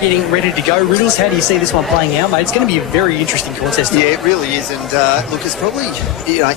Getting ready to go. Riddles, how do you see this one playing out, mate? It's going to be a very interesting contest. Yeah, it really is. And look, it's probably,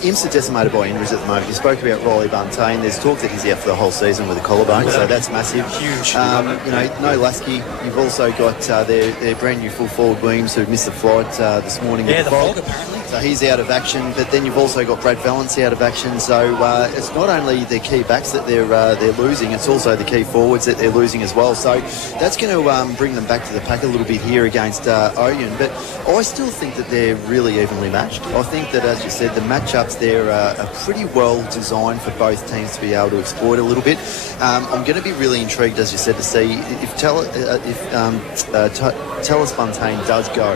Imps are decimated by injuries at the moment. You spoke about Riley Buntain. There's talk that he's out for the whole season with a collarbone, so that's massive. Huge. No Lasky. You've also got their brand new full forward Williams who missed the flight this morning. Yeah, the fog apparently. So he's out of action, but then you've also got Brad Valance out of action. So it's not only the key backs that they're losing, it's also the key forwards that they're losing as well. So that's going to bring them back to the pack a little bit here against Ouyen. But I still think that they're really evenly matched. I think that, as you said, the matchups there are pretty well designed for both teams to be able to exploit a little bit. I'm going to be really intrigued, as you said, to see if Talis Buntain does go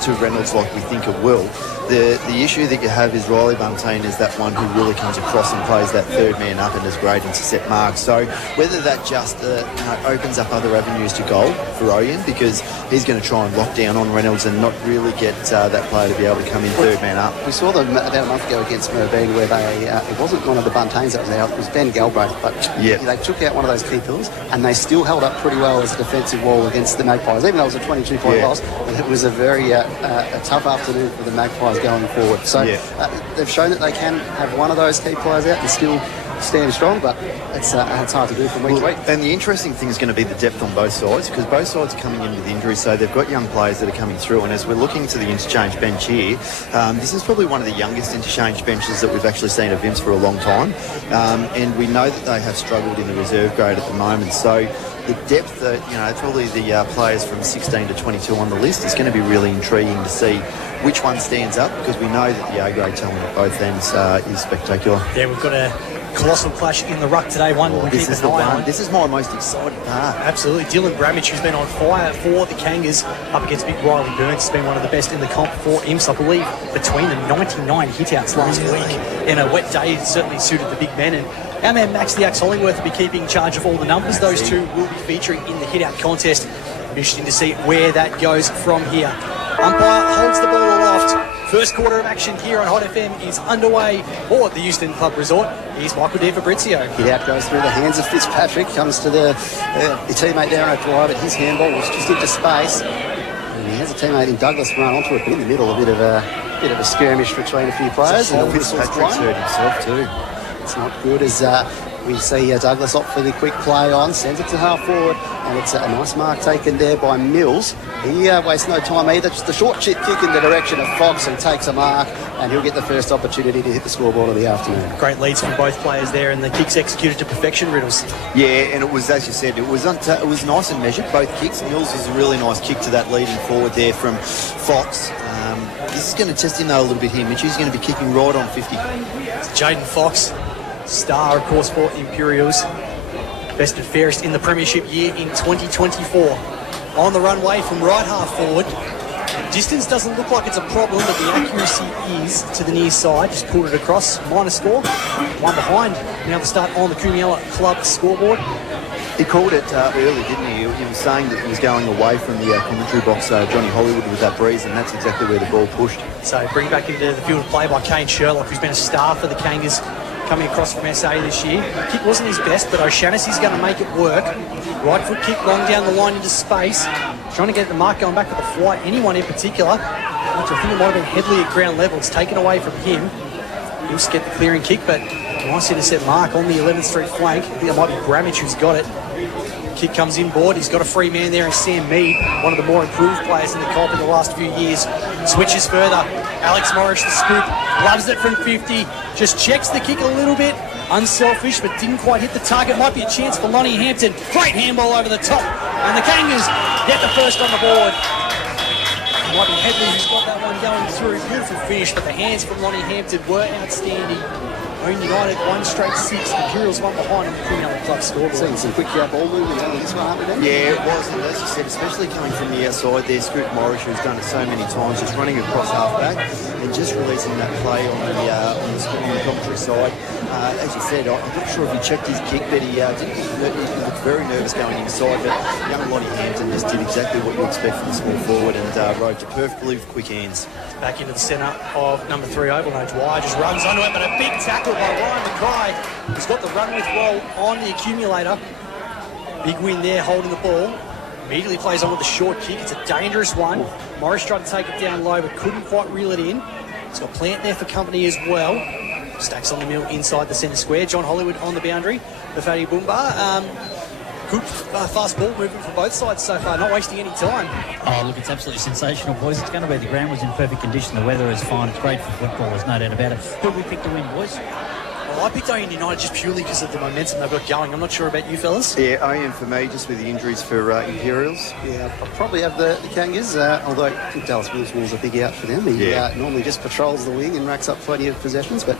to Reynolds like we think it will. The issue that you have is Riley Buntain is that one who really comes across and plays that third man up and is great intercept marks. So whether that just opens up other avenues to goal for Ouyen, because he's going to try and lock down on Reynolds and not really get that player to be able to come in third man up. We saw them about a month ago against Merbean where it wasn't one of the Buntains that was out, it was Ben Galbraith, but they took out one of those key pillars and they still held up pretty well as a defensive wall against the Magpies, even though it was a 22-point loss. It was a very a tough afternoon for the Magpies going forward. So they've shown that they can have one of those key players out and still stand strong, but it's hard to do from week to week. And the interesting thing is going to be the depth on both sides, because both sides are coming in with injuries, so they've got young players that are coming through. And as we're looking to the interchange bench here, this is probably one of the youngest interchange benches that we've actually seen of Imps for a long time. And we know that they have struggled in the reserve grade at the moment. So the depth that, probably the players from 16 to 22 on the list is going to be really intriguing to see which one stands up, because we know that the A-grade talent at both ends is spectacular. Yeah, we've got a colossal clash in the ruck today. This is the one. This is my most exciting part. Absolutely. Dylan Bramage, who's been on fire for the Kangas, up against big Riley Burns, has been one of the best in the comp for Imps, I believe, between the 99 hitouts last week. In a wet day, it certainly suited the big men. And our man Max the Axe Hollingworth will be keeping charge of all the numbers. Those two will be featuring in the hit-out contest. It'll be interesting to see where that goes from here. Umpire holds the ball aloft. First quarter of action here on Hot FM is underway for the Euston Club Resort. Here's Michael De Fabrizio. Hit out goes through the hands of Fitzpatrick, comes to the teammate Darren O'Dwyer, but his handball was just into space. And he has a teammate in Douglas run onto it, but in the middle, a bit of a skirmish between a few players. And Fitzpatrick's hurt himself too. It's not good as We see Douglas opt for the quick play on, sends it to half forward, and it's a nice mark taken there by Mills. He wastes no time either, just a short chip kick in the direction of Fox, who takes a mark, and he'll get the first opportunity to hit the scoreboard of the afternoon. Great leads from both players there, and the kicks executed to perfection, Riddles. Yeah, and it was, as you said, it was nice and measured, both kicks. Mills was a really nice kick to that leading forward there from Fox. This is going to test him though a little bit here. Mitchie's going to be kicking right on 50. Jaden Fox, star of course for Imperials, best and fairest in the premiership year in 2024. On the runway from right half forward. Distance doesn't look like it's a problem, but the accuracy is to the near side. Just pulled it across, minor score, one behind. Now the start on the Cuniola Club scoreboard. He called it early, didn't he? He was saying that he was going away from the commentary box, Johnny Hollywood, with that breeze, and that's exactly where the ball pushed. So bring back into the field of play by Kane Sherlock, who's been a star for the Kangas coming across from SA this year. The kick wasn't his best, but O'Shaughnessy's going to make it work. Right foot kick long down the line into space. Trying to get the mark going back with the flight. Anyone in particular? I think it might have been Headley at ground level. It's taken away from him. He'll just get the clearing kick, but nice intercept mark on the 11th Street flank. I think that might be Bramage who's got it. Kick comes inboard. He's got a free man there in Sam Mead, one of the more improved players in the comp in the last few years. Switches further. Alex Morris, the scoop, loves it from 50. Just checks the kick a little bit. Unselfish, but didn't quite hit the target. Might be a chance for Lonnie Hampton. Great handball over the top. And the Kangas get the first on the board. It might be Headley who's got that one going through. Beautiful finish, but the hands from Lonnie Hampton were outstanding. Ouyen Utd 1 straight 6. Imperials 1 behind on the Cuniola Club scoreboard. Seeing some quick ball movement out of this one, haven't we? Yeah, it was, and as you said, especially coming from the outside there, Scoot Morris, who's done it so many times, just running across half-back and just releasing that play on the commentary side. As you said, I'm not sure if he checked his kick, but he looked very nervous going inside, but young Lonnie Hampton just did exactly what you expect from the small forward and rode to perfectly with quick hands. Back into the centre of number 3 Oval. No, Dwyer just runs onto it, but a big tackle by Ryan McKay. He's got the run with roll on the accumulator. Big win there, holding the ball. Immediately plays on with the short kick. It's a dangerous one. Morris tried to take it down low, but couldn't quite reel it in. He's got Plant there for company as well. Stacks on the middle inside the centre square. John Hollywood on the boundary. Bafati Boomba. Good fast ball movement from both sides so far, not wasting any time. Oh, look, it's absolutely sensational, boys. It's going to be, the ground was in perfect condition. The weather is fine. It's great for football. There's no doubt about it. Who we picked to win, boys? Well, I picked Ouyen Utd just purely because of the momentum they've got going. I'm not sure about you fellas. Yeah, Ouyen for me, just with the injuries for Imperials. Yeah, I'll probably have the Kangas, although I think Dallas Wilson's a big out for them. He normally just patrols the wing and racks up plenty of possessions, but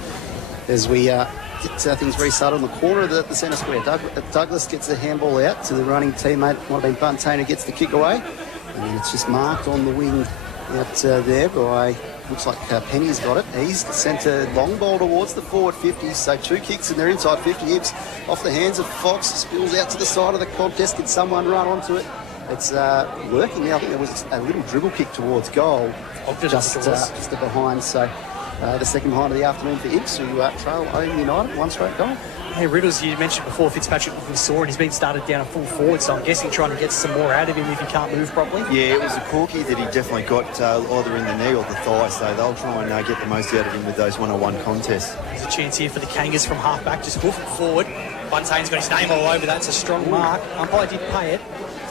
as we get things restarted on the corner of the centre square, Douglas gets the handball out to the running teammate. Might have been Buntain who gets the kick away, and then it's just marked on the wing out there by, looks like Penny's got it. He's sent a long ball towards the forward 50, so 2 kicks and they're inside 50 hips off the hands of Fox, spills out to the side of the contest. Can someone run onto it? It's working now. I think there was a little dribble kick towards goal, just behind, so the second behind of the afternoon for Ibs, who trail Ouyen Utd, 1 straight goal. Hey, Riddles, you mentioned before Fitzpatrick looking sore and he's been started down a full forward, so I'm guessing trying to get some more out of him if he can't move properly. Yeah, it was a corky that he definitely got either in the knee or the thigh, so they'll try and get the most out of him with those one-on-one contests. There's a chance here for the Kangas from half-back, just hoof it forward. Buntain's got his name all over that. It's a strong mark. Umpire did pay it.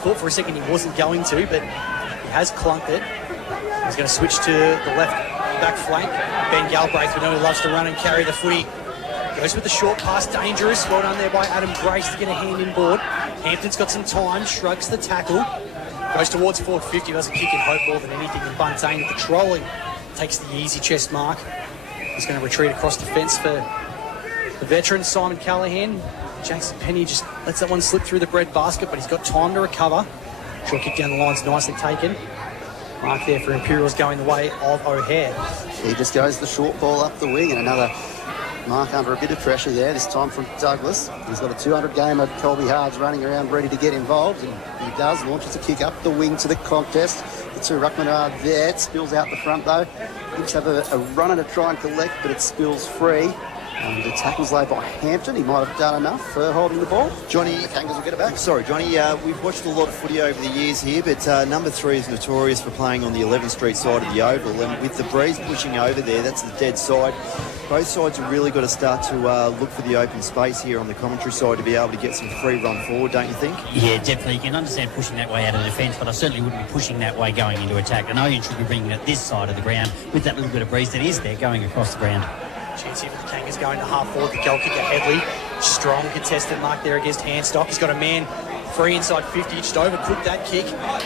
Thought for a second he wasn't going to, but he has clunked it. He's going to switch to the left back flank. Ben Galbraith, we know he loves to run and carry the footy. Goes with the short pass, dangerous. Well done there by Adam Grace to get a hand inboard. Hampton's got some time, shrugs the tackle. Goes towards forward 50, does a kick in hope more than anything. And Buntain patrolling, takes the easy chest mark. He's going to retreat across the fence for the veteran, Simon Callahan. Jackson Penny just lets that one slip through the bread basket, but he's got time to recover. Short kick down the line's nicely taken. Mark there for Imperials going the way of O'Hare. He just goes the short ball up the wing, and another mark under a bit of pressure there, this time from Douglas. He's got a 200 gamer, Colby Hards, running around ready to get involved, and he does, launches a kick up the wing to the contest. The 2 ruckmen are there. It spills out the front though. Gibbs have a run and a try and collect, but it spills free. And the tackle's laid by Hampton. He might have done enough for holding the ball. Johnny, the Kangas will get it back. Sorry, Johnny. We've watched a lot of footy over the years here, but number 3 is notorious for playing on the 11th Street side of the oval. And with the breeze pushing over there, that's the dead side. Both sides have really got to start to look for the open space here on the commentary side to be able to get some free run forward, don't you think? Yeah, definitely. You can understand pushing that way out of defence, but I certainly wouldn't be pushing that way going into attack. And Ouyen should be bringing it this side of the ground with that little bit of breeze that is there going across the ground. Chance here for the Kangas going to half forward. The goal kicker Headley. Strong contested mark there against Handstock. He's got a man free inside 50. Just overcooked that kick.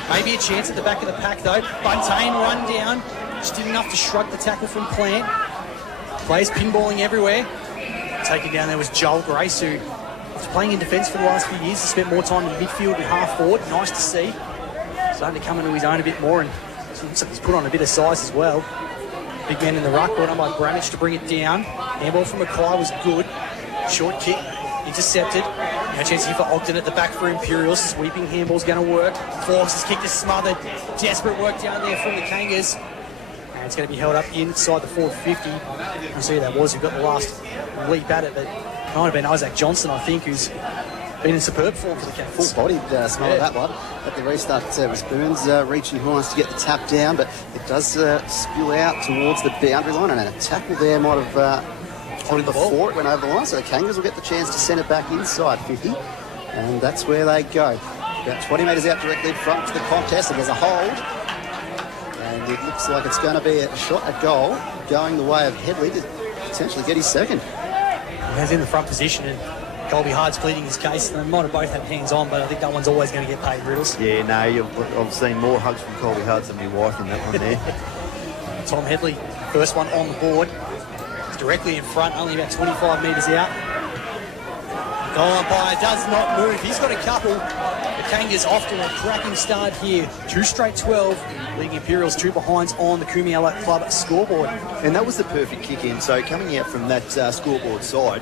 Maybe a chance at the back of the pack though. Buntain run down. Just did enough to shrug the tackle from Plant. Players pinballing everywhere. Taken down there was Joel Grace, who was playing in defence for the last few years. He spent more time in midfield and half forward. Nice to see. Starting to come into his own a bit more, and he's put on a bit of size as well. Big man in the ruck, brought on by Bramage to bring it down. Handball from Mackay was good. Short kick, intercepted. Now chance here for Ogden at the back for Imperials. Sweeping handball's going to work. Forces kick is smothered. Desperate work down there from the Kangas. And it's going to be held up inside the forward 50. I see who that was who got the last leap at it, but it might have been Isaac Johnson, I think, who's been in superb form for the Kangas. Full-bodied smell of that one. At the restart, it was Burns reaching Hines to get the tap down, but it does spew out towards the boundary line, and a tackle there might have put it before it went over the line, so the Kangas will get the chance to send it back inside 50, and that's where they go. About 20 metres out directly in front to the contest, and there's a hold, and it looks like it's going to be a shot at goal going the way of Headley to potentially get his second. He's in the front position, and Colby Hard's pleading his case. They might have both had hands on, but I think that one's always going to get paid, Riddles. Yeah, no, I've seen more hugs from Colby Hard than my wife in that one there. Tom Headley, first one on the board. He's directly in front, only about 25 metres out. Goal umpire does not move. He's got a couple. The Kangas off to a cracking start here. 2 straight 12, leading Imperials 2 behinds on the Kumiala Club scoreboard. And that was the perfect kick in. So coming out from that scoreboard side,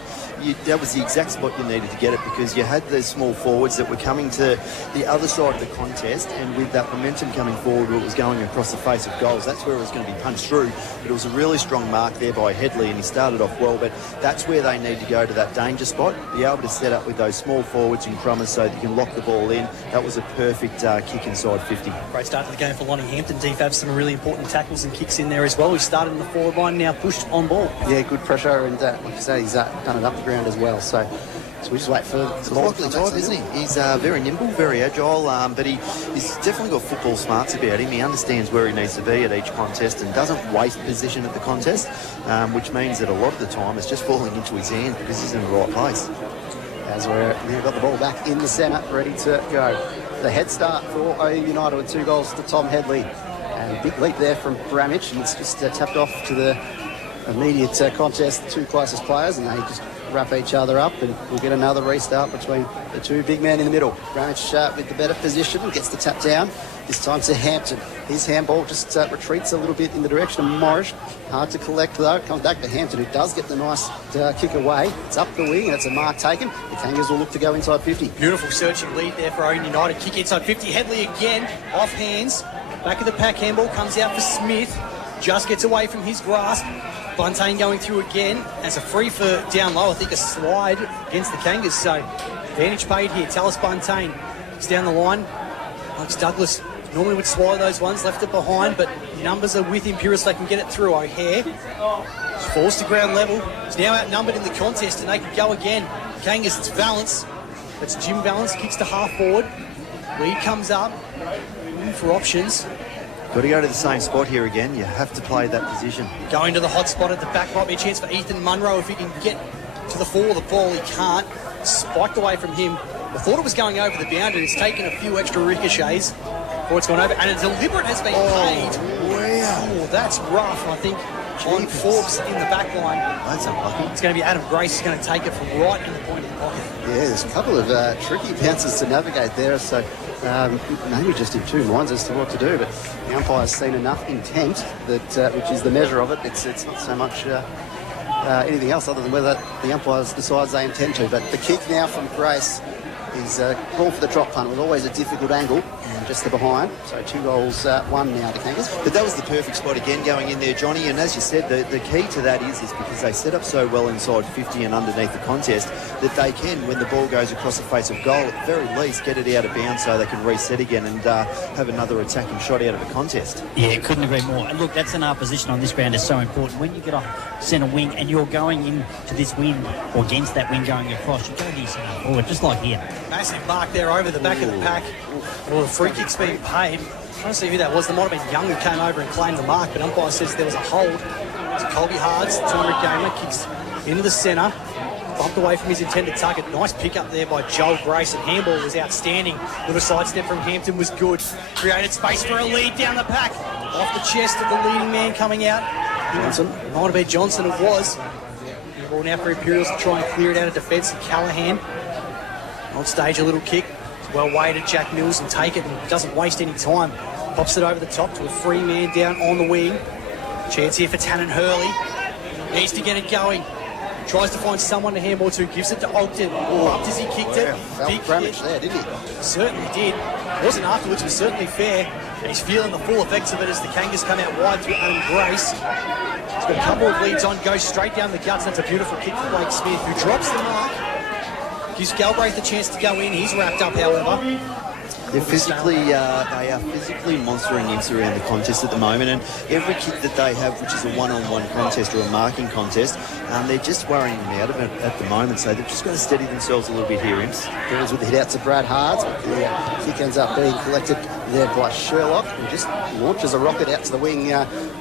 that was the exact spot you needed to get it, because you had those small forwards that were coming to the other side of the contest, and with that momentum coming forward, it was going across the face of goals. That's where it was going to be punched through. But it was a really strong mark there by Headley, and he started off well. But that's where they need to go, to that danger spot, be able to set up with those small forwards and crummers so that you can lock the ball in. That was a perfect kick inside 50. Great start to the game for Lonnie Hampton. DFAB some really important tackles and kicks in there as well. He started in the forward line, now pushed on ball. Yeah, good pressure, and like you say, he's done it up the ground as well. So we just wait for the ball. Likely type, isn't he? He's very nimble, very agile, but he's definitely got football smarts about him. He understands where he needs to be at each contest and doesn't waste position at the contest, which means that a lot of the time it's just falling into his hands because he's in the right place. As we've got the ball back in the centre, ready to go. The head start for Ouyen Utd with 2 goals to Tom Headley. And a big leap there from Bramage, and it's just tapped off to the immediate contest, the 2 closest players, and they just wrap each other up, and we'll get another restart between the 2 big men in the middle. Bramage with the better position, gets the tap down, this time to Hampton. His handball just retreats a little bit in the direction of Morris. Hard to collect though, comes back to Hampton, who does get the nice kick away. It's up the wing, and it's a mark taken. The Kangas will look to go inside 50. Beautiful searching lead there for Ouyen Utd. Kick inside 50, Headley again, off hands. Back of the pack, handball comes out for Smith. Just gets away from his grasp. Buntain going through again. As a free for down low, I think a slide against the Kangas. So advantage paid here. Tallis Buntain is down the line. Alex Douglas normally would swallow those ones, left it behind, but numbers are with Imperials, so they can get it through. O'Hare falls to ground level. He's now outnumbered in the contest, and they can go again. Kangas, it's Valance. That's Jim Valance, kicks to half forward. Lead comes up. Looking for options. Got to go to the same spot here again. You have to play that position. Going to the hot spot at the back might be a chance for Ethan Munro if he can get to the fore of the ball. He can't. Spiked away from him. I thought it was going over the boundary. It's taken a few extra ricochets before it's gone over, and a deliberate has been paid. Wow. Oh, that's rough. I think on Forbes in the back line. That's unlucky. It's going to be Adam Grace who's going to take it from right in the point of the pocket. Yeah, there's a couple of tricky bounces to navigate there, so maybe just in 2 minds as to what to do, but the umpire's seen enough intent that which is the measure of it. It's not so much anything else other than whether the umpire decides they intend to. But the kick now from Grace He's gone for the drop punt. It was always a difficult angle, and just the behind. So 2 goals, 1 now to Kangas. But that was the perfect spot again going in there, Johnny. And as you said, the key to that is because they set up so well inside 50 and underneath the contest that they can, when the ball goes across the face of goal, at the very least get it out of bounds so they can reset again and have another attacking shot out of the contest. Yeah, couldn't agree more. And look, that centre position on this ground is so important. When you get off centre wing and you're going into this win or against that wing going across, you go to your centre forward, just like here. Massive mark there over the back of the pack. Well, the free kick's being paid. I don't see who that was. There might have been Young who came over and claimed the mark, but umpire says there was a hold. So Colby Hards, 200 gamer, kicks into the centre. Bumped away from his intended target. Nice pick up there by Joel Grace, and handball was outstanding. Little sidestep from Hampton was good. Created space for a lead down the pack. Off the chest of the leading man coming out. Johnson. Might have been Johnson, it was. The ball now for Imperials to try and clear it out of defence. And Callahan on stage, a little kick. It's well weighted, Jack Mills, and take it and doesn't waste any time. Pops it over the top to a free man down on the wing. Chance here for Tannen Hurley. Needs to get it going. Tries to find someone to handball to, gives it to Ogden. Up as he kicked it. Felt damage there, didn't he? Certainly did. Wasn't afterwards, was certainly fair. And he's feeling the full effects of it as the Kangas come out wide through Adam Grace. He's got a couple of leads on, goes straight down the guts. That's a beautiful kick for Blake Smith, who drops the mark. Gives Galbraith the chance to go in. He's wrapped up, however. They are physically monstering IMSA around the contest at the moment, and every kick that they have, which is a one-on-one contest or a marking contest, they're just worrying them out of it at the moment, so they've just got to steady themselves a little bit here, Imps. Deals with the hit out to Brad Hards. The kick ends up being collected there by Sherlock, who just launches a rocket out to the wing,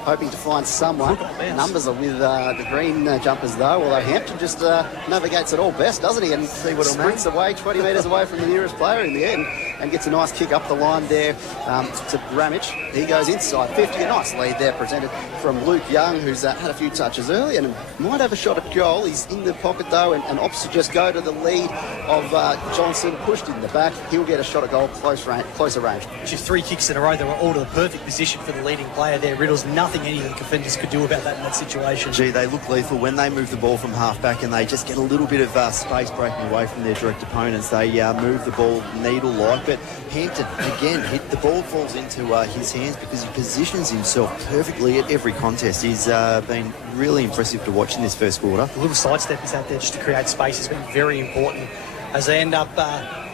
hoping to find someone. Numbers are with the green jumpers though, although Hampton just navigates it all best, doesn't he? And sprints away 20 metres away from the nearest player in the end and gets a nice kick up the line there to Ramage. He goes inside 50. A nice lead there presented from Luke Young, who's had a few touches early and might have a shot at goal. He's in the pocket though, and opts to just go to the lead of Johnson, pushed in the back. He'll get a shot at goal, closer range. Just 3 kicks in a row. They were all to the perfect position for the leading player there. Riddles, nothing any of the defenders could do about that in that situation. Gee, they look lethal when they move the ball from half-back and they just get a little bit of space breaking away from their direct opponents. They move the ball needle-like, but Hampton, again, the ball falls into his hands because he positions himself perfectly at every contest. He's been really impressive to watch in this first quarter. The little sidestep he's had there just to create space has been very important as they end up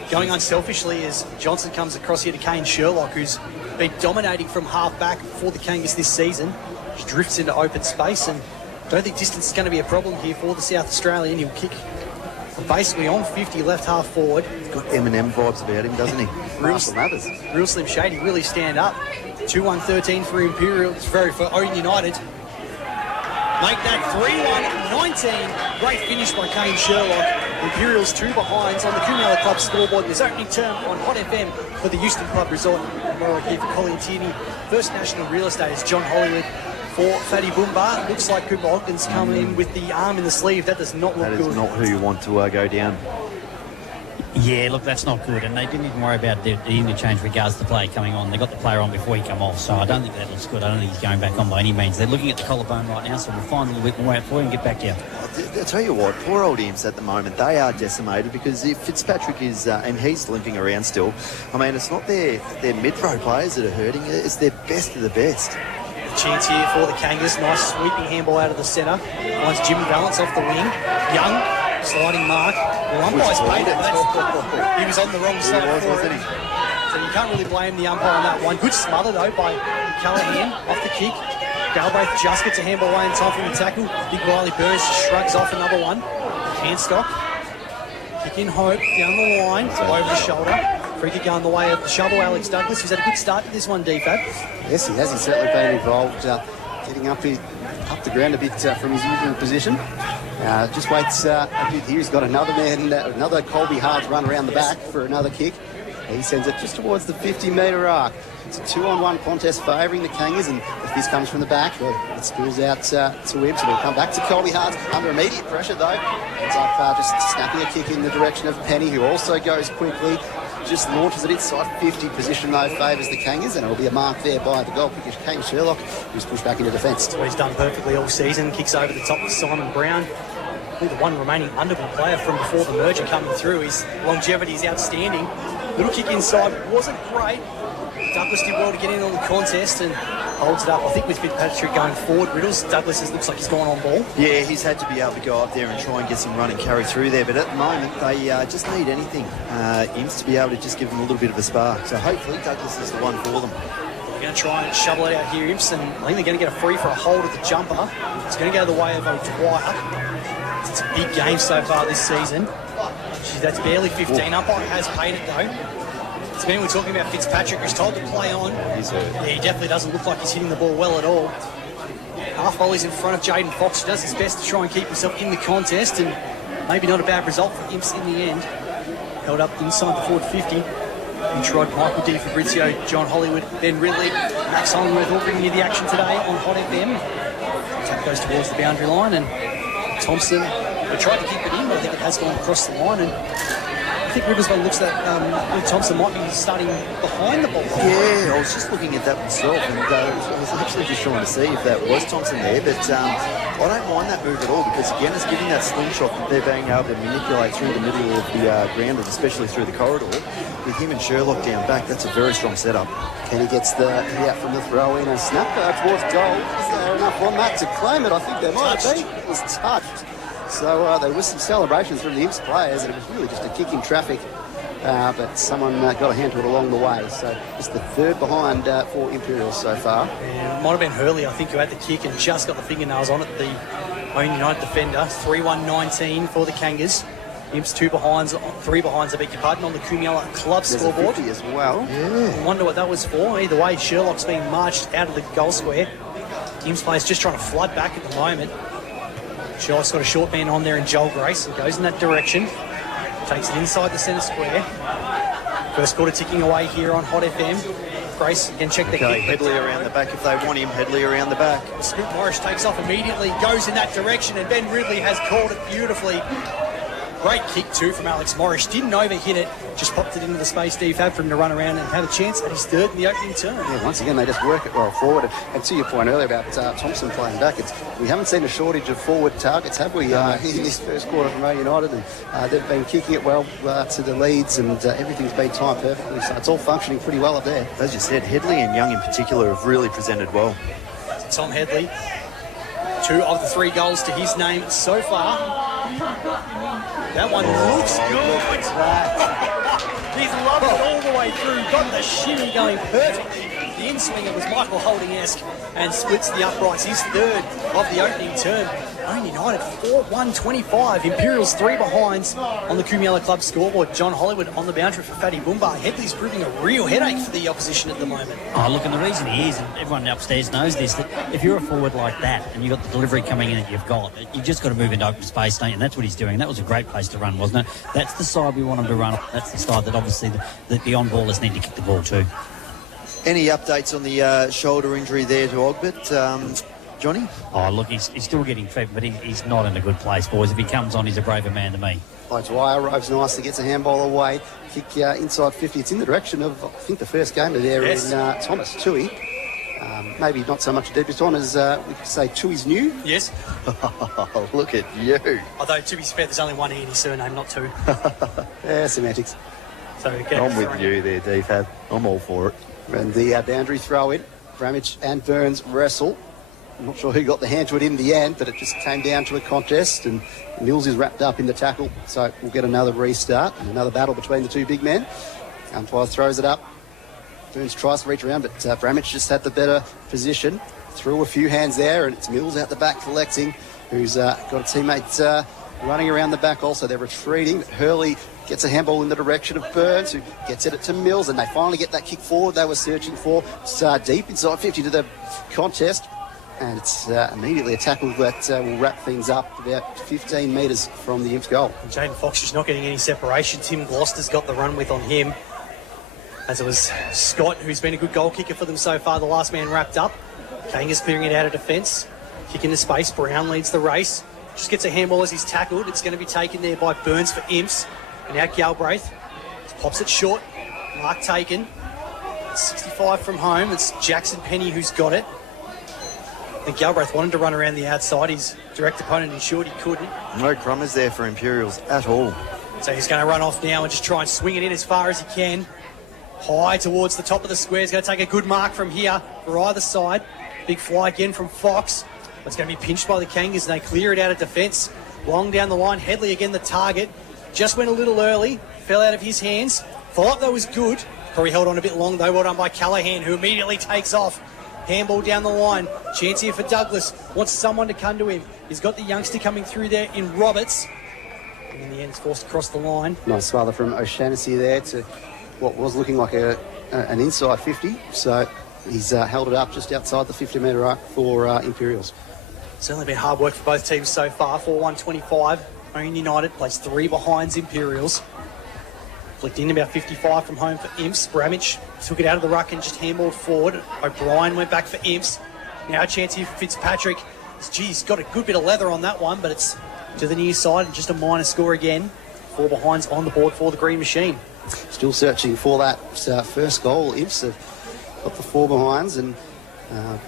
going unselfishly as Johnson comes across here to Kane Sherlock, who's been dominating from half-back for the Kangas this season. He drifts into open space, and I don't think distance is going to be a problem here for the South Australian. He'll kick from basically on 50, left half forward. He's got Eminem vibes about him, doesn't he? Real Slim Shady, really stand up. 2-1-13 for Imperials, for Ouyen Utd. Make that 3-1-19. Great finish by Kane Sherlock. Imperials 2 behinds on the Kumela Club scoreboard. This opening term on Hot FM for the Houston Club Resort. More here for Colin Tierney. First National Real Estate is John Hollywood for Fatty Boomba. Looks like Cooper Ogden's coming in with the arm in the sleeve. That does not look good. That is not who you want to go down. Yeah, look, that's not good. And they didn't even worry about the interchange regards to play coming on. They got the player on before he come off. So I don't think that looks good. I don't think he's going back on by any means. They're looking at the collarbone right now, so we'll find a little bit more out for you and get back to you. I'll tell you what, poor old Imps at the moment, they are decimated because if Fitzpatrick is, and he's limping around still, I mean, it's not their mid-row players that are hurting, it's their best of the best. Chance here for the Kangas. Nice sweeping handball out of the centre. Finds Jimmy Valance off the wing. Young, sliding mark. Well, umpire's paid it. He was on the wrong side wasn't he? So you can't really blame the umpire on that one. Good smother, though, by Callahan off the kick. Galbraith just gets a handball away in time from the tackle. Big Riley Burns shrugs off another one. Handstock. Kick in Hope down the line. Over the shoulder. Free kick going the way of the shovel, Alex Douglas, who's had a good start to this one, DFAB. Yes, he has. He's certainly been involved, getting up the ground a bit from his usual position. Just waits a bit here. He's got another man, another Colby Hards run around the back for another kick. He sends it just towards the 50-metre arc. It's a 2-on-1 contest favouring the Kangas, and if this comes from the back, it spills out to Webb, so it'll come back to Colby Hards under immediate pressure, though. Ends up just snapping a kick in the direction of Penny, who also goes quickly. Just launches it inside 50 position, though, favours the Kangas, and it'll be a mark there by the goal kicker, Kane Sherlock, who's pushed back into defence. That's what he's done perfectly all season. Kicks over the top to Simon Brown. the one remaining Underwood player from before the merger coming through. His longevity is outstanding. Little kick inside wasn't great. Douglas did well to get in on the contest and holds it up. I think with Fitzpatrick going forward, Riddles, Douglas looks like he's gone on ball. Yeah, he's had to be able to go up there and try and get some run and carry through there. But at the moment, they just need anything. Imps to be able to just give them a little bit of a spark. So hopefully Douglas is the one for them. They're going to try and shovel it out here, Imps, and I think they're going to get a free for a hold of the jumper. It's going to go the way of O'Dwyer. It's a big game so far this season. That's barely 15. Umpire has paid it though. It's been we're talking about Fitzpatrick, who's told to play on. He's hurt. Yeah, he definitely doesn't look like he's hitting the ball well at all. Half volley's in front of Jaden Fox, who does his best to try and keep himself in the contest, and maybe not a bad result for Imps in the end. Held up inside the forward 50. And tried Michael D. Fabrizio, John Hollywood, Ben Ridley, Max Hollingworth all bringing you the action today on Hot FM. Tap goes towards the boundary line, and Thompson, they tried to keep it in, but I think it has gone across the line. And I think Riversville looks that Thompson might be starting behind the ball. Yeah, I was just looking at that myself, and I was actually just trying to see if that was Thompson there. But I don't mind that move at all, because again, it's giving that slingshot that they're being able to manipulate through the middle of the ground, and especially through the corridor. With him and Sherlock down back, that's a very strong setup. Kenny gets the hit out from the throw in and snap towards goal. Is there enough on that to claim it? I think there might be. It was touched. So there was some celebrations from the Imps players, and it was really just a kick in traffic. But someone got a hand to it along the way. So it's the third behind for Imperials so far. Yeah, it might have been Hurley, I think, who had the kick and just got the fingernails on it. The Ouyen Utd defender, 3-1-19 for the Kangas. Imps three behinds, I beg your pardon, on the Kumyala club There's scoreboard. a 50 as well. Yeah. I wonder what that was for. Either way, Sherlock's being marched out of the goal square. Imps players just trying to flood back at the moment. Sherlock's got a short man on there in Joel Grace and goes in that direction. Takes it inside the centre square. First quarter ticking away here on Hot FM. Grace can check the kick. Headley around the back if they want him. Headley around the back. Scoot Morris takes off immediately, goes in that direction, and Ben Ridley has called it beautifully. Great kick too from Alex Morris. Didn't overhit it, just popped it into the space DFAB for him to run around and have a chance at his third in the opening term. Yeah, once again, they just work it well forward. And to your point earlier about Thompson playing back, we haven't seen a shortage of forward targets, have we, in this first quarter from Ouyen Utd? And they've been kicking it well to the leads, and everything's been timed perfectly. So it's all functioning pretty well up there. As you said, Headley and Young in particular have really presented well. Tom Headley, 2 of the 3 goals to his name so far. That one looks good. He's loved it all the way through. Got the shimmy going perfectly. The in-swinger was Michael Holding-esque and splits the uprights. His third of the opening term. Ouyen Utd 4-1-25. Imperials 3 behinds on the Kumyala Club scoreboard. John Hollywood on the boundary for Fatty Boomba. Headley's proving a real headache for the opposition at the moment. Oh, look, and the reason he is, and everyone upstairs knows this, that if you're a forward like that and you've got the delivery coming in that you've got, you've just got to move into open space, don't you? And that's what he's doing. That was a great place to run, wasn't it? That's the side we want him to run. That's the side that obviously the on-ballers need to kick the ball to. Any updates on the shoulder injury there to Ogbert, Johnny? Oh, look, he's still getting treatment, but he's not in a good place, boys. If he comes on, he's a braver man than me. Dwyer roves nicely, gets a handball away. Kick inside 50. It's in the direction of, I think, the first gamer there in Thomas Tui. Maybe not so much a debutant as we could say Tui's new. Yes. Look at you. Although, to be fair, there's only one E in his surname, not 2. Yeah, semantics. So I'm with you there, DFAB. I'm all for it. And the boundary throw in. Bramage and Burns wrestle. I'm not sure who got the hand to it in the end, but it just came down to a contest, and Mills is wrapped up in the tackle, so we'll get another restart and another battle between the 2 big men. Umpire throws it up. Burns tries to reach around, but Bramage just had the better position. Threw a few hands there, and it's Mills out the back collecting, who's got a teammate running around the back also. They're retreating. Hurley gets a handball in the direction of Burns, who gets it to Mills, and they finally get that kick forward they were searching for. It's deep inside 50 to the contest. And it's immediately a tackle that will wrap things up about 15 metres from the Imps goal. Jaden Fox just not getting any separation. Tim Gloucester's got the run with on him. As it was Scott, who's been a good goal kicker for them so far, the last man wrapped up. Kangas clearing it out of defence. Kick into space. Brown leads the race. Just gets a handball as he's tackled. It's going to be taken there by Burns for Imps. And now Galbraith pops it short. Mark taken. 65 from home. It's Jackson Penny who's got it. I think Galbraith wanted to run around the outside. His direct opponent ensured he couldn't. No crummers there for Imperials at all. So he's going to run off now and just try and swing it in as far as he can. High towards the top of the square. He's going to take a good mark from here for either side. Big fly again from Fox. It's going to be pinched by the Kangas and they clear it out of defence. Long down the line. Headley again the target. Just went a little early. Fell out of his hands. Follow-up though was good. Probably held on a bit long though. Well done by Callaghan, who immediately takes off. Handball down the line. Chance here for Douglas. Wants someone to come to him. He's got the youngster coming through there in Roberts. And in the end, he's forced across the line. Nice smother from O'Shannessy there to what was looking like an inside 50. So he's held it up just outside the 50-metre arc for Imperials. Certainly been hard work for both teams so far. 4-1-25. Ouyen United plays 3 behinds Imperials. Flicked in about 55 from home for Imps. Bramage took it out of the ruck and just handballed forward. O'Brien went back for Imps. Now a chance here for Fitzpatrick. He's got a good bit of leather on that one, but it's to the near side and just a minor score again. 4 behinds on the board for the Green Machine. Still searching for that first goal. Imps have got the 4 behinds, and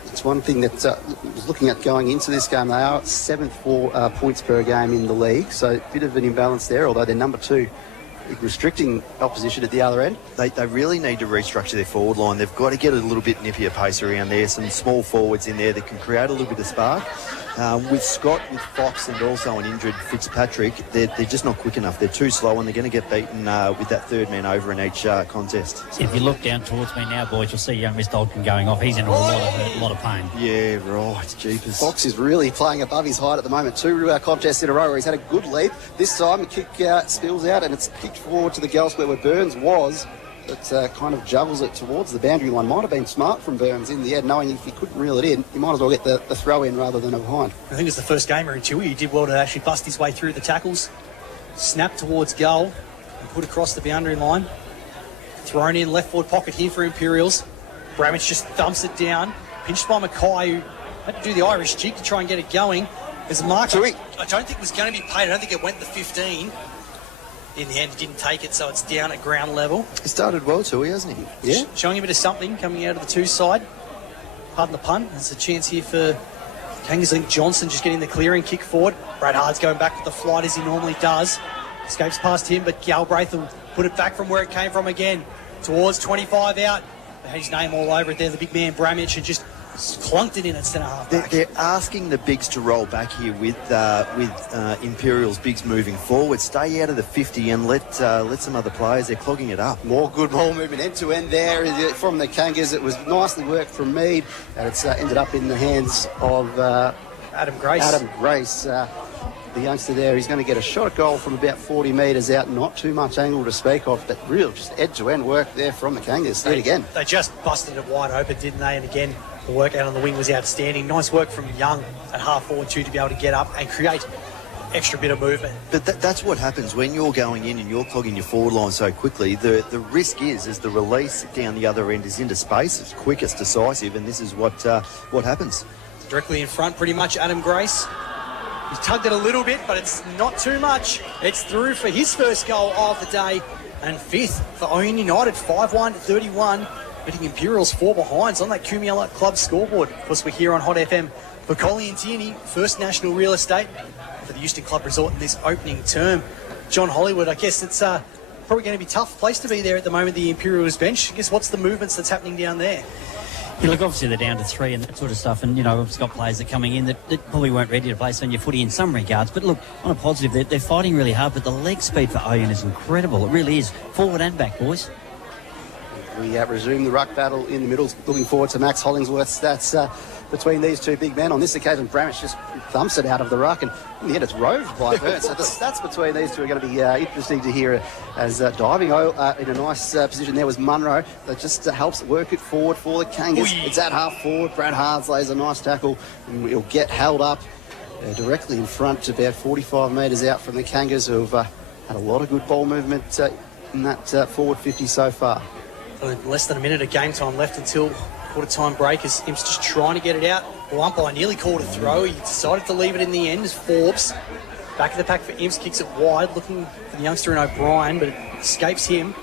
it's one thing that was looking at going into this game. They are 7th for points per game in the league, so a bit of an imbalance there, although they're number 2, restricting opposition at the other end. They really need to restructure their forward line. They've got to get a little bit nippier pace around there. Some small forwards in there that can create a little bit of spark. With Scott, with Fox, and also an injured Fitzpatrick, they're just not quick enough. They're too slow, and they're going to get beaten with that third man over in each contest. If you look down towards me now, boys, you'll see young Miss Dalton going off. He's in a lot of pain. Yeah, right. Jeepers. Fox is really playing above his height at the moment. 2 contests in a row where he's had a good lead. This time the kick spills out and it's kicked forward to the goal square where Burns was. But kind of juggles it towards the boundary line. Might have been smart from Burns in the end, knowing if he couldn't reel it in, he might as well get the throw in rather than a behind. I think it's the first gamer in Chewy. He did well to actually bust his way through the tackles. Snap towards goal and put across the boundary line. Thrown in left forward pocket here for Imperials. Bramage just thumps it down. Pinched by Mackay, who had to do the Irish jig to try and get it going. There's a mark. I don't think it was going to be paid. I don't think it went the 15. In the end, he didn't take it, so it's down at ground level. He started well too, hasn't he? Yeah. Showing a bit of something coming out of the 2 side. Pardon the pun. There's a chance here for Kangas. I think Johnson just getting the clearing kick forward. Brad Hard's going back with the flight as he normally does. Escapes past him, but Galbraith will put it back from where it came from again. Towards 25 out. They had his name all over it there. The big man Bramage had just clunked it in at centre half back. They're asking the bigs to roll back here with Imperials bigs moving forward. Stay out of the 50 and let some other players. They're clogging it up. More good ball movement end to end there from the Kangas. It was nicely worked from Mead, and it's ended up in the hands of Adam Grace. Adam Grace, the youngster there. He's going to get a shot at goal from about 40 metres out. Not too much angle to speak of, but real just end to end work there from the Kangas. Again. They just busted it wide open, didn't they? And again, the work out on the wing was outstanding. Nice work from Young at half forward too to be able to get up and create extra bit of movement. But that's what happens when you're going in and you're clogging your forward line so quickly. The risk is the release down the other end is into space. It's quick, it's decisive, and this is what happens. Directly in front, pretty much, Adam Grace. He's tugged it a little bit, but it's not too much. It's through for his first goal of the day and 5th for Ouyen United, 5-1-31. Beating Imperials 4 behinds on that Kumiela Club scoreboard. Of course, we're here on Hot FM for Collie and Tierney, First National Real Estate for the Euston Club Resort in this opening term. John Hollywood, I guess it's probably going to be a tough place to be there at the moment, the Imperials bench. I guess what's the movements that's happening down there? Yeah, look, obviously they're down to 3 and that sort of stuff, and, we've got players that are coming in that probably weren't ready to play on your footy in some regards. But look, on a positive, they're fighting really hard, but the leg speed for Ouyen is incredible. It really is. Forward and back, boys. We resume the ruck battle in the middle, looking forward to Max Hollingsworth's stats between these 2 big men. On this occasion, Bramage just thumps it out of the ruck, and in the end it's roved by Burns. So the stats between these 2 are going to be interesting to hear as diving in a nice position there was Munro. That just helps work it forward for the Kangas. It's at half forward. Brad Hards lays a nice tackle, and he'll get held up directly in front, about 45 metres out from the Kangas, who have had a lot of good ball movement in that forward 50 so far. Less than a minute of game time left until quarter-time break as Imps just trying to get it out. The umpire nearly called a throw. He decided to leave it in the end as Forbes. Back of the pack for Imps, kicks it wide, looking for the youngster in O'Brien, but it escapes him.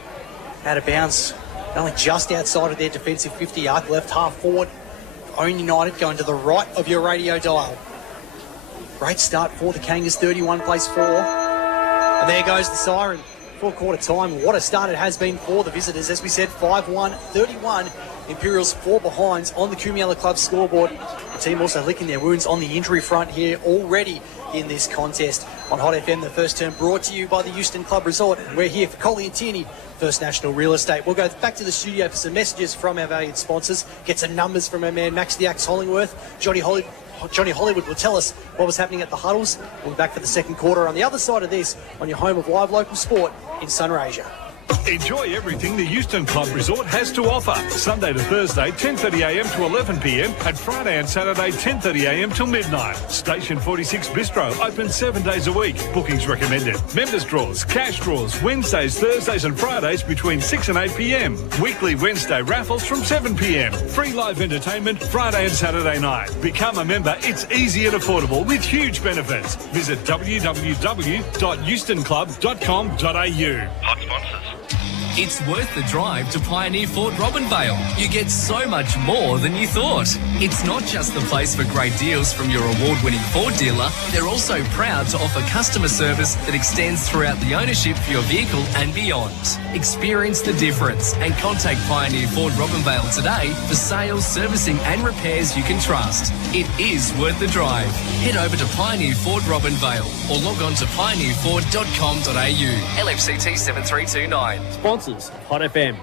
Out of bounds, only just outside of their defensive 50 arc, left half forward Ouyen United going to the right of your radio dial. Great start for the Kangas, 31 plays 4. And there goes the siren. Full quarter time. What a start it has been for the visitors. As we said, 5-1, 31. Imperials 4 behinds on the Kumiala Club scoreboard. The team also licking their wounds on the injury front here already in this contest. On Hot FM, the first term brought to you by the Houston Club Resort. We're here for Collie and Tierney, First National Real Estate. We'll go back to the studio for some messages from our valued sponsors, get some numbers from our man Max the Axe Hollingworth. Johnny Hollywood will tell us what was happening at the huddles. We'll be back for the second quarter on the other side of this on your home of live local sport in Sunraysia. Enjoy everything the Houston Club Resort has to offer. Sunday to Thursday, 10:30am to 11pm, and Friday and Saturday, 10:30am till midnight. Station 46 Bistro, open 7 days a week. Bookings recommended. Members draws, cash draws, Wednesdays, Thursdays and Fridays between 6 and 8pm. Weekly Wednesday raffles from 7pm. Free live entertainment Friday and Saturday night. Become a member. It's easy and affordable with huge benefits. Visit www.houstonclub.com.au. Hot sponsors. It's worth the drive to Pioneer Ford Robinvale. You get so much more than you thought. It's not just the place for great deals from your award-winning Ford dealer. They're also proud to offer customer service that extends throughout the ownership for your vehicle and beyond. Experience the difference and contact Pioneer Ford Robinvale today for sales, servicing and repairs you can trust. It is worth the drive. Head over to Pioneer Ford Robinvale or log on to pioneerford.com.au. LFCT 7329. Sponsors of Hot FM.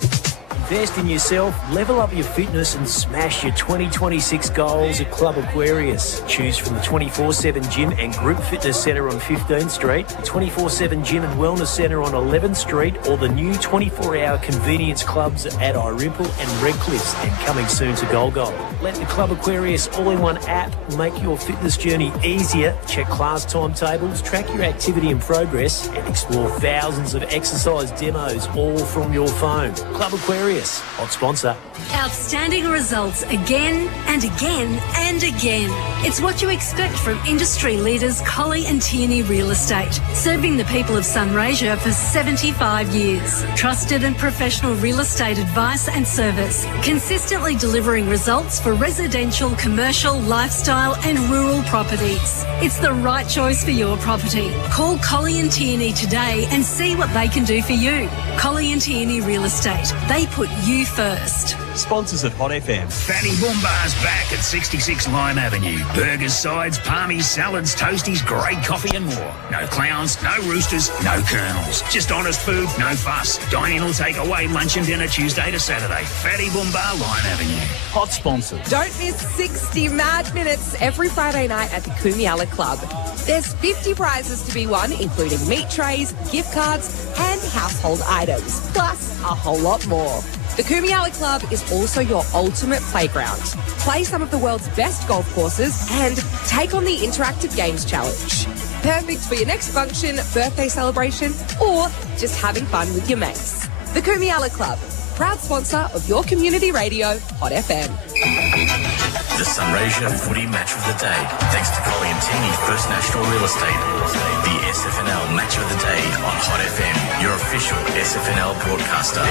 Invest in yourself, level up your fitness and smash your 2026 goals at Club Aquarius. Choose from the 24/7 Gym and Group Fitness Centre on 15th Street, the 24/7 Gym and Wellness Centre on 11th Street, or the new 24-hour convenience clubs at Irimple and Redcliffe, and coming soon to Golgol. Let the Club Aquarius all-in-one app make your fitness journey easier. Check class timetables, track your activity and progress, and explore thousands of exercise demos all from your phone. Club Aquarius. Hot sponsor. Outstanding results again and again and again. It's what you expect from industry leaders Collie and Tierney Real Estate, serving the people of Sunraysia for 75 years. Trusted and professional real estate advice and service, consistently delivering results for residential, commercial, lifestyle and rural properties. It's the right choice for your property. Call Collie and Tierney today and see what they can do for you. Collie and Tierney Real Estate. They put you first. Sponsors at Hot FM. Fatty Boombar's back at 66 Lime Avenue. Burgers, sides, palmies, salads, toasties, great coffee and more. No clowns, no roosters, no colonels. Just honest food, no fuss. Dine in or take away lunch and dinner Tuesday to Saturday. Fatty Boombar, Lime Avenue. Hot sponsors. Don't miss 60 mad minutes every Friday night at the Kumiala Club. There's 50 prizes to be won, including meat trays, gift cards and household items, plus a whole lot more. The Kumiala Club is also your ultimate playground. Play some of the world's best golf courses and take on the Interactive Games Challenge. Perfect for your next function, birthday celebration, or just having fun with your mates. The Kumiala Club, proud sponsor of your community radio, Hot FM. The Sunraysia Footy Match of the Day. Thanks to Collie and Tierney, First National Real Estate. The SFNL Match of the Day on Hot FM, your official SFNL broadcaster.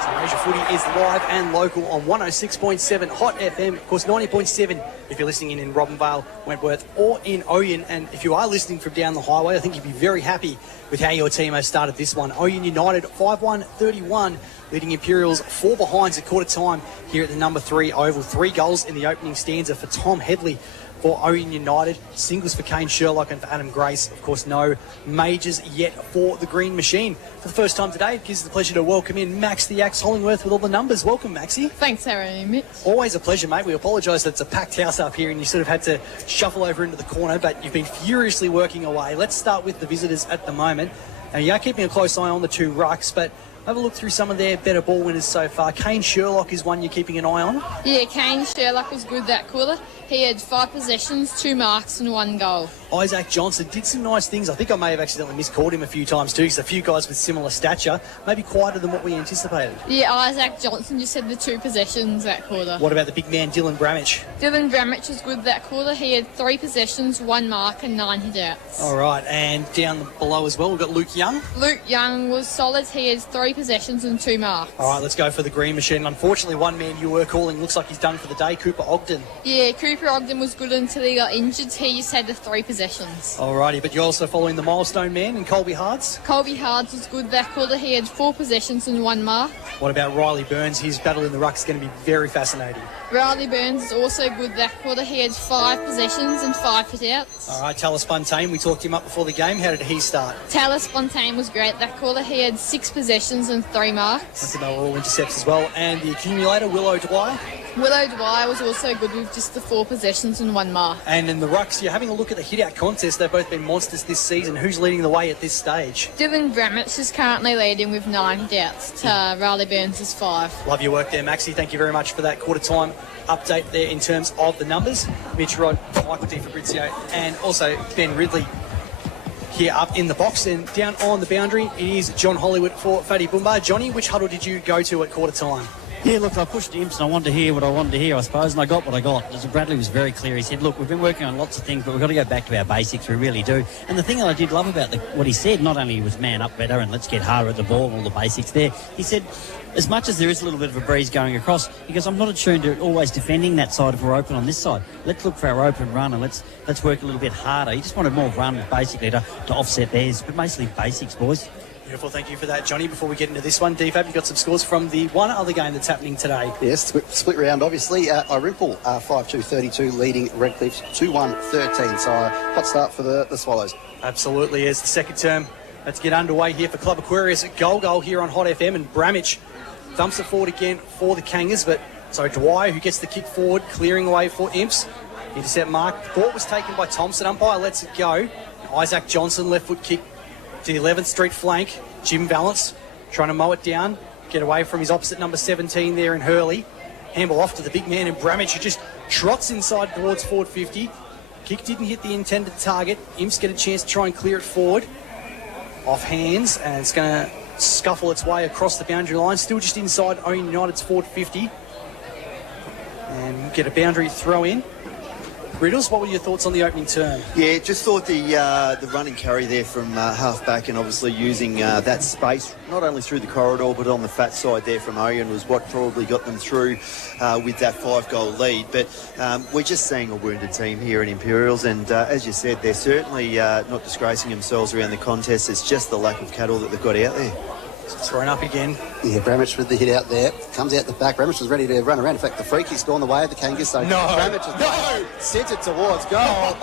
Sunraysia Footy is live and local on 106.7 Hot FM, of course 90.7 if you're listening in Robinvale, Wentworth or in Ouyen. And if you are listening from down the highway, I think you'd be very happy with how your team has started this one. Ouyen United 5-1-31, leading Imperials 4 behinds at quarter time here at the number 3 oval. 3 goals in the opening stanza for Tom Headley for Ouyen United, singles for Kane Sherlock and for Adam Grace. Of course, no majors yet for the Green Machine. For the first time today, it gives us the pleasure to welcome in Max the Axe Hollingworth with all the numbers. Welcome, Maxie. Thanks, Harry. Mitch. Always a pleasure, mate. We apologise that it's a packed house up here and you sort of had to shuffle over into the corner, but you've been furiously working away. Let's start with the visitors at the moment. Now, you are keeping a close eye on the 2 rucks, but have a look through some of their better ball winners so far. Kane Sherlock is one you're keeping an eye on. Yeah, Kane Sherlock was good that quarter. He had 5 possessions, 2 marks and 1 goal. Isaac Johnson did some nice things. I think I may have accidentally miscalled him a few times too, because a few guys with similar stature, maybe quieter than what we anticipated. Yeah, Isaac Johnson just had the 2 possessions that quarter. What about the big man, Dylan Bramich? Dylan Bramich was good that quarter. He had 3 possessions, 1 mark and 9 hit-outs. All right, and down below as well, we've got Luke Young. Luke Young was solid. He had 3 possessions and 2 marks. All right, let's go for the green machine. Unfortunately, one man you were calling looks like he's done for the day, Cooper Ogden. Yeah, Cooper Ogden was good until he got injured. He just had the 3 possessions. Alrighty, but you're also following the milestone man in Colby Hards. Colby Hards was good that quarter. He had 4 possessions and 1 mark. What about Riley Burns? His battle in the ruck is going to be very fascinating. Riley Burns is also good that quarter. He had 5 possessions and 5 hit-outs. All right, Talis Fontaine, we talked him up before the game. How did he start? Talis Fontaine was great that quarter. He had 6 possessions and 3 marks. They were all intercepts as well. And the accumulator, Willow Dwyer. Willow Dwyer was also good with just the 4 possessions and 1 mark. And in the rucks, you're having a look at the hit-out contest. They've both been monsters this season. Who's leading the way at this stage? Dylan Bramich is currently leading with 9 hit-outs to Riley Burns is 5. Love your work there, Maxie. Thank you very much for that quarter-time update there in terms of the numbers. Mitch Rod, Michael Di Fabrizio, and also Ben Ridley here up in the box. And down on the boundary, it is John Hollywood for Fadi Boomba. Johnny, which huddle did you go to at quarter-time? Yeah, look, I pushed Imps and I wanted to hear what I wanted to hear, I suppose, and I got what I got. Bradley was very clear. He said, look, we've been working on lots of things, but we've got to go back to our basics. We really do. And the thing that I did love about what he said, not only was man up better and let's get harder at the ball and all the basics there, he said, as much as there is a little bit of a breeze going across, he goes, I'm not attuned to always defending that side if we're open on this side. Let's look for our open run and let's work a little bit harder. He just wanted more run, basically, to offset theirs, but mostly basics, boys. Beautiful, thank you for that, Johnny. Before we get into this one, DFAB, you've got some scores from the one other game that's happening today. Yes, split round, obviously. Irimple 5-2-32 leading Redcliffe 2-1-13. So hot start for the Swallows. Absolutely, as the second term. Let's get underway here for Club Aquarius at goal here on Hot FM, and Bramich dumps it forward again for the Kangas, but so Dwyer, who gets the kick forward, clearing away for Imps. Intercept mark. Ball was taken by Thompson. Umpire lets it go. Isaac Johnson, left foot kick to the 11th Street flank. Jim Valance trying to mow it down, get away from his opposite number 17 there in Hurley. Handball off to the big man in Bramich, who just trots inside towards forward 50. Kick didn't hit the intended target. Imps get a chance to try and clear it forward. Off hands, and it's going to scuffle its way across the boundary line. Still just inside Ouyen Utd's forward 50. And get a boundary throw in. Riddles, what were your thoughts on the opening term? Yeah, just thought the run and carry there from half-back, and obviously using that space, not only through the corridor, but on the fat side there from Ouyen was what probably got them through with that 5-goal lead. But we're just seeing a wounded team here in Imperials, and as you said, they're certainly not disgracing themselves around the contest. It's just the lack of cattle that they've got out there. Thrown up again. Yeah, Bramich with the hit out there. Comes out the back. Bramich was ready to run around. In fact, the free kick's gone the way of the Kangas. So Bramich sent it towards goal.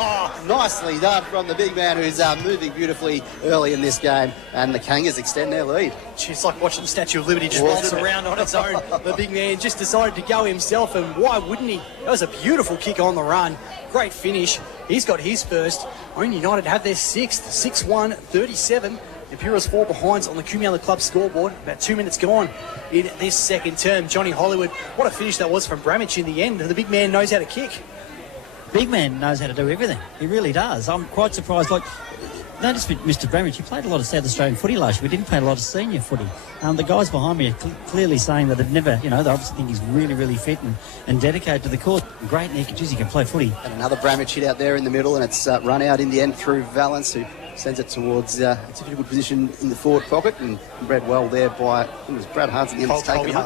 Nicely done from the big man who's moving beautifully early in this game. And the Kangas extend their lead. It's like watching the Statue of Liberty just rolls around on its own. The big man just decided to go himself, and why wouldn't he? That was a beautiful kick on the run. Great finish. He's got his first. Ouyen Utd have their 6th. 6-1-37. Imperials 4 behinds on the Kumiala Club scoreboard. About 2 minutes gone in this second term. Johnny Hollywood, what a finish that was from Bramich in the end. The big man knows how to kick. Big man knows how to do everything. He really does. I'm quite surprised. Like, notice with Mr. Bramich, he played a lot of South Australian footy last year. We didn't play a lot of senior footy. The guys behind me are clearly saying that they've never, they obviously think he's really, really fit and dedicated to the cause. Great, and he can play footy. And another Bramich hit out there in the middle, and it's run out in the end through Valance, who sends it towards a difficult position in the forward pocket, and read well there by, I think it was Brad Hart's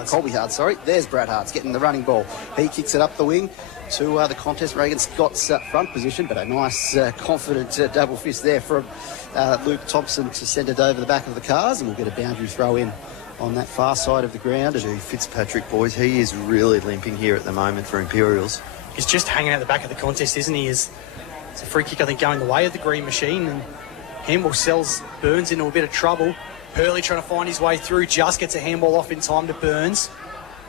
Colby Hart, sorry. There's Brad Hart's getting the running ball. He kicks it up the wing to the contest. Reagan Scott's front position, but a nice, confident double fist there from Luke Thompson to send it over the back of the cars, and we'll get a boundary throw in on that far side of the ground. Gee, Fitzpatrick, boys, he is really limping here at the moment for Imperials. He's just hanging out the back of the contest, isn't he? It's a free kick, I think, going the way of the green machine, and handball sells Burns into a bit of trouble. Hurley trying to find his way through, just gets a handball off in time to Burns.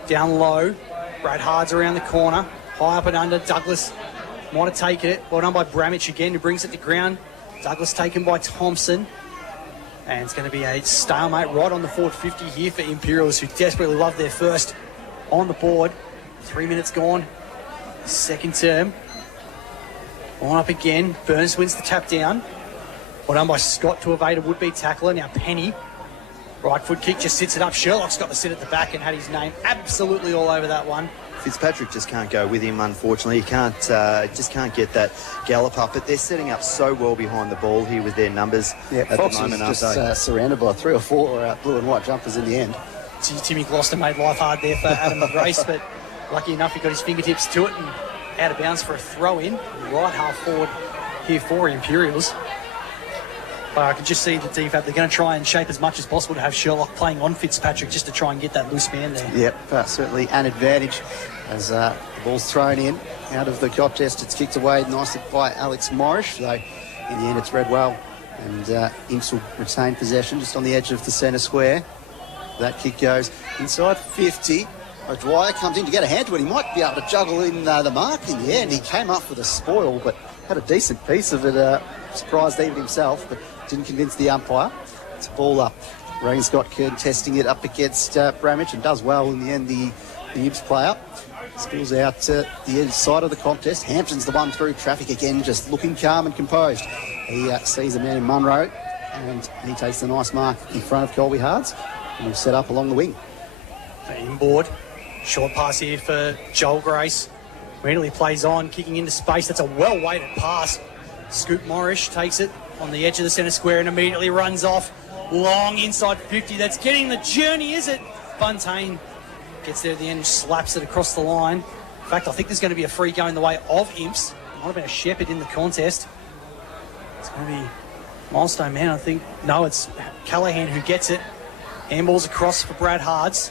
Down low, Brad Hard's around the corner, high up and under. Douglas might have taken it. Well done by Bramich again, who brings it to ground. Douglas taken by Thompson. And it's going to be a stalemate right on the forward 50 here for Imperials, who desperately love their first on the board. 3 minutes gone, second term. On up again. Burns wins the tap down. Well done by Scott to evade a would-be tackler. Now Penny. Right foot kick just sits it up. Sherlock's got the sit at the back and had his name absolutely all over that one. Fitzpatrick just can't go with him, unfortunately. He just can't get that gallop up. But they're setting up so well behind the ball here with their numbers at Fox the moment, was aren't they? just surrounded by 3 or 4 blue and white jumpers in the end. Timmy Gloucester made life hard there for Adam Grace, but lucky enough he got his fingertips to it and out of bounds for a throw-in. Right half forward here for Imperials. But I can just see the DFAB, they're going to try and shape as much as possible to have Sherlock playing on Fitzpatrick just to try and get that loose man there. Yep, certainly an advantage as the ball's thrown in out of the contest. It's kicked away nicely by Alex Morris, though in the end it's read well. And Imps will retain possession just on the edge of the centre square. That kick goes inside 50. O'Dwyer comes in to get a hand to it. He might be able to juggle in the mark in the end. He came up with a spoil, but had a decent piece of it. Surprised even himself, but didn't convince the umpire. It's a ball up. Rain Scott contesting it up against Bramage and does well in the end. The Imps player spills out the inside of the contest. Hampton's the one through traffic again, just looking calm and composed. He sees a man in Munro and he takes the nice mark in front of Colby Hards and will set up along the wing. Inboard. Short pass here for Joel Grace. Immediately plays on, kicking into space. That's a well-weighted pass. Scoop Morris takes it on the edge of the centre square and immediately runs off. Long inside 50. That's getting the journey, is it? Buntain gets there at the end, slaps it across the line. In fact, I think there's going to be a free going the way of Imps. Might have been a Shepherd in the contest. It's going to be Milestone Man, I think. No, it's Callahan who gets it. Handballs across for Brad Hards.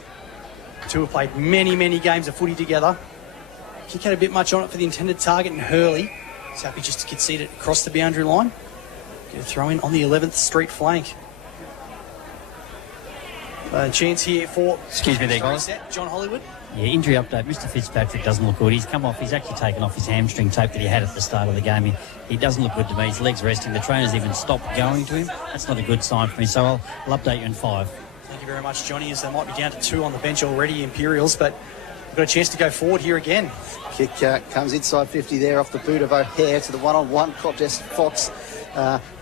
Two have played many, many games of footy together. Kick had a bit much on it for the intended target, and Hurley is happy just to concede it across the boundary line. Get a throw in on the 11th Street flank. Chance here for... Excuse me there, guys. John Hollywood. Yeah, injury update. Mr. Fitzpatrick doesn't look good. He's come off. He's actually taken off his hamstring tape that he had at the start of the game. He doesn't look good to me. His leg's resting. The trainer's even stopped going to him. That's not a good sign for me. So I'll update you in 5. Thank you very much, Johnny, as they might be down to 2 on the bench already, Imperials, but we've got a chance to go forward here again. Kick comes inside 50 there off the boot of O'Hare to the one-on-one contest. Fox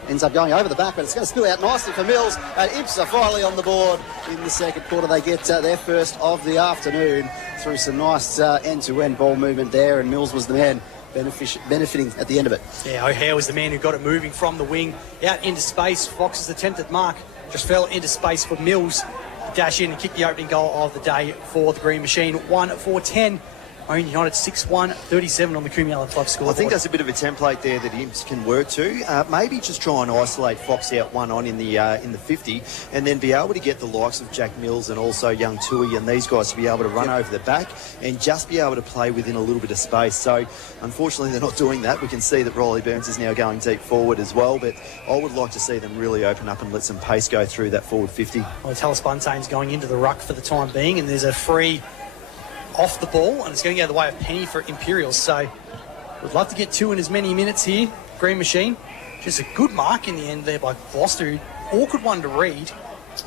ends up going over the back, but it's going to spill out nicely for Mills. And Imps are finally on the board in the second quarter. They get their first of the afternoon through some nice end-to-end ball movement there, and Mills was the man benefiting at the end of it. Yeah, O'Hare was the man who got it moving from the wing out into space. Fox's attempted mark just fell into space for Mills to dash in and kick the opening goal of the day for the Green Machine. 1-4-10. Ouyen Utd 6-1-37 on the Kumiala Club scoreboard. I think that's a bit of a template there that Imps can work to. Maybe just try and isolate Fox out one on in the 50, and then be able to get the likes of Jack Mills and also young Tui and these guys to be able to run over the back and just be able to play within a little bit of space. So unfortunately they're not doing that. We can see that Riley Burns is now going deep forward as well, but I would like to see them really open up and let some pace go through that forward 50. Well, Tallis Buntain's going into the ruck for the time being, and there's a free off the ball, and it's going to go the way of Penny for Imperials. So we'd love to get 2 in as many minutes here. Green Machine, just a good mark in the end there by Gloucester. Awkward one to read.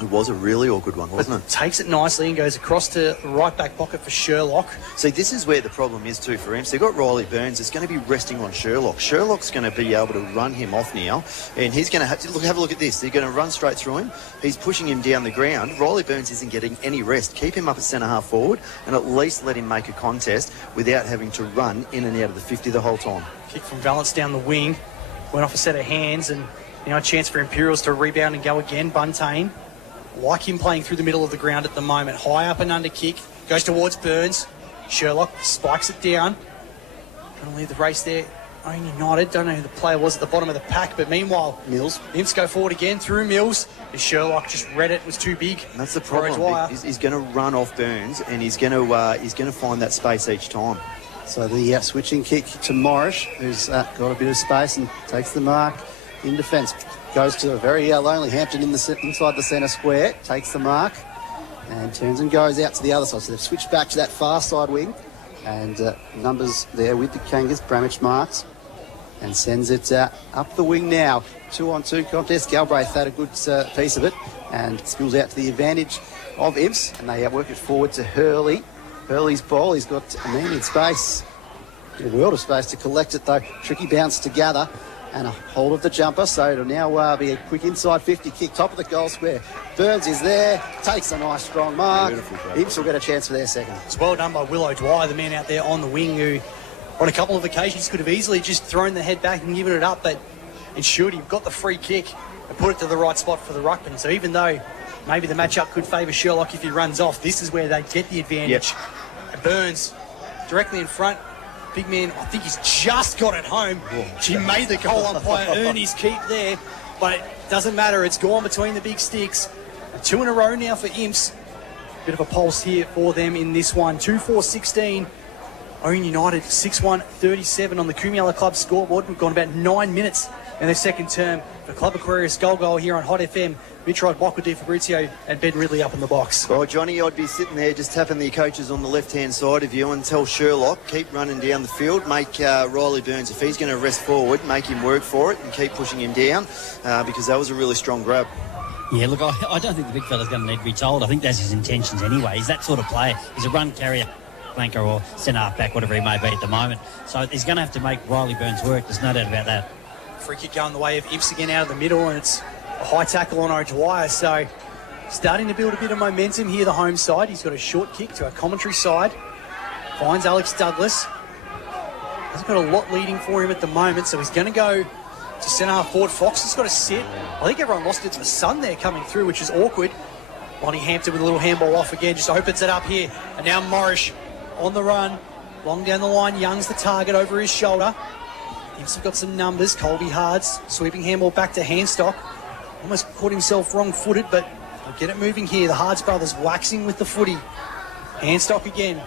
It was a really awkward one, wasn't it? Takes it nicely and goes across to the right back pocket for Sherlock. See, this is where the problem is too for Imps. They've got Riley Burns. It's going to be resting on Sherlock. Sherlock's going to be able to run him off now, and he's going to have a look at this. They're going to run straight through him. He's pushing him down the ground. Riley Burns isn't getting any rest. Keep him up at centre half forward and at least let him make a contest without having to run in and out of the 50 the whole time. Kick from Valance down the wing. Went off a set of hands, and now a chance for Imperials to rebound and go again. Buntain, like him playing through the middle of the ground at the moment. High up and under kick. Goes towards Burns. Sherlock spikes it down. Going to leave the race there. Ouyen Utd. Don't know who the player was at the bottom of the pack, but meanwhile, Mills. Imps go forward again through Mills. Sherlock just read it, was too big. And that's the problem. He's going to run off Burns, and he's going to find that space each time. So the switching kick to Morris, who's got a bit of space and takes the mark in defence. Goes to a very lonely Hampton inside the centre square, takes the mark and turns and goes out to the other side. So they've switched back to that far side wing, and numbers there with the Kangas, Bramage marks, and sends it up the wing now. 2-on-2 contest. Galbraith had a good piece of it and spills out to the advantage of Imps, and they work it forward to Hurley. Hurley's ball, he's got a man in space. A world of space to collect it, though. Tricky bounce to gather and a hold of the jumper. So it'll now be a quick inside 50 kick, top of the goal square. Burns is there, takes a nice strong mark. Imps will get a chance for their second. It's well done by Will Dwyer, the man out there on the wing, who on a couple of occasions could have easily just thrown the head back and given it up, but ensured he got the free kick and put it to the right spot for the ruckman. So even though maybe the matchup could favour Sherlock if he runs off, this is where they get the advantage. And Burns directly in front. Big man, I think he's just got it home. He made the goal umpire earn his keep there, but it doesn't matter. It's gone between the big sticks. 2 in a row now for Imps. Bit of a pulse here for them in this one. 2-4-16. Ouyen United 6-1-37 on the Kumiala Club scoreboard. We've gone about 9 minutes in their second term. The Club Aquarius goal here on Hot FM. Mitrod, Bocco, Fabrizio and Ben Ridley up in the box. Well, Johnny, I'd be sitting there just tapping the coaches on the left-hand side of you and tell Sherlock, keep running down the field, make Riley Burns, if he's going to rest forward, make him work for it and keep pushing him down because that was a really strong grab. Yeah, look, I don't think the big fella's going to need to be told. I think that's his intentions anyway. He's that sort of player. He's a run carrier, flanker or centre-half back, whatever he may be at the moment. So he's going to have to make Riley Burns work. There's no doubt about that. Free kick going the way of Imps again out of the middle, and it's a high tackle on O'Dwyer. So starting to build a bit of momentum here, the home side. He's got a short kick to a commentary side. Finds Alex Douglas. Hasn't got a lot leading for him at the moment, so he's going to go to centre-half forward. Fox has got to sit. I think everyone lost it to the sun there coming through, which is awkward. Lonnie Hampton with a little handball off again, just opens it up here. And now Morris on the run. Long down the line, Young's the target over his shoulder. Imps have got some numbers. Colby Hards sweeping handball back to Handstock. Almost caught himself wrong-footed, but they'll get it moving here. The Hards brothers waxing with the footy. Handstock again.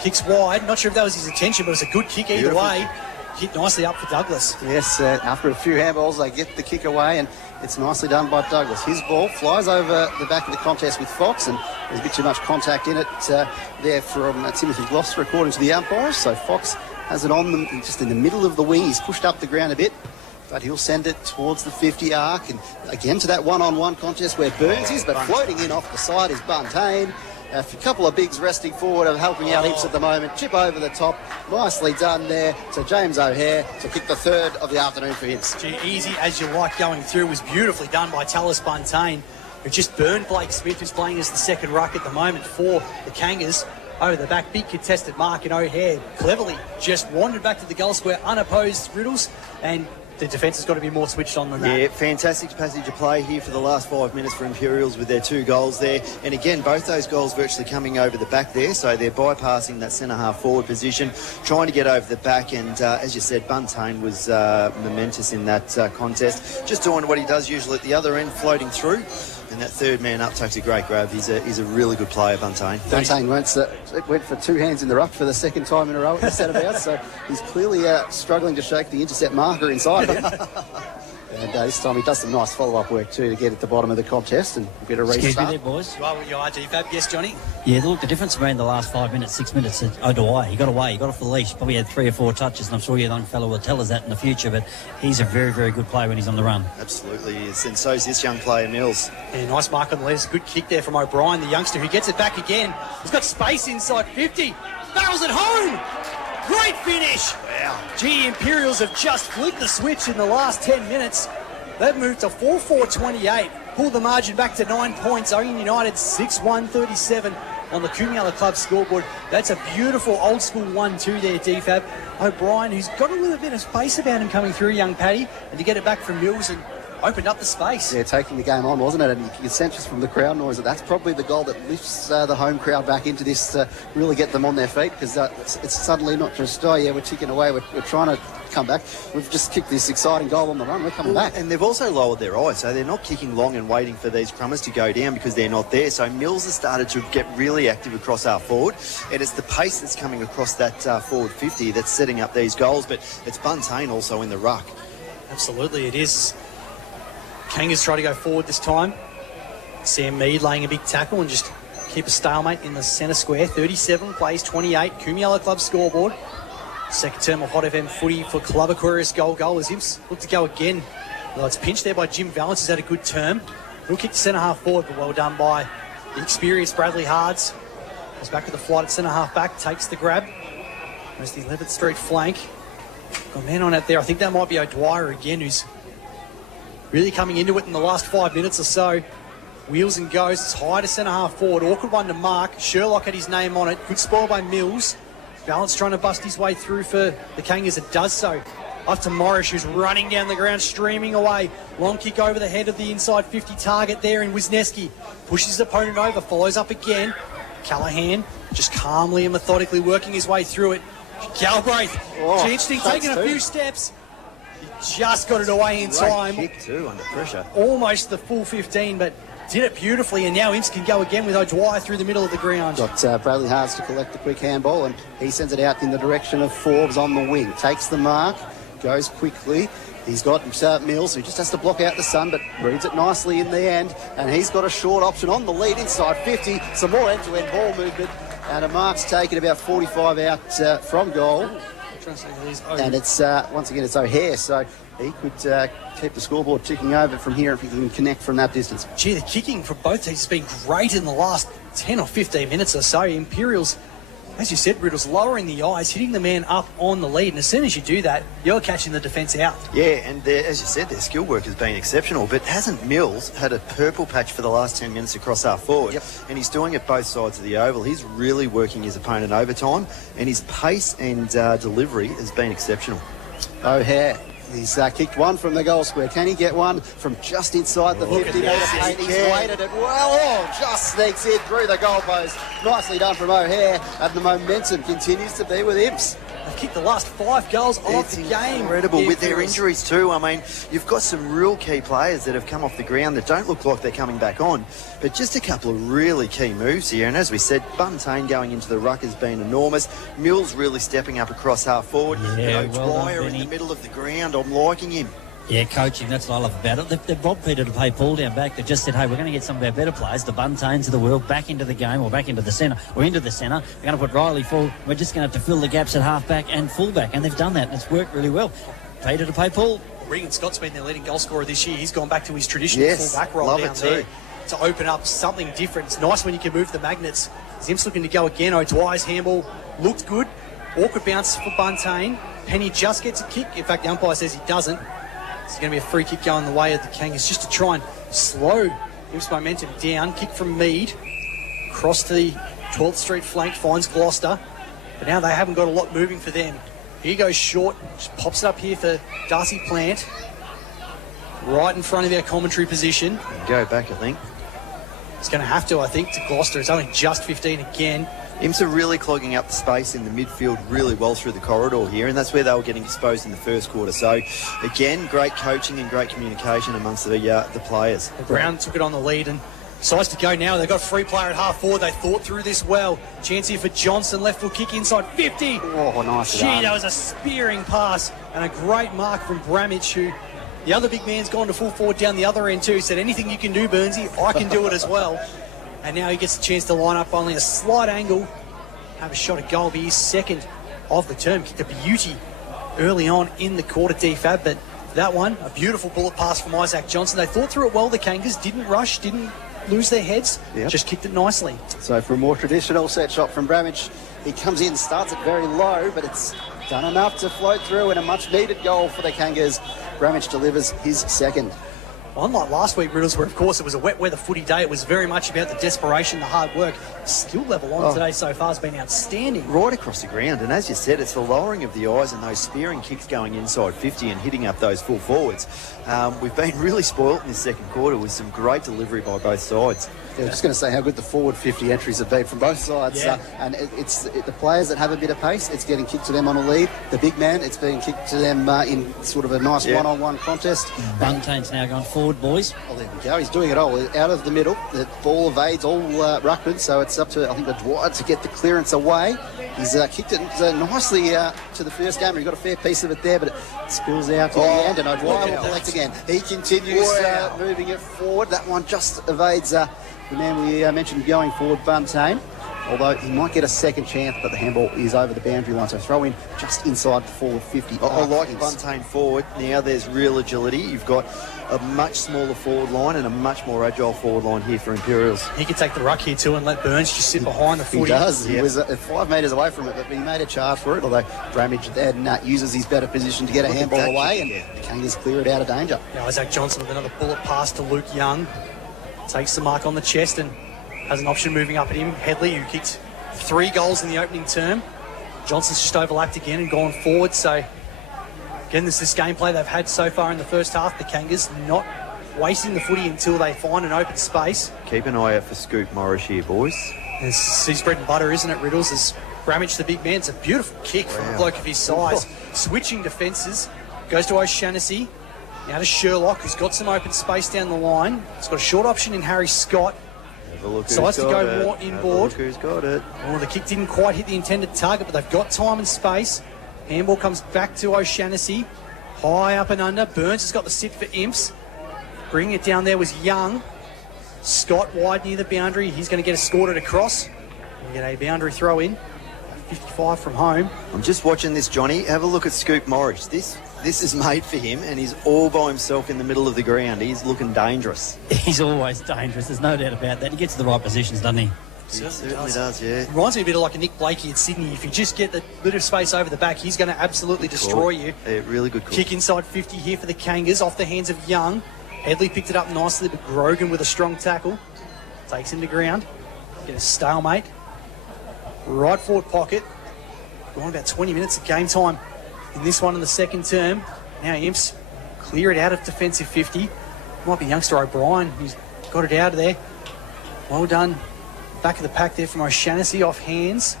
Kicks wide. Not sure if that was his intention, but it was a good kick either way. Hit nicely up for Douglas. Yes, after a few handballs, they get the kick away, and it's nicely done by Douglas. His ball flies over the back of the contest with Fox, and there's a bit too much contact in it there from Timothy Gloucester, according to the umpires. So Fox has it on them just in the middle of the wing. He's pushed up the ground a bit, but he'll send it towards the 50 arc, and again to that one-on-one contest where Burns is, but floating in off the side is Buntain. A couple of bigs resting forward of helping out Imps at the moment. Chip over the top. Nicely done there. So James O'Hare to kick the third of the afternoon for Imps. Easy as you like going through. Was beautifully done by Tallis Buntain, who just burned Blake Smith, who's playing as the second ruck at the moment for the Kangas. Over the back, big contested mark, and O'Hare cleverly just wandered back to the goal square, unopposed Riddles, and the defence has got to be more switched on than that. Yeah, fantastic passage of play here for the last 5 minutes for Imperials with their 2 goals there. And again, both those goals virtually coming over the back there, so they're bypassing that centre-half forward position, trying to get over the back, and as you said, Buntain was momentous in that contest, just doing what he does usually at the other end, floating through. And that third man up takes a great grab. He's a really good player, Buntain. Buntain went for 2 hands in the ruck for the second time in a row at the centre-bout, so he's clearly struggling to shake the intercept marker inside of him. And this time he does some nice follow-up work too to get at the bottom of the contest and a bit of restart. Excuse me there, boys. You are what you are, Fab. Yes, Johnny? Yeah, look, the difference between the last 5 minutes, 6 minutes, O'Dwyer, he got away, he got off the leash, probably had 3 or 4 touches, and I'm sure your young fellow will tell us that in the future, but he's a very, very good player when he's on the run. Absolutely is, and so is this young player, Mills. Yeah, nice mark on the legs. Good kick there from O'Brien, the youngster, who gets it back again. He's got space inside 50. Barrels it home! Great finish! Wow. Gee, Imperials have just flipped the switch in the last 10 minutes. They've moved to 4-4-28, pulled the margin back to 9 points. Ouyen United 6-1-37 on the Kumiala Club scoreboard. That's a beautiful old school 1-2 there, DFAB. O'Brien, who's got a little bit of space about him coming through, young Paddy, and to get it back from Mills and opened up the space. Yeah, taking the game on, wasn't it? And you can sense just from the crowd noise that that's probably the goal that lifts the home crowd back into this, really get them on their feet, because it's suddenly not just, oh yeah, we're ticking away, we're trying to come back. We've just kicked this exciting goal on the run, we're coming back. And they've also lowered their eyes, so they're not kicking long and waiting for these crummers to go down because they're not there. So Mills has started to get really active across our forward, and it's the pace that's coming across that forward 50 that's setting up these goals, but it's Buntain also in the ruck. Absolutely, it is. Kangas try to go forward this time. Sam Mead laying a big tackle and just keep a stalemate in the centre square. 37 plays 28. Kumiala Club scoreboard. Second term of Hot FM footy for Club Aquarius goal as Imps look to go again. Well, it's pinched there by Jim Valance, who's had a good term. He'll kick the centre half forward, but well done by the experienced Bradley Hards. Goes back to the flight at centre half back, takes the grab. Where's the 11th Street flank? Got a man on out there. I think that might be O'Dwyer again, who's really coming into it in the last 5 minutes or so. Wheels and goes. It's high to centre half forward. Awkward one to mark. Sherlock had his name on it. Good spoil by Mills. Balance trying to bust his way through for the Kangas. It does so. Up to Morris, who's running down the ground, streaming away. Long kick over the head of the inside 50 target there in Wisniewski. Pushes his opponent over. Follows up again. Callahan just calmly and methodically working his way through it. Galbraith, interesting, taking a few steps. He just got it away in time. Kick too, under pressure. Almost the full 15, but did it beautifully. And now Imps can go again with O'Dwyer through the middle of the ground. Got Bradley Hards to collect the quick handball, and he sends it out in the direction of Forbes on the wing. Takes the mark, goes quickly. He's got Mills, who just has to block out the sun, but reads it nicely in the end. And he's got a short option on the lead inside 50. Some more end-to-end ball movement. And a mark's taken about 45 out from goal. And it's, once again, it's O'Hare. So he could keep the scoreboard ticking over from here if he can connect from that distance. Gee, the kicking from both teams has been great in the last 10 or 15 minutes or so. Imperials, as you said, Riddle's lowering the eyes, hitting the man up on the lead. And as soon as you do that, you're catching the defence out. Yeah, and as you said, their skill work has been exceptional. But hasn't Mills had a purple patch for the last 10 minutes across half forward? Yep. And he's doing it both sides of the oval. He's really working his opponent overtime. And his pace and delivery has been exceptional. O'Hare. He's kicked one from the goal square. Can he get one from just inside the 50-metre paint? He's waited it well. Just sneaks in through the goal post. Nicely done from O'Hare. And the momentum continues to be with Imps. They've kicked the last 5 goals of the game. Incredible with their injuries too. I mean, you've got some real key players that have come off the ground that don't look like they're coming back on. But just a couple of really key moves here. And as we said, Buntain going into the ruck has been enormous. Mills really stepping up across half forward. Yeah, and O'Dwyer in the middle of the ground. I'm liking him. Yeah, coaching, that's what I love about it. They've robbed Peter to pay Paul down back. They've just said, hey, we're going to get some of our better players, the Buntains of the world, back into the game or back into the centre or into the centre. We're going to put Riley full. We're just going to have to fill the gaps at half-back and full-back. And they've done that, and it's worked really well. Peter to pay Paul. Regan Scott's been their leading goal scorer this year. He's gone back to his traditional full-back role down there to open up something different. It's nice when you can move the magnets. Zim's looking to go again. O'Dwyer's handball looked good. Awkward bounce for Buntain. Penny just gets a kick. In fact, the umpire says he doesn't. It's going to be a free kick going the way of the Kangas just to try and slow Imps momentum down. Kick from Mead. Cross to the 12th Street flank. Finds Gloucester. But now they haven't got a lot moving for them. Here goes short. Just pops it up here for Darcy Plant. Right in front of our commentary position. Go back, I think. He's going to have to, I think, to Gloucester. It's only just 15 again. Imps are really clogging up the space in the midfield really well through the corridor here, and that's where they were getting exposed in the first quarter. So, again, great coaching and great communication amongst the players. Brown took it on the lead and decides to go now. They've got a free player at half forward. They thought through this well. Chance here for Johnson. Left foot kick inside 50. Oh, nice. Gee, that was a spearing pass and a great mark from Bramage, who the other big man's gone to full forward down the other end too. He said, anything you can do, Burnsy, I can do it as well. And now he gets a chance to line up only a slight angle, have a shot at goal, be his second of the term. Kicked a beauty early on in the quarter, DFAB, but that one, a beautiful bullet pass from Isaac Johnson. They thought through it well, the Kangas, didn't rush, didn't lose their heads, just kicked it nicely. So for a more traditional set shot from Bramage, he comes in, starts it very low, but it's done enough to float through, and a much-needed goal for the Kangas. Bramage delivers his second. Unlike last week, Riddles, where of course it was a wet weather footy day, it was very much about the desperation, the hard work. Skill level on today so far has been outstanding. Right across the ground, and as you said, it's the lowering of the eyes and those spearing kicks going inside 50 and hitting up those full forwards. We've been really spoilt in this second quarter with some great delivery by both sides. Yeah, I'm just going to say how good the forward 50 entries have been from both sides. Yeah. And it's the players that have a bit of pace, it's getting kicked to them on a lead. The big man, it's being kicked to them in sort of a nice one-on-one contest. Buntain's now going forward, boys. Oh, there we go. He's doing it all out of the middle. The ball evades all ruckman, so it's up to, I think, the Dwyer to get the clearance away. He's kicked it nicely to the first game. He got a fair piece of it there, but it spills out to the end, and O'Dwyer will collect again. He continues moving it forward. That one just evades the man we mentioned going forward, Buntain. although he might get a second chance, but the handball is over the boundary line. So throw in just inside the forward 50. I like Buntain forward. Now there's real agility. You've got a much smaller forward line and a much more agile forward line here for Imperials. He could take the ruck here too and let Burns just sit behind the footy. He does. He was 5 metres away from it, but he made a charge for it, although Bramage then uses his better position to get a handball away, and the Kangas clear it out of danger. Now Isaac Johnson with another bullet pass to Luke Young. Takes the mark on the chest and has an option moving up at him. Headley, who kicked 3 goals in the opening term. Johnson's just overlapped again and gone forward. So, again, this gameplay they've had so far in the first half. The Kangas not wasting the footy until they find an open space. Keep an eye out for Scoop Morris here, boys. It's his bread and butter, isn't it, Riddles? As Bramage, the big man, it's a beautiful kick from a bloke of his size. Switching defences, goes to O'Shannessy. Now to Sherlock, who's got some open space down the line. He's got a short option in Harry Scott. Decides to go more inboard. Who's got it? Oh, the kick didn't quite hit the intended target, but they've got time and space. Handball comes back to O'Shannessy. High up and under. Burns has got the sit for Imps. Bringing it down there was Young. Scott wide near the boundary. He's going to get escorted across. We'll get a boundary throw in. 55 from home. I'm just watching this, Johnny. Have a look at Scoop Morris. This is made for him, and he's all by himself in the middle of the ground. He's looking dangerous. He's always dangerous. There's no doubt about that. He gets to the right positions, doesn't he? He certainly does, yeah. Reminds me a bit of like a Nick Blakey at Sydney. If you just get the bit of space over the back, he's going to absolutely destroy you. Yeah, really good call. Kick inside 50 here for the Kangas, off the hands of Young. Headley picked it up nicely, but Grogan with a strong tackle. Takes him to ground. Get a stalemate. Right forward pocket. Gone about 20 minutes of game time in this one in the second term. Now Imps clear it out of defensive 50. Might be youngster O'Brien who's got it out of there. Well done. Back of the pack there from O'Shannessy off hands.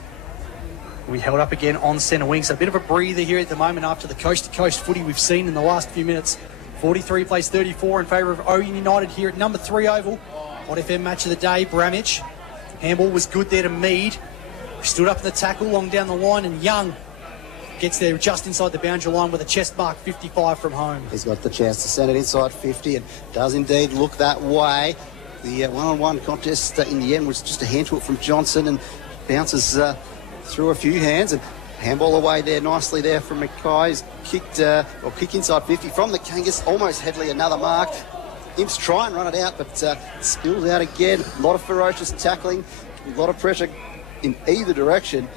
We held up again on centre wing. So a bit of a breather here at the moment after the coast-to-coast footy we've seen in the last few minutes. 43 plays 34 in favour of Ouyen United here at number 3 Oval. Hot FM match of the day, Bramage. Handball was good there to Mead. Stood up in the tackle, long down the line, and Young gets there just inside the boundary line with a chest mark 55 from home. He's got the chance to send it inside 50 and does indeed look that way. The one-on-one contest in the end was just a hand hook from Johnson and bounces through a few hands and handball away there nicely there from Mackay. He's kick inside 50 from the Kangas, almost Headley, another mark. Imps try and run it out, but spills out again. A lot of ferocious tackling, a lot of pressure in either direction.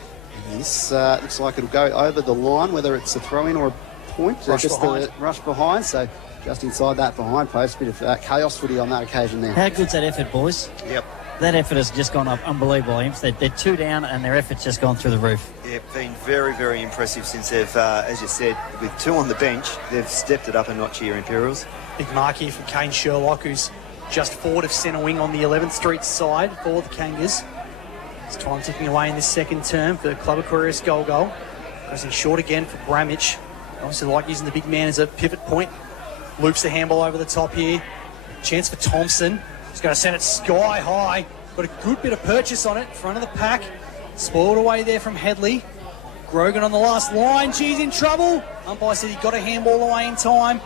And this looks like it'll go over the line, whether it's a throw-in or a point. Rush behind. The rush behind, so just inside that behind post. Bit of chaos footy on that occasion there. How good's that effort, boys? Yep. That effort has just gone up unbelievable. They're 2 down and their effort's just gone through the roof. Yeah, been very, very impressive since they've, as you said, with 2 on the bench, they've stepped it up a notch here, Imperials. Big mark here from Kane Sherlock, who's just forward of centre wing on the 11th Street side for the Kangas. It's time ticking away in this second term for Club Aquarius goal. Goes in short again for Bramage. Obviously like using the big man as a pivot point. Loops the handball over the top here. Chance for Thompson. He's going to send it sky high. Got a good bit of purchase on it. Front of the pack. Spoiled away there from Headley. Grogan on the last line. Geez, in trouble. Umpire said he got a handball away in time.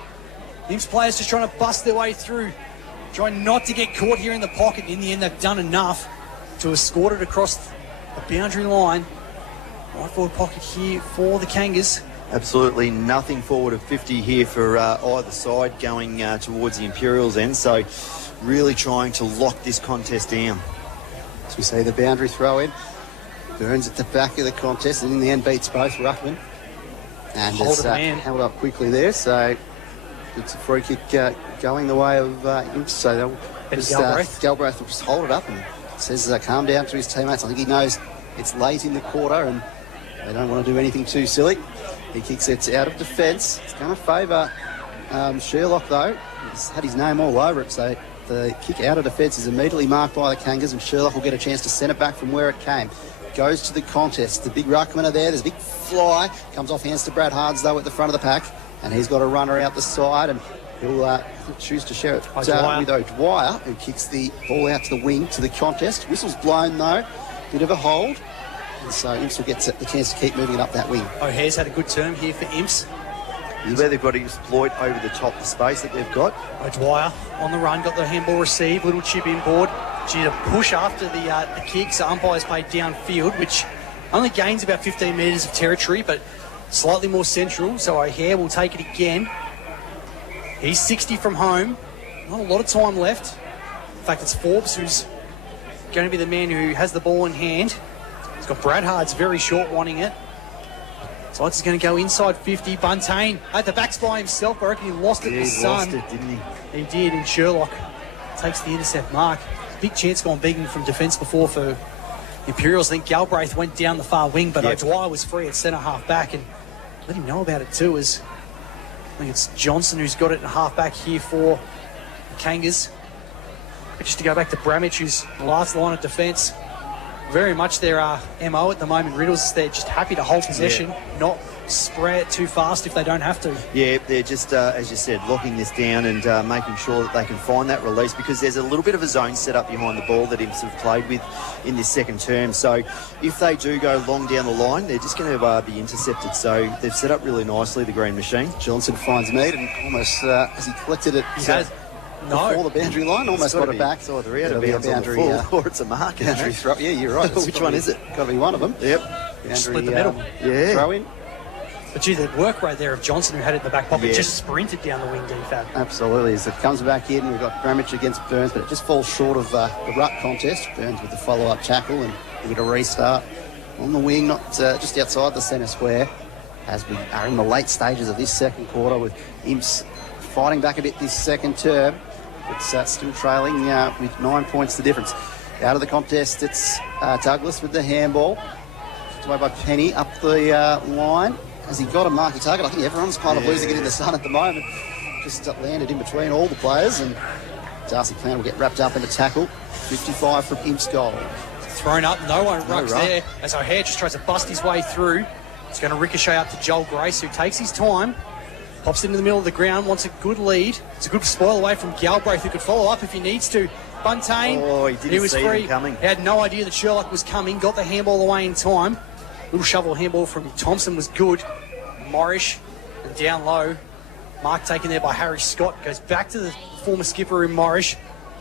Imps players just trying to bust their way through. Trying not to get caught here in the pocket. In the end, they've done enough to escort it across the boundary line. Right forward pocket here for the Kangas. Absolutely nothing forward of 50 here for either side going towards the Imperials end. So really trying to lock this contest down. As we see the boundary throw in. Burns at the back of the contest and in the end beats both ruckmen. And just held up quickly there. So it's a free kick going the way of Imps. So Galbraith will just hold it up and says calm down to his teammates. I think he knows it's late in the quarter and they don't want to do anything too silly. He kicks it out of defence. It's going to favour Sherlock though. He's had his name all over it, so the kick out of defence is immediately marked by the Kangas and Sherlock will get a chance to send it back from where it came. Goes to the contest. The big ruckmen are there. There's a big fly. Comes off hands to Brad Hards though at the front of the pack and he's got a runner out the side and he'll choose to share it with O'Dwyer, who kicks the ball out to the wing to the contest. Whistle's blown though. Bit of a hold. And so Imps will get the chance to keep moving it up that wing. O'Hare's had a good term here for Imps. This is where they've got to exploit over the top the space that they've got. O'Dwyer on the run, got the handball received, little chip inboard. Gee, to push after the kick, so umpires played downfield, which only gains about 15 metres of territory, but slightly more central, so O'Hare will take it again. He's 60 from home. Not a lot of time left. In fact, it's Forbes who's going to be the man who has the ball in hand. He's got Brad Hards very short wanting it. So it's going to go inside 50. Buntain at the backs by himself. I reckon he lost it to the sun. He lost it, didn't he? He did, and Sherlock takes the intercept mark. Big chance gone begging from defence before for Imperials. I think Galbraith went down the far wing, but O'Dwyer was free at centre half back, and let him know about it too, as I think it's Johnson who's got it in half back here for the Kangas. But just to go back to Bramich, who's the last line of defence, very much their MO at the moment. Riddles is they're just happy to hold possession, not spray it too fast if they don't have to. Yeah, they're just, as you said, locking this down and making sure that they can find that release, because there's a little bit of a zone set up behind the ball that Imps have played with in this second term. So if they do go long down the line, they're just going to be intercepted. So they've set up really nicely, the Green Machine. Johnson finds meat and almost, as he collected it, before the boundary line, almost got it back. So either out of bounds boundary, on the full, or it's a mark. Boundary throw. Yeah, you're right. Which one is it? Got to be one of them. Yep. Boundary, split the middle. Throw in. But gee, the work right there of Johnson, who had it in the back pocket, just sprinted down the wing, DFAB. Absolutely. As it comes back in, we've got Bramich against Burns, but it just falls short of the ruck contest. Burns with the follow-up tackle, and we get a restart on the wing, not just outside the centre square, as we are in the late stages of this second quarter, with Imps fighting back a bit this second term. It's still trailing with 9 points the difference. Out of the contest, it's Douglas with the handball. Kicked away by Penny up the line. Has he got a marky target? I think everyone's kind of losing it in the sun at the moment. Just landed in between all the players, and Darcy Clown will get wrapped up in a tackle. 55 from Imps goal. Thrown up, no one rucks there, as O'Hare just tries to bust his way through. It's going to ricochet up to Joel Grace, who takes his time, pops into the middle of the ground, wants a good lead. It's a good spoil away from Galbraith, who could follow up if he needs to. Buntain, he was free. Him coming. He had no idea that Sherlock was coming, got the handball away in time. Little shovel handball from Thompson was good. Morrish, and down low. Mark taken there by Harry Scott. Goes back to the former skipper in Morrish.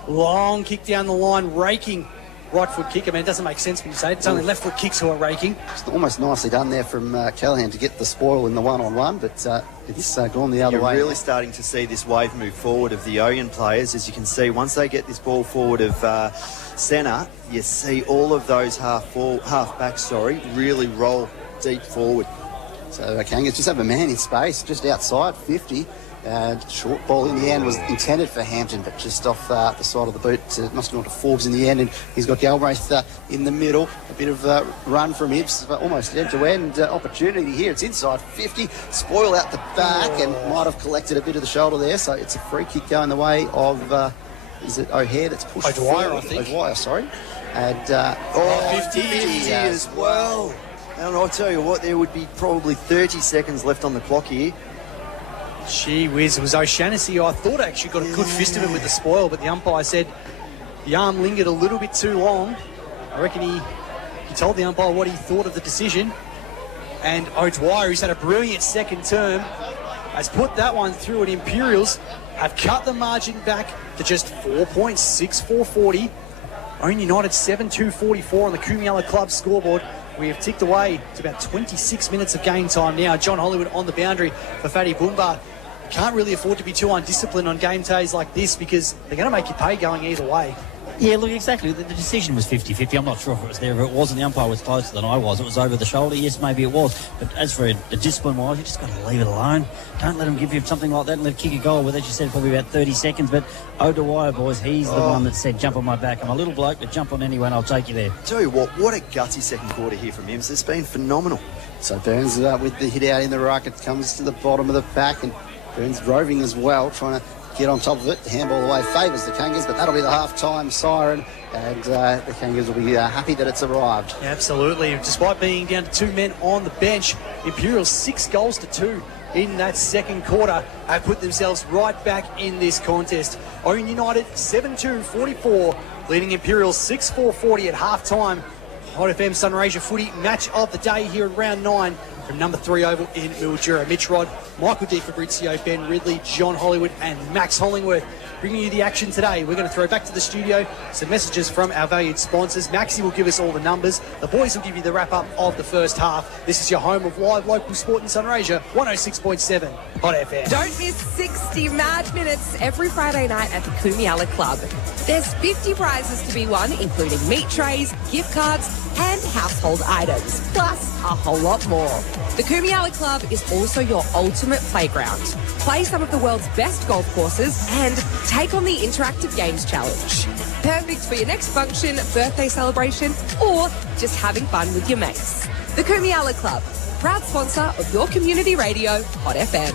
Long kick down the line, raking. Right foot kick. I mean, it doesn't make sense when you say it. It's only left foot kicks who are raking. It's almost nicely done there from Callahan to get the spoil in the one-on-one, but it's gone the other way. You're really starting to see this wave move forward of the Ouyen players. As you can see, once they get this ball forward of centre, you see all of those half backs, really roll deep forward. So Kangas just have a man in space, just outside 50. Short ball in the end was intended for Hampton, but just off the side of the boot. It must have gone to Forbes in the end, and he's got Galbraith in the middle. A bit of a run from Imps, almost end-to-end opportunity here. It's inside 50. Spoil out the back and might have collected a bit of the shoulder there. So it's a free kick going the way of, is it O'Hare that's pushed O'Dwyer, forward? I think. O'Dwyer, sorry. And 50 as well. And I'll tell you what, there would be probably 30 seconds left on the clock here. Gee whiz, it was O'Shannessy who I thought actually got a good fist of him with the spoil, but the umpire said the arm lingered a little bit too long. I reckon he told the umpire what he thought of the decision. And O'Dwyer, who's had a brilliant second term, has put that one through, and Imperials have cut the margin back to just 4 points, 6-4-40. Ouyen United 7-2-44 on the Kumiala Club scoreboard. We have ticked away to about 26 minutes of game time now. John Hollywood on the boundary for Fatty Boomba. Can't really afford to be too undisciplined on game days like this, because they're going to make you pay going either way. Yeah, look, exactly. The decision was 50-50. I'm not sure if it was there. If it wasn't, the umpire was closer than I was. It was over the shoulder. Yes, maybe it was. But as for a discipline-wise, you just got to leave it alone. Don't let him give you something like that and let kick a goal with, as you said, probably about 30 seconds. But O'Dwyer, boys, he's the one that said, jump on my back. I'm a little bloke, but jump on anyone. I'll take you there. Tell you what a gutsy second quarter here from him. It's been phenomenal. So Burns with the hit out in the ruck. It comes to the bottom of the pack, and Burns roving as well, trying to get on top of it. The handball away favours the Kangas, but that'll be the half-time siren, and the Kangas will be happy that it's arrived. Yeah, absolutely. Despite being down to 2 men on the bench, Imperials 6-2 in that second quarter have put themselves right back in this contest. Ouyen United 7-2-44, leading Imperials 6-4-40 at half-time. Hot FM Sunraysia footy match of the day here in round 9. from number 3 oval in Mildura. Mitch Rod, Michael Di Fabrizio, Ben Ridley, John Hollywood and Max Hollingworth bringing you the action today. We're going to throw back to the studio some messages from our valued sponsors. Maxie will give us all the numbers. The boys will give you the wrap-up of the first half. This is your home of live local sport in Sunraysia, 106.7 Hot FM. Don't miss 60 mad minutes every Friday night at the Kumiala Club. There's 50 prizes to be won, including meat trays, gift cards and household items, plus a whole lot more. The Kumiala Club is also your ultimate playground. Play some of the world's best golf courses and take on the Interactive Games Challenge. Perfect for your next function, birthday celebration, or just having fun with your mates. The Kumiala Club, proud sponsor of your community radio, Hot FM.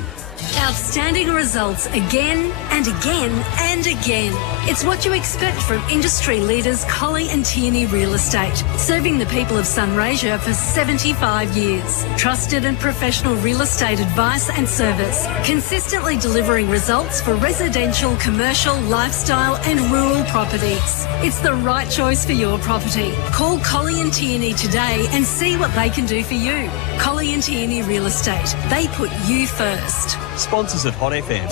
Outstanding results again and again and again. It's what you expect from industry leaders Colley and Tierney Real Estate, serving the people of Sunraysia for 75 years. Trusted and professional real estate advice and service, consistently delivering results for residential, commercial, lifestyle and rural properties. It's the right choice for your property. Call Colley and Tierney today and see what they can do for you. Colley and Tierney Real Estate. They put you first. Sponsors of Hot FM.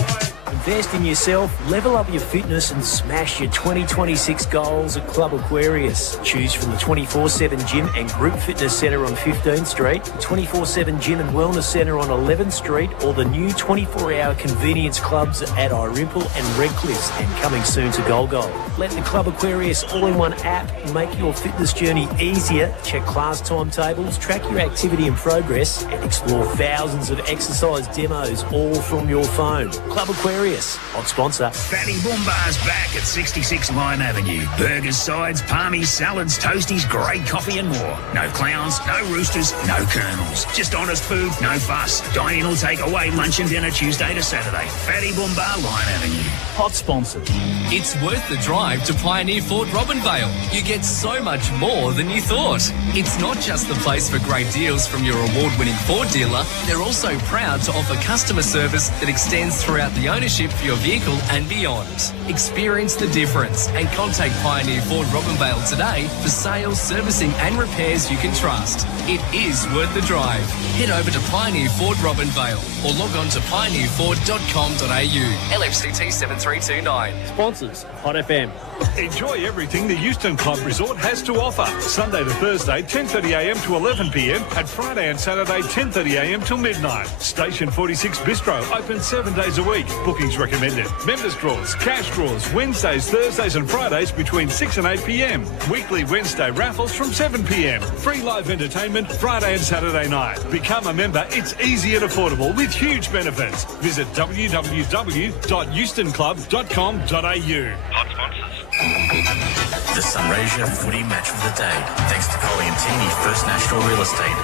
Invest in yourself, level up your fitness and smash your 2026 goals at Club Aquarius. Choose from the 24/7 Gym and Group Fitness Centre on 15th Street, 24/7 Gym and Wellness Centre on 11th Street, or the new 24-hour convenience clubs at Irymple and Redcliffe, and coming soon to Golgol. Let the Club Aquarius all-in-one app make your fitness journey easier. Check class timetables, track your activity and progress, and explore thousands of exercise demos all from your phone. Club Aquarius, hot sponsor. Fatty Boombar's back at 66 Lime Avenue. Burgers, sides, palmies, salads, toasties, great coffee and more. No clowns, no roosters, no colonels. Just honest food, no fuss. Dine in or take away lunch and dinner Tuesday to Saturday. Fatty Boombar, Lime Avenue. Hot sponsors. It's worth the drive to Pioneer Ford Robinvale. You get so much more than you thought. It's not just the place for great deals from your award-winning Ford dealer. They're also proud to offer customer service that extends throughout the ownership for your vehicle and beyond. Experience the difference and contact Pioneer Ford Robinvale today for sales, servicing and repairs you can trust. It is worth the drive. Head over to Pioneer Ford Robinvale or log on to pioneerford.com.au. LFCT 7329. Sponsors, Hot FM. Enjoy everything the Euston Club Resort has to offer. Sunday to Thursday, 10:30am to 11pm, and Friday and Saturday, 10:30am till midnight. Station 46 Bistro, open 7 days a week. Bookings recommended. Members draws, cash draws, Wednesdays, Thursdays and Fridays between 6 and 8pm. Weekly Wednesday raffles from 7pm. Free live entertainment Friday and Saturday night. Become a member. It's easy and affordable with huge benefits. Visit www.eustonclub.com.au. Hot sponsors. The Sunraysia Footy Match of the Day, thanks to Ouyen Utd First National Real Estate.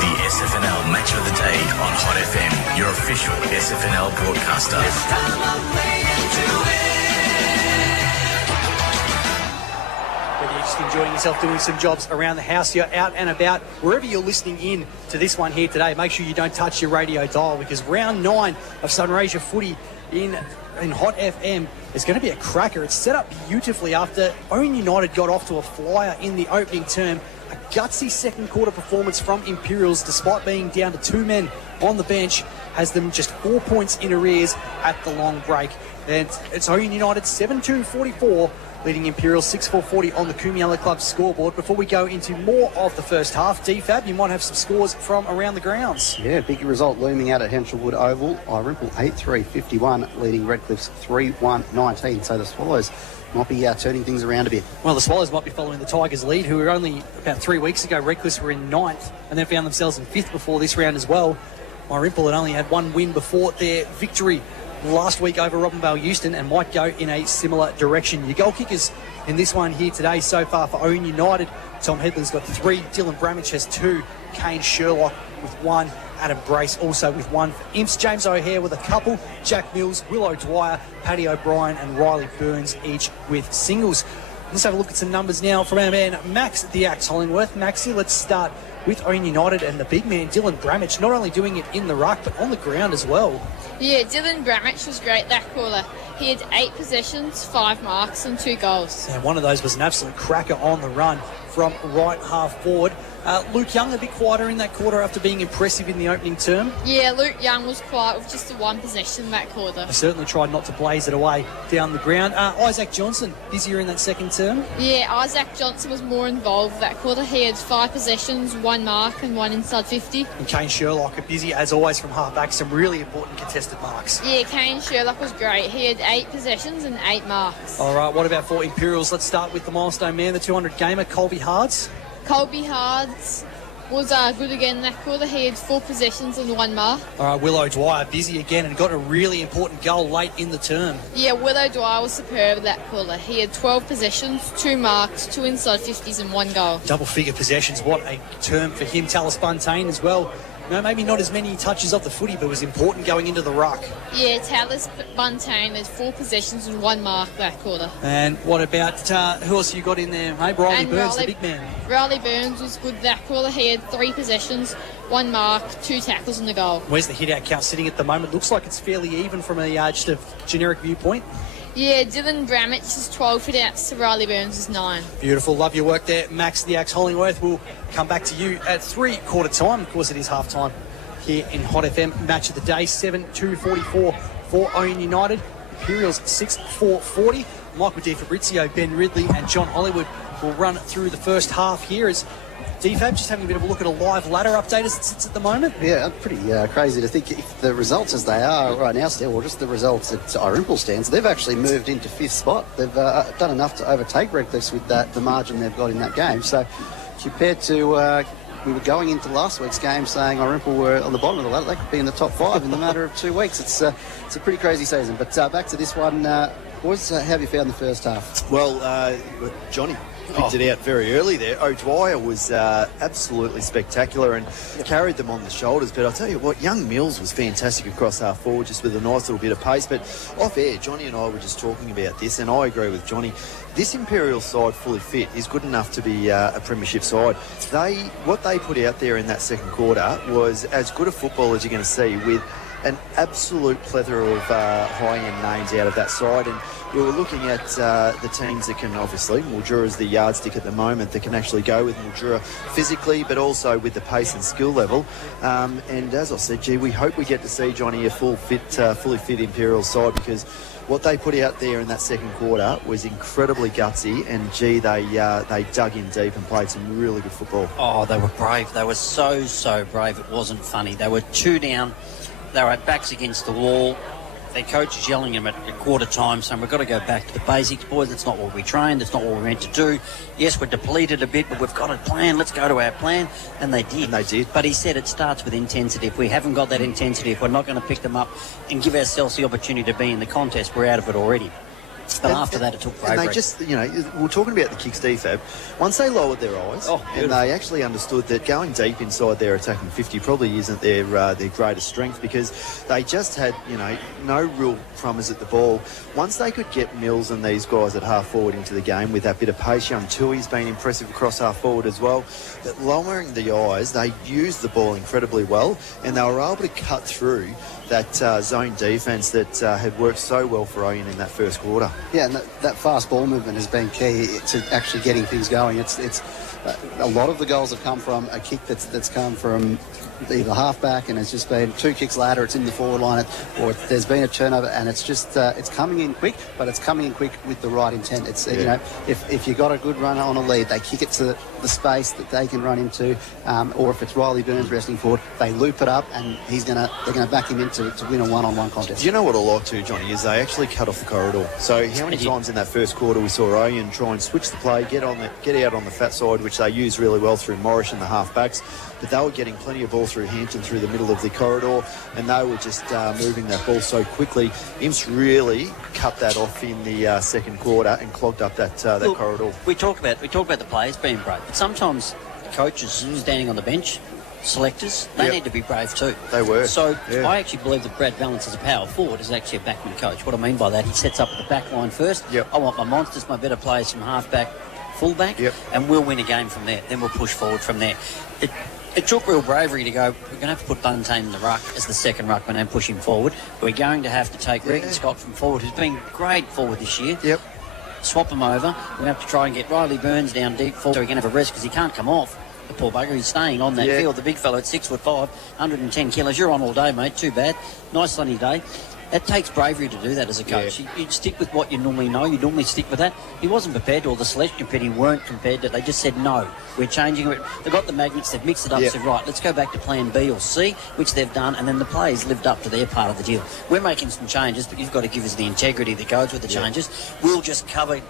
The SFNL Match of the Day on Hot FM, your official SFNL broadcaster. Whether you're just enjoying yourself doing some jobs around the house, you're out and about, wherever you're listening in to this one here today, make sure you don't touch your radio dial, because round 9 of Sunraysia Footy in Hot FM is going to be a cracker. It's set up beautifully after Ouyen Utd got off to a flyer in the opening term. A gutsy second quarter performance from Imperials, despite being down to 2 men on the bench, has them just 4 points in arrears at the long break. And it's Ouyen Utd 7-2-44, leading Imperials 6-4-40 on the Kumiala Club scoreboard. Before we go into more of the first half, DFAB, you might have some scores from around the grounds. Yeah, big result looming out at Henshallwood Oval. Irymple 8-3-51, leading Redcliffe's 3-1-19. So the Swallows might be turning things around a bit. Well, the Swallows might be following the Tigers' lead, who were only about 3 weeks ago. Redcliffe were in 9th and then found themselves in 5th before this round as well. Irymple had only had 1 win before their victory last week over Robinvale Euston, and might go in a similar direction. Your goal kickers in this one here today so far for Ouyen Utd: Tom Headland's got 3, Dylan Bramich has 2, Kane Sherlock with 1, Adam Brace also with 1 for Imps, James O'Hare with a couple, Jack Mills, Will O'Dwyer, Paddy O'Brien and Riley Burns each with singles. Let's have a look at some numbers now from our man Max the Axe Hollingworth. Maxie, let's start with Ouyen Utd and the big man Dylan Bramich, not only doing it in the ruck but on the ground as well. Yeah, Dylan Bramich was great that quarter. He had 8 possessions, 5 marks and 2 goals. And one of those was an absolute cracker on the run from right half forward. Luke Young a bit quieter in that quarter after being impressive in the opening term. Yeah, Luke Young was quiet with just the one possession that quarter. He certainly tried not to blaze it away down the ground. Isaac Johnson, busier in that second term. Yeah, Isaac Johnson was more involved that quarter. He had 5 possessions, 1 mark and 1 inside 50. And Kane Sherlock, busy as always from half-back, some really important contested marks. Yeah, Kane Sherlock was great. He had 8 possessions and 8 marks. All right, what about for Imperials? Let's start with the milestone man, the 200 gamer, Colby Hards. Colby Hards was good again that quarter. He had 4 possessions and 1 mark. All right, Will O'Dwyer busy again and got a really important goal late in the term. Yeah, Will O'Dwyer was superb that quarter. He had 12 possessions, 2 marks, 2 inside 50s and 1 goal. Double-figure possessions, what a term for him. Tallis Buntain as well. No, maybe not as many touches off the footy, but was important going into the ruck. Yeah, Tallis Buntain had 4 possessions and 1 mark that quarter. And what about, who else you got in there? Hey, Riley Burns, the big man. Riley Burns was good that quarter. He had 3 possessions, 1 mark, 2 tackles and a goal. Where's the hit-out count sitting at the moment? Looks like it's fairly even from a just a generic viewpoint. Yeah, Dylan Bramich is 12 hit-outs to Riley Burns is 9. Beautiful. Love your work there. Max the Axe Hollingworth will come back to you at 3/4 time. Of course, it is half-time here in Hot FM. Match of the day, 7-2-44 for Ouyen United. Imperials 6-4-40. Michael Di Fabrizio, Ben Ridley and John Hollywood will run through the first half here as DFAB just having a bit of a look at a live ladder update as it sits at the moment. Yeah, pretty crazy to think if the results as they are right now still, or just the results at Irimple stands, they've actually moved into 5th spot. They've done enough to overtake Redcliffs with the margin they've got in that game. So compared to... we were going into last week's game saying Irimple were on the bottom of the ladder. They could be in the top 5 in the matter of 2 weeks. It's a pretty crazy season. But back to this one, boys, how have you found the first half? Well, Johnny picked it out very early there. O'Dwyer was absolutely spectacular and carried them on the shoulders. But I'll tell you what, young Mills was fantastic across half forward, just with a nice little bit of pace. But off air, Johnny and I were just talking about this, and I agree with Johnny. This Imperial side, fully fit, is good enough to be a premiership side. What they put out there in that second quarter was as good a football as you're going to see, with an absolute plethora of high-end names out of that side. And we were looking at the teams that can, obviously, Mildura's the yardstick at the moment, that can actually go with Mildura physically, but also with the pace and skill level. And as I said, we hope we get to see, Johnny, a fully fit Imperial side, because what they put out there in that second quarter was incredibly gutsy, and they dug in deep and played some really good football. Oh, they were brave. They were so brave. It wasn't funny. They were 2 down. They were at backs against the wall. Their coach is yelling at them at quarter time, saying we've got to go back to the basics, boys. That's not what we trained. That's not what we're meant to do. Yes, we're depleted a bit, but we've got a plan. Let's go to our plan. And they did. But he said it starts with intensity. If we haven't got that intensity, if we're not going to pick them up and give ourselves the opportunity to be in the contest, we're out of it already. But after that, it took bravery. And they just, we're talking about the kicks DFAB. Once they lowered their eyes and they actually understood that going deep inside their attacking 50 probably isn't their greatest strength, because they just had, no real promise at the ball. Once they could get Mills and these guys at half forward into the game with that bit of pace, young Tui's been impressive across half forward as well. But lowering the eyes, they used the ball incredibly well, and they were able to cut through that zone defence that had worked so well for Ouyen in that first quarter. Yeah, and that fast ball movement has been key to actually getting things going. It's a lot of the goals have come from a kick that's come from either halfback, and it's just been 2 kicks later, it's in the forward line, or there's been a turnover, and it's just it's coming in quick, but it's coming in quick with the right intent. It's if you got a good runner on a lead, they kick it to the space that they can run into, or if it's Riley Burns resting forward, they loop it up, and they're gonna back him in to win a one-on-one contest. Do you know what I like too, Johnny, is they actually cut off the corridor. So how many times in that first quarter we saw Ouyen try and switch the play, get out on the fat side, which they used really well through Morris and the half-backs, but they were getting plenty of ball through Hampton through the middle of the corridor, and they were just moving that ball so quickly. Imps really cut that off in the second quarter and clogged up that corridor. We talk about the players being brave, but sometimes the coaches standing on the bench, selectors, they need to be brave too. They were. So I actually believe that Brad Valance, as a power forward, is actually a backman coach. What I mean by that, he sets up at the back line first. I want my monsters, my better players from halfback, fullback, and we'll win a game from there. Then we'll push forward from there. It took real bravery to go, we're going to have to put Buntain in the ruck as the second ruckman and push him forward. We're going to have to take Regan Scott from forward, who's been great forward this year. Swap him over. We're going to have to try and get Riley Burns down deep forward so he can have a rest, because he can't come off. the poor bugger. He's staying on that field. The big fellow at 6'5", 110 kilos. You're on all day, mate. Too bad. Nice sunny day. It takes bravery to do that as a coach. You stick with what you normally know. You normally stick with that. He wasn't prepared to, or the selection committee weren't prepared to. They just said, no, we're changing it. They've got the magnets, they've mixed it up, said, right, let's go back to plan B or C, which they've done, and then the players lived up to their part of the deal. We're making some changes, but you've got to give us the integrity that goes with the changes. We'll just cover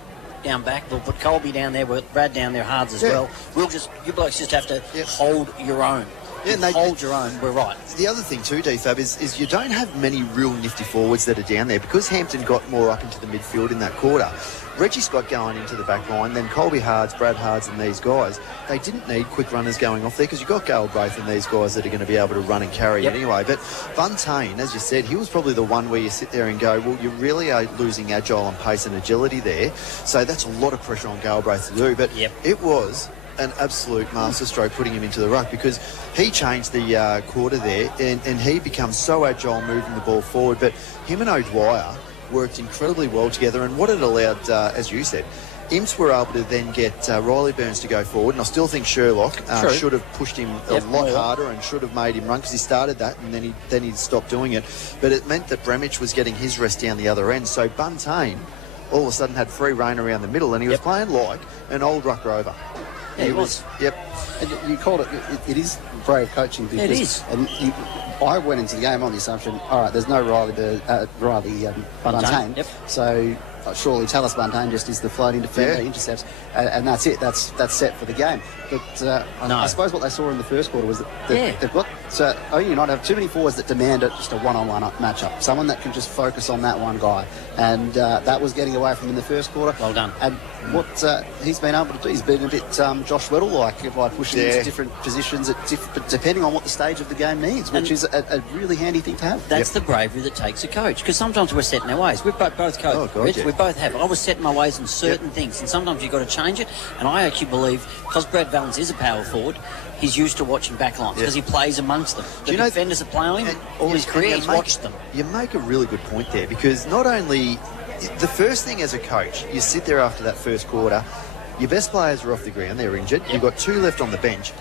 down back. We'll put Colby down there, we'll Brad down there, Hards as well. You blokes just have to hold your own. Yeah, hold your own, we're right. The other thing too, DFab, is you don't have many real nifty forwards that are down there because Hampton got more up into the midfield in that quarter. Reggie Scott going into the back line, then Colby Hards, Brad Hards and these guys, they didn't need quick runners going off there because you've got Galbraith and these guys that are going to be able to run and carry anyway. But Buntain, as you said, he was probably the one where you sit there and go, well, you really are losing agile and pace and agility there. So that's a lot of pressure on Galbraith to do. But it was an absolute masterstroke putting him into the ruck because he changed the quarter there and he becomes so agile moving the ball forward. But him and O'Dwyer worked incredibly well together, and what it allowed, as you said, Imps were able to then get Riley Burns to go forward, and I still think Sherlock should have pushed him a lot harder and should have made him run because he started that and then he stopped doing it. But it meant that Bremich was getting his rest down the other end. So Buntain all of a sudden had free rein around the middle, and he was playing like an old ruck rover. Yeah, he was. And you called it, it is brave coaching. Because, it is. And I went into the game on the assumption, all right, there's no Riley Buntain. So surely Talis Buntain just is the floating defender, intercepts, and that's it. That's set for the game. But I suppose what they saw in the first quarter was that they've got Ouyen Utd have too many forwards that demand just a one-on-one matchup. Someone that can just focus on that one guy, and that was getting away from him in the first quarter. Well done. And what he's been able to do, he's been a bit Josh Weddle-like by pushing into different positions, depending on what the stage of the game needs, which is a really handy thing to have. That's the bravery that takes a coach, because sometimes we're set in our ways. We've both coached, we both have. I was set in my ways in certain things, and sometimes you've got to change it. And I actually believe, because Brad Valens is a power forward, he's used to watching backlines because he plays amongst them. The defenders that play on him, all his career, he's watched them. You make a really good point there, because not only the first thing as a coach, you sit there after that first quarter, your best players are off the ground, they're injured, you've got two left on the bench.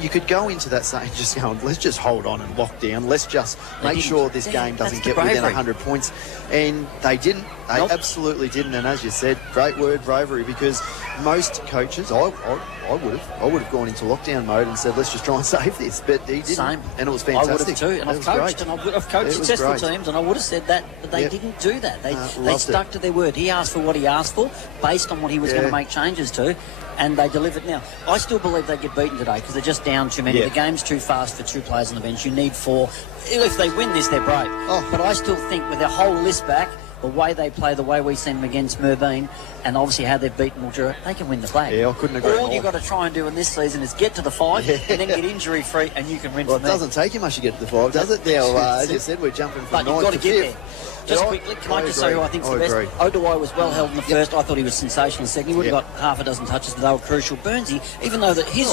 You could go into that saying, just going, let's just hold on and lock down. Let's just make sure this game doesn't get within 100 points. And they didn't. They absolutely didn't. And as you said, great word, bravery, because most coaches, I would have gone into lockdown mode and said, let's just try and save this. But he didn't. Same. And it was fantastic. I would have too. And I've coached successful teams, and I would have said that, but they didn't do that. They stuck to their word. He asked for what he asked for, based on what he was going to make changes to. And they delivered. Now, I still believe they get beaten today because they're just down too many. The game's too fast for two players on the bench. You need four. If they win this, they're brave. But I still think with their whole list back, the way they play, the way we send them against Merbein, and obviously how they've beaten Mildura, they can win the flag. Yeah, I couldn't agree more. All you've got to try and do in this season is get to the 5 and then get injury-free, and you can win from there. Well, it doesn't take you much to get to the 5, does it? Now, as you said, we're jumping from 9 to 5. But you've got to get there. Just quickly, can I just say who I think's the best? O'Dwyer was well held in the first. I thought he was sensational in the second. He would have got half a dozen touches, but they were crucial. Burnsy, even though that his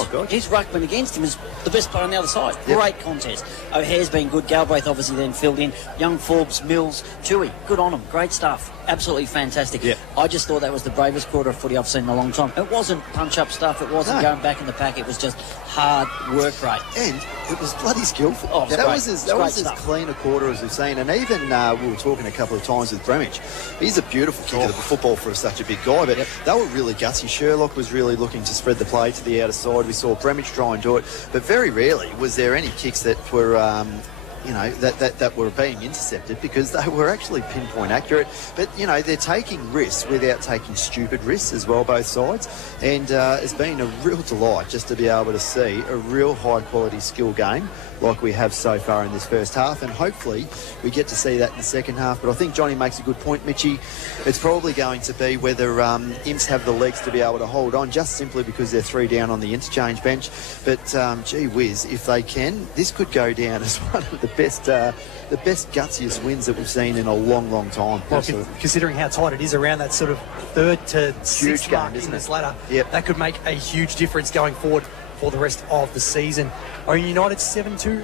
ruckman against him is the best player on the other side. Great contest. O'Hare's been good. Galbraith obviously then filled in. Young Forbes, Mills, Tui, good on him. Great stuff. Absolutely fantastic. I just thought that was the bravest quarter of footy I've seen in a long time. It wasn't punch-up stuff. It wasn't going back in the pack. It was just hard work rate. And it was bloody skillful. That was as clean a quarter as we've seen. And even we were talking a couple of times with Bremich. He's a beautiful kicker of the football for such a big guy, but they were really gutsy. Sherlock was really looking to spread the play to the outer side. We saw Bremich try and do it, but very rarely was there any kicks that were that were being intercepted, because they were actually pinpoint accurate. But, they're taking risks without taking stupid risks as well, both sides. And it's been a real delight just to be able to see a real high-quality skill game like we have so far in this first half. And hopefully we get to see that in the second half. But I think Johnny makes a good point, Mitchie. It's probably going to be whether Imps have the legs to be able to hold on, just simply because they're 3 down on the interchange bench. But, gee whiz, if they can, this could go down as one of the best gutsiest wins that we've seen in a long, long time. Well, considering how tight it is around that sort of 3rd to 6th mark in this ladder, that could make a huge difference going forward for the rest of the season. Ouyen Utd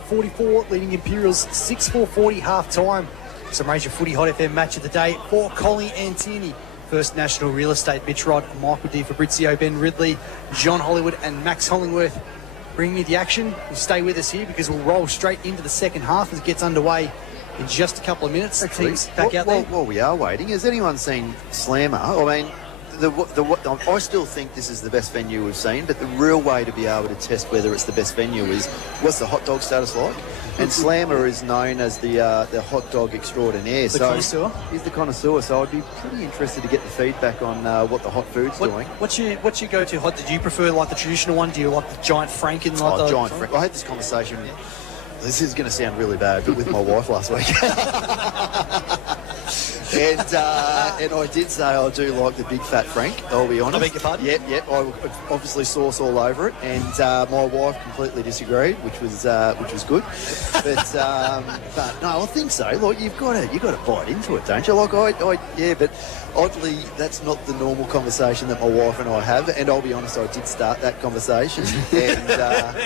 7-2-44, leading Imperials 6-4-40 half-time. Some Ranger Footy Hot FM match of the day for Colin Antini. First National Real Estate, Mitch Rod, Michael Di Fabrizio, Ben Ridley, John Hollywood and Max Hollingworth. bringing you the action. You stay with us here because we'll roll straight into the second half as it gets underway in just a couple of minutes. The team's back out there. While we are waiting, has anyone seen Slammer? I mean, I still think this is the best venue we've seen, but the real way to be able to test whether it's the best venue is what's the hot dog status like? And Slammer is known as the hot dog extraordinaire. The connoisseur? He's the connoisseur, so I'd be pretty interested to get the feedback on what the hot food's doing. What's your go-to hot? Do you prefer like the traditional one? Do you like the giant Franken? Giant Franken. I had this conversation. This is going to sound really bad, but with my wife last week. And I did say I do like the big fat Frank, I'll be honest. I beg your pardon? Yep. I obviously sauce all over it, and my wife completely disagreed, which was good. But no, I think so. Like you've got to bite into it, don't you? Like but oddly, that's not the normal conversation that my wife and I have. And I'll be honest, I did start that conversation, but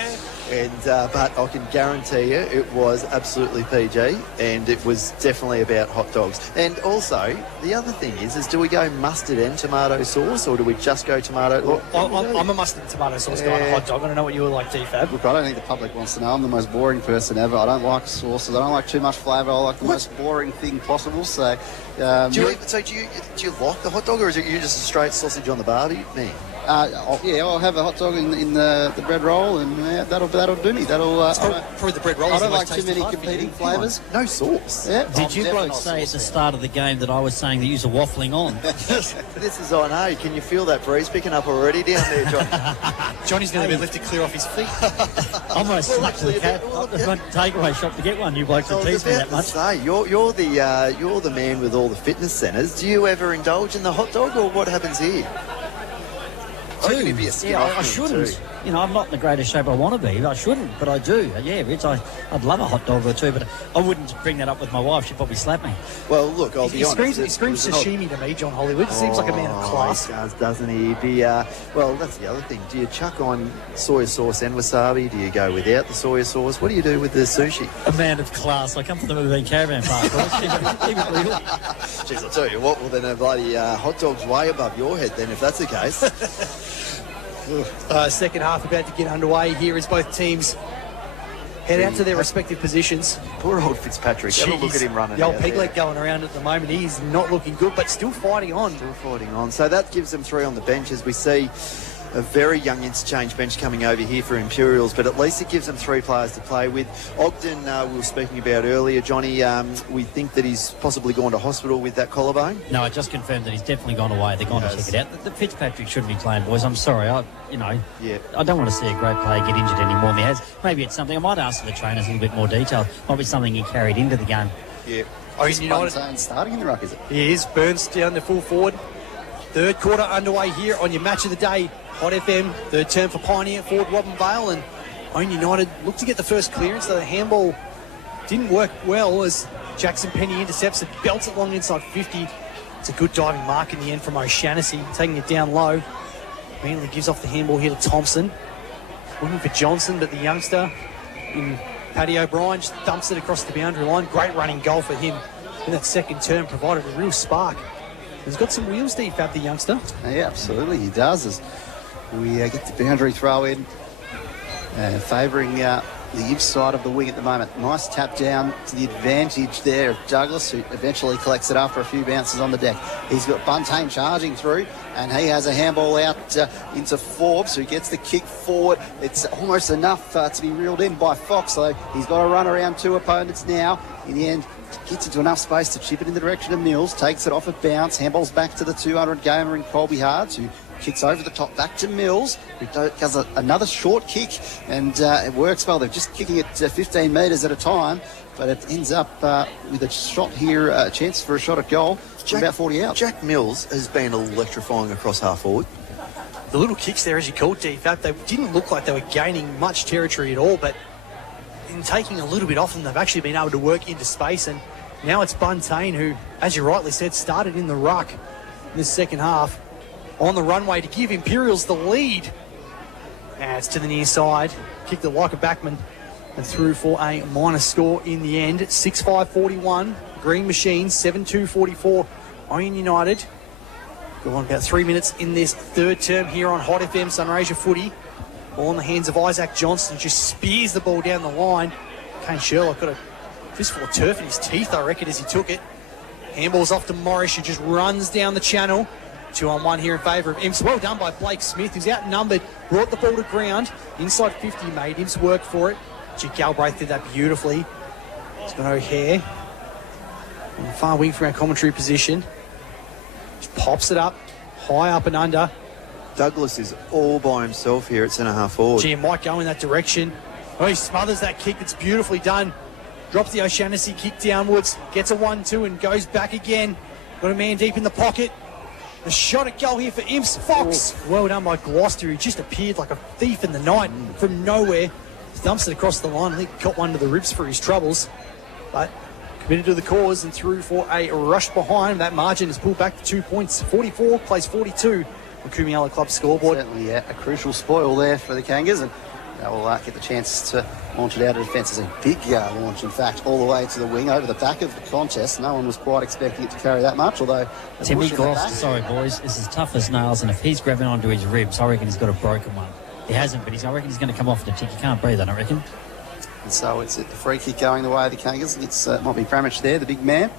I can guarantee you it was absolutely PG, and it was definitely about hot dogs. And also, the other thing is do we go mustard and tomato sauce, or do we just go tomato? I'm a mustard and tomato sauce guy on a hot dog. I don't know what you would like, DFAB. Look, I don't think the public wants to know. I'm the most boring person ever. I don't like sauces. I don't like too much flavour. I like the most boring thing possible. So, do you like the hot dog, or is it you just a straight sausage on the barbie, man? I'll have a hot dog in the bread roll, and that'll do me. Probably the bread roll. I don't like too many competing flavours. No sauce. Yeah. Did you blokes say at the start of the game that I was saying that you're waffling on? This is on. Hey, can you feel that breeze picking up already down there, Johnny? Johnny's going to be lifted clear off his feet. I'm going to slap the cat. I've just went to takeaway shop to get one. You blokes have teased me that much. You're the man with all the fitness centres. Do you ever indulge in the hot dog, or what happens here? I shouldn't. You know, I'm not in the greatest shape I want to be. I shouldn't, but I do. Yeah, Rich, I'd love a hot dog or two, but I wouldn't bring that up with my wife. She'd probably slap me. Well, look, I'll be honest. He screams sashimi to me, John Hollywood. He seems like a man of class. He does, doesn't he? Well, that's the other thing. Do you chuck on soy sauce and wasabi? Do you go without the soy sauce? What do you do with the sushi? A man of class. I come from the Moving Caravan Park. Keep it real. Jeez, I'll tell you what. Well, then a bloody hot dog's way above your head then, if that's the case. Second half about to get underway here as both teams head out to their respective positions. Poor old Fitzpatrick. Have a look at him running. The old pig leg going around at the moment. He's not looking good, but still fighting on. So that gives them 3 on the bench as we see a very young interchange bench coming over here for Imperials, but at least it gives them 3 players to play with. Ogden, we were speaking about earlier, Johnny, we think that he's possibly gone to hospital with that collarbone. No, I just confirmed that he's definitely gone away. They're going to check it out. The Fitzpatrick shouldn't be playing, boys. I'm sorry. I don't want to see a great player get injured anymore than he has. Maybe it's something I might ask the trainers a little bit more detail. Might be something he carried into the game. Yeah. Ouyen Utd starting in the ruck, is it? He is. Burns down to full forward. Third quarter underway here on your match of the day. Hot FM, third term for Pioneer forward Robin Vale, and Ouyen Utd looked to get the first clearance, though the handball didn't work well as Jackson Penny intercepts it, belts it long inside 50. It's a good diving mark in the end from O'Shannessy, taking it down low. Immediately gives off the handball here to Thompson. Looking for Johnson, but the youngster in Paddy O'Brien just dumps it across the boundary line. Great running goal for him in that second term, provided a real spark. He's got some wheels, DFAB, the youngster. Yeah, absolutely, he does. As we get the boundary throw in, favouring the inside of the wing at the moment. Nice tap down to the advantage there of Douglas, who eventually collects it after a few bounces on the deck. He's got Buntain charging through, and he has a handball out into Forbes, who gets the kick forward. It's almost enough to be reeled in by Fox, so he's got to run around 2 opponents now. In the end, gets into enough space to chip it in the direction of Mills, takes it off a bounce, handballs back to the 200 gamer in Colby Hards, who kicks over the top back to Mills, who does another short kick, and it works well. They're just kicking it 15 metres at a time, but it ends up with a shot here, a chance for a shot at goal from about 40 out. Jack Mills has been electrifying across half forward. The little kicks there, as you called, DFAB, they didn't look like they were gaining much territory at all, but in taking a little bit off them, they've actually been able to work into space, and now it's Buntain, who, as you rightly said, started in the ruck in this second half, on the runway to give Imperials the lead. And it's to the near side, kicked it like a backman, and through for a minor score in the end. 6-5-41, Green Machine, 7-2-44, Ouyen Utd. Got on about 3 minutes in this third term here on Hot FM Sunraysia Footy. Ball in the hands of Isaac Johnson, just spears the ball down the line. Kane Sherlock got a fistful of turf in his teeth, I reckon, as he took it. Handball's off to Morris, who just runs down the channel. 2-on-1 here in favour of Imps. Well done by Blake Smith, who's outnumbered, brought the ball to ground. Inside 50, made Imps work for it. Galbraith did that beautifully. He's got O'Hare on the far wing from our commentary position. Just pops it up, high up and under. Douglas is all by himself here at centre-half forward. Gee, might go in that direction. Oh, he smothers that kick. It's beautifully done. Drops the O'Shaughnessy kick downwards, gets a 1-2 and goes back again. Got a man deep in the pocket. The shot at goal here for Imps. Fox. Well done by Gloucester, who just appeared like a thief in the night from nowhere. Thumps it across the line. I think got one to the ribs for his troubles. But committed to the cause and through for a rush behind. That margin is pulled back to 2 points. 44 plays 42 on Kumiala Club scoreboard. Certainly a crucial spoil there for the Kangas, and they will get the chance to launch it out of defence. It's a big launch, in fact, all the way to the wing over the back of the contest. No one was quite expecting it to carry that much, although... Timmy Gloucester, sorry boys, is as tough as nails, and if he's grabbing onto his ribs, I reckon he's got a broken one. He hasn't, but I reckon he's going to come off the tick. He can't breathe, I don't reckon. And so it's a free kick going the way of the Kangas. It's might be Bramich there, the big man.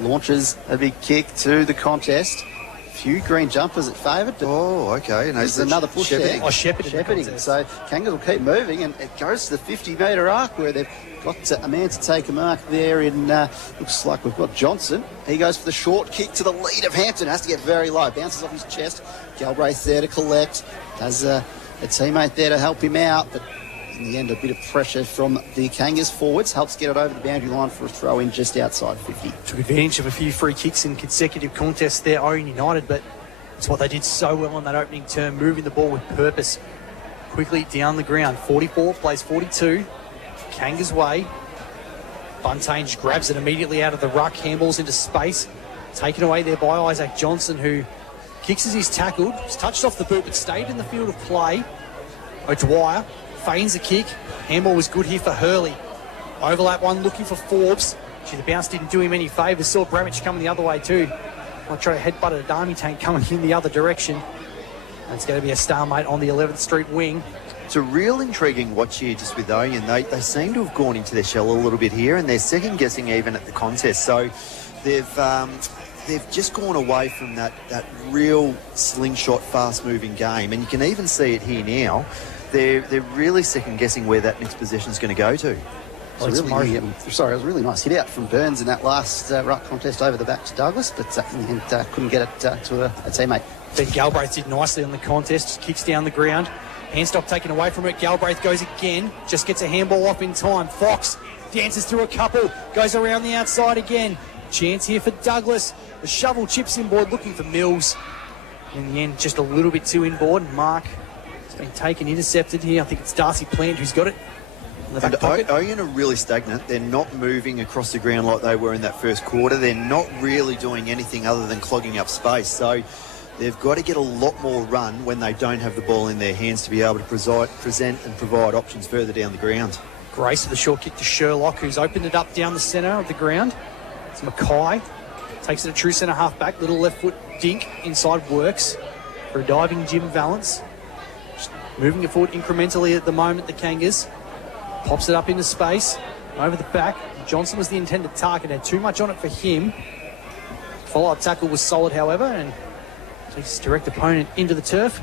Launches a big kick to the contest. Few green jumpers at favoured. Oh, okay. And there's another push there. Oh, shepherding. So Kangas will keep moving, and it goes to the 50-metre arc where they've got a man to take a mark there in, looks like we've got Johnson. He goes for the short kick to the lead of Hampton. Has to get very low. Bounces off his chest. Galbraith there to collect. Has a teammate there to help him out, but in the end, a bit of pressure from the Kangas forwards helps get it over the boundary line for a throw-in just outside 50. Took advantage of a few free kicks in consecutive contests there, Ouyen United, but it's what they did so well on that opening term, moving the ball with purpose. Quickly down the ground. 44 plays 42. Kangas way. Buntage grabs it immediately out of the ruck, handballs into space. Taken away there by Isaac Johnson, who kicks as he's tackled. He's touched off the boot, but stayed in the field of play. O'Dwyer feigns a kick. Handball was good here for Hurley. Overlap one, looking for Forbes. The bounce didn't do him any favours. Saw Bramich coming the other way too. Might try to headbutt a Darmy tank coming in the other direction. And it's going to be a stalemate on the 11th Street wing. It's a real intriguing watch here just with Ouyen. They seem to have gone into their shell a little bit here, and they're second-guessing even at the contest. So they've just gone away from that real slingshot, fast-moving game. And you can even see it here now. They're really second-guessing where that next possession is going to go to. It was a really nice hit out from Burns in that last ruck contest over the back to Douglas, but in the end couldn't get it to a teammate. Ben Galbraith did nicely on the contest, just kicks down the ground. Hand stop taken away from it. Galbraith goes again, just gets a handball off in time. Fox dances through a couple, goes around the outside again. Chance here for Douglas. The shovel chips inboard, looking for Mills. In the end, just a little bit too inboard. Mark has been taken, intercepted here. I think it's Darcy Plant who's got it. And Ouyen are really stagnant. They're not moving across the ground like they were in that first quarter. They're not really doing anything other than clogging up space. So they've got to get a lot more run when they don't have the ball in their hands to be able to present and provide options further down the ground. Grace with a short kick to Sherlock, who's opened it up down the centre of the ground. It's Mackay. Takes it a true centre half back. Little left foot dink inside works for a diving Jim Valance. Just moving it forward incrementally at the moment, the Kangas. Pops it up into space, over the back. Johnson was the intended target, had too much on it for him. Follow-up tackle was solid, however, and takes his direct opponent into the turf.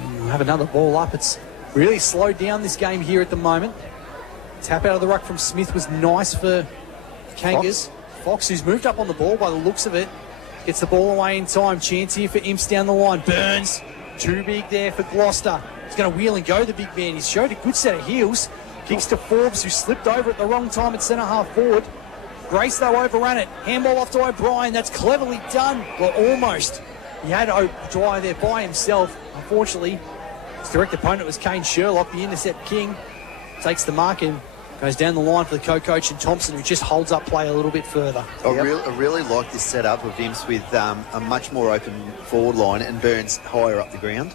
And we'll have another ball up. It's really slowed down this game here at the moment. Tap out of the ruck from Smith was nice for the Kangas. Fox, who's moved up on the ball by the looks of it, gets the ball away in time. Chance here for Imps down the line. Burns, too big there for Gloucester. He's going to wheel and go, the big man. He's showed a good set of heels. Kicks to Forbes, who slipped over at the wrong time at centre-half forward. Grace, though, overran it. Handball off to O'Brien. That's cleverly done. Well, almost. He had O'Dwyer there by himself. Unfortunately, his direct opponent was Kane Sherlock, the intercept king. Takes the mark and goes down the line for the co-coach and Thompson, who just holds up play a little bit further. I really like this setup of Imps with a much more open forward line and Burns higher up the ground.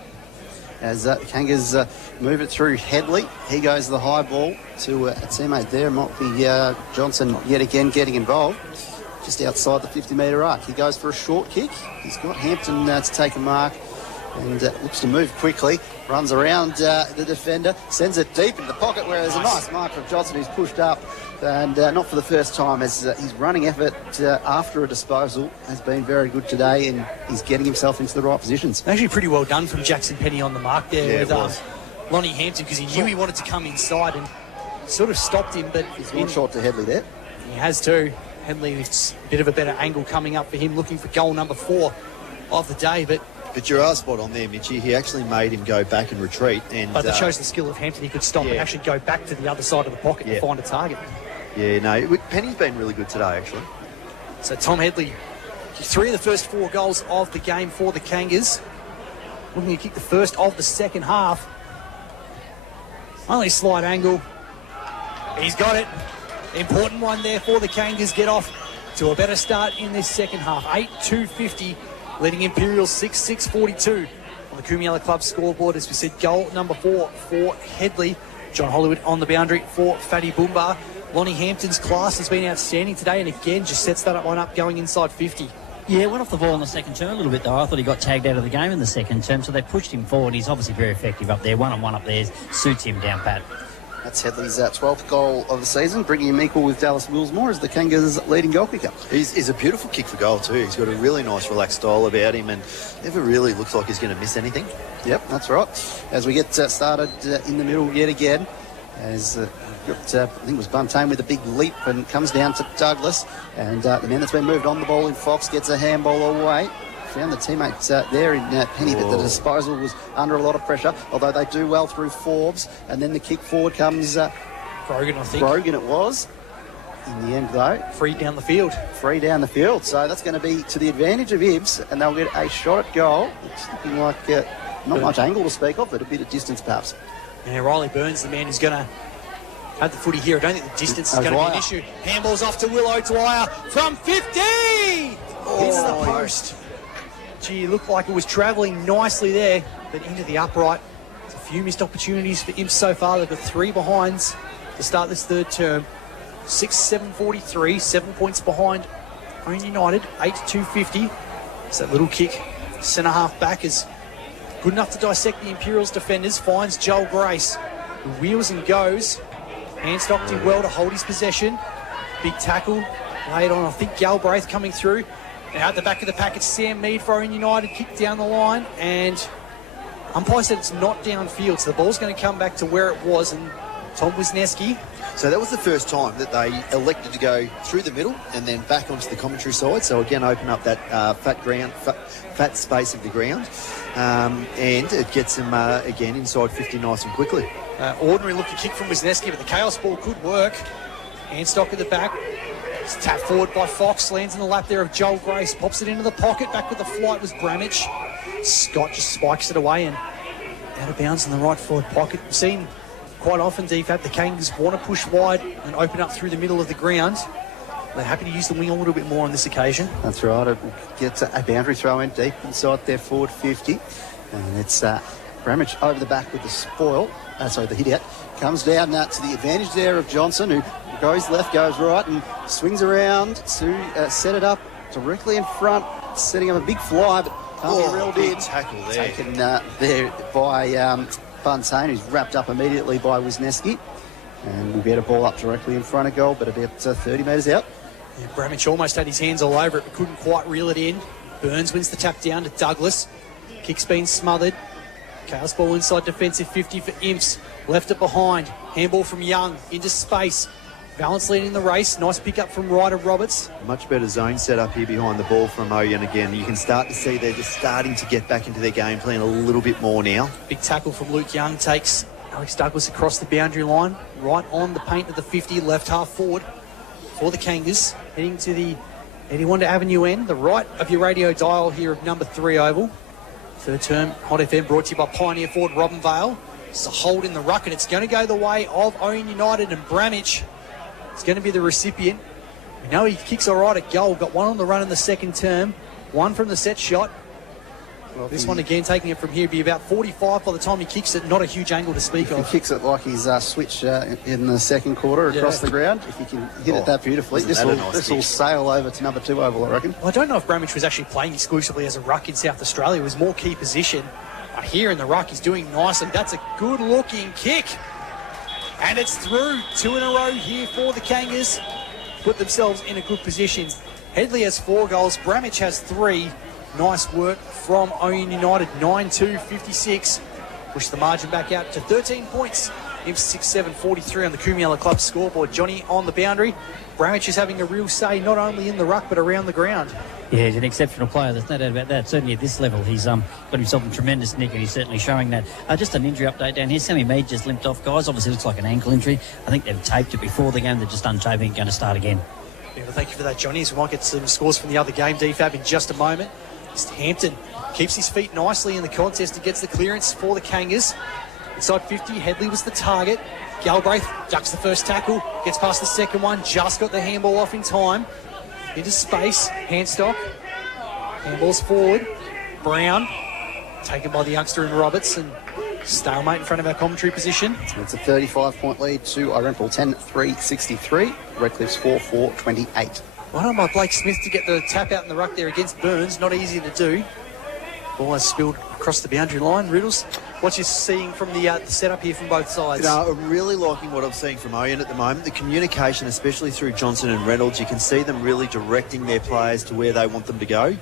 As Kangas move it through Headley. He goes the high ball to a teammate there. Might be Johnson yet again getting involved. Just outside the 50-metre arc. He goes for a short kick. He's got Hampton to take a mark. and looks to move quickly, runs around the defender, sends it deep into the pocket where there's a nice mark from Johnson who's pushed up, and not for the first time, as his running effort after a disposal has been very good today, and he's getting himself into the right positions. Actually pretty well done from Jackson Penny on the mark there with Lonnie Hampton, because he knew he wanted to come inside and sort of stopped him, but he's gone short to Headley there. He has too. Headley, it's a bit of a better angle coming up for him, looking for goal number 4 of the day, But you are spot on there, Mitchie. He actually made him go back and retreat. But that shows the skill of Hampton. He could stop and actually go back to the other side of the pocket and find a target. Yeah, no, Penny's been really good today, actually. So Tom Headley, 3 of the first 4 goals of the game for the Kangas. Looking to kick the first of the second half. Only slight angle. He's got it. Important one there for the Kangas. Get off to a better start in this second half. 8-2-50. Leading Imperials 6-6-42 on the Kumiala Club scoreboard. As we said, goal number 4 for Headley. John Hollywood on the boundary for Fatty Boomba. Lonnie Hampton's class has been outstanding today, and again just sets that one up going inside 50. Yeah, went off the ball in the second term a little bit, though. I thought he got tagged out of the game in the second term, so they pushed him forward. He's obviously very effective up there. One-on-one up there suits him down pat. That's Headley's 12th goal of the season, bringing him equal with Dallas Willsmore as the Kangas' leading goal kicker. He's a beautiful kick for goal too. He's got a really nice relaxed style about him and never really looks like he's going to miss anything. Yep, that's right. As we get started in the middle yet again, as got, I think it was Buntain with a big leap and comes down to Douglas, and the man that's been moved on the ball in Fox gets a handball away. Found the teammate there in Penny, but the disposal was under a lot of pressure, although they do well through Forbes, and then the kick forward comes Grogan, I think. Grogan it was. In the end, though. Free down the field. Free down the field. So that's going to be to the advantage of Ibs, and they'll get a shot at goal. It's looking like not much angle to speak of, but a bit of distance perhaps. Yeah, Riley Burns, the man who's going to have the footy here. I don't think the distance is going to be an issue. Handball's off to Willow Dwyer from 50! Into the post. Gee, it looked like it was travelling nicely there, but into the upright. There's a few missed opportunities for Imps so far. They've got 3 behinds to start this third term. 6-7-43, 7 points behind Ouyen United, 8-2-50. So that little kick, centre half back, is good enough to dissect the Imperials defenders. Finds Joel Grace, who wheels and goes. Handstock did well to hold his possession. Big tackle laid on, I think, Galbraith coming through. Now at the back of the pack, it's Sam Mead for Ouyen United, kicked down the line, and umpire said it's not downfield, so the ball's going to come back to where it was, and Tom Wisniewski. So that was the first time that they elected to go through the middle and then back onto the commentary side. So again, open up that fat space of the ground, and it gets them again inside 50 nice and quickly. Ordinary looking kick from Wisniewski, but the chaos ball could work. Handstock at the back. It's tapped forward by Fox, lands in the lap there of Joel Grace, pops it into the pocket. Back with the flight was Bramage. Scott just spikes it away and out of bounds in the right forward pocket. We've seen quite often, DFAB, the Kangas want to push wide and open up through the middle of the ground. They're happy to use the wing a little bit more on this occasion. That's right. It gets a boundary throw in deep inside their forward 50. And it's Bramage over the back with the spoil. The hit out. Comes down to the advantage there of Johnson, who goes left, goes right, and swings around to set it up directly in front, setting up a big fly, but can't be reeled in. Tackle there. Taken there by Buntain, who's wrapped up immediately by Wisniewski. And we'll get a ball up directly in front of goal, but about 30 metres out. Yeah, Bramage almost had his hands all over it, but couldn't quite reel it in. Burns wins the tap down to Douglas. Kick's been smothered. Chaos ball inside defensive 50 for Imps. Left it behind. Handball from Young into space. Valence leading the race. Nice pick up from Ryder Roberts. Much better zone set up here behind the ball from Ouyen again. You can start to see they're just starting to get back into their game plan a little bit more now. Big tackle from Luke Young takes Alex Douglas across the boundary line. Right on the paint of the 50, left half forward for the Kangas. Heading to the Eddie Wonder Avenue end. The right of your radio dial here of number 3 oval. Third term Hot FM brought to you by Pioneer Ford Robin Vale. It's a hold in the ruck, and it's going to go the way of Ouyen United, and Bramage is going to be the recipient. We know he kicks all right at goal. Got one on the run in the second term, one from the set shot. This one again, taking it from here, be about 45 by the time he kicks it. Not a huge angle to speak of. He kicks it like he's switched in the second quarter across the ground. If he can hit it that beautifully, this will sail over to number 2 oval, I reckon. Well, I don't know if Bramwich was actually playing exclusively as a ruck in South Australia. It was more key position. But here in the ruck, he's doing nicely. That's a good-looking kick. And it's through. 2 in a row here for the Kangas. Put themselves in a good position. Headley has 4 goals. Bramwich has 3. Nice work from Ouyen United. 9-2, 56. Push the margin back out to 13 points. Imps 6-7, 43 on the Kumiala Club scoreboard. Johnny on the boundary. Bramwich is having a real say, not only in the ruck, but around the ground. Yeah, he's an exceptional player. There's no doubt about that. Certainly at this level, he's got himself in tremendous nick, and he's certainly showing that. Just an injury update down here. Sammy Mead just limped off, guys. Obviously, looks like an ankle injury. I think they've taped it before the game. They're just untaping, going to start again. Yeah, well, thank you for that, Johnny. So we might get some scores from the other game, DFAB, in just a moment. Hampton keeps his feet nicely in the contest and gets the clearance for the Kangas. Inside 50, Headley was the target. Galbraith ducks the first tackle, gets past the second one, just got the handball off in time. Into space, Handstock. Handball's forward. Brown, taken by the youngster in Roberts, and stalemate in front of our commentary position. So it's a 35-point lead to Iremple, 10-3-63. Redcliffe's 4-4-28. Well done by Blake Smith to get the tap out in the ruck there against Burns. Not easy to do. Ball has spilled across the boundary line. Riddles, what you're seeing from the setup here from both sides? You know, I'm really liking what I'm seeing from Ouyen at the moment. The communication, especially through Johnson and Reynolds, you can see them really directing their players to where they want them to go.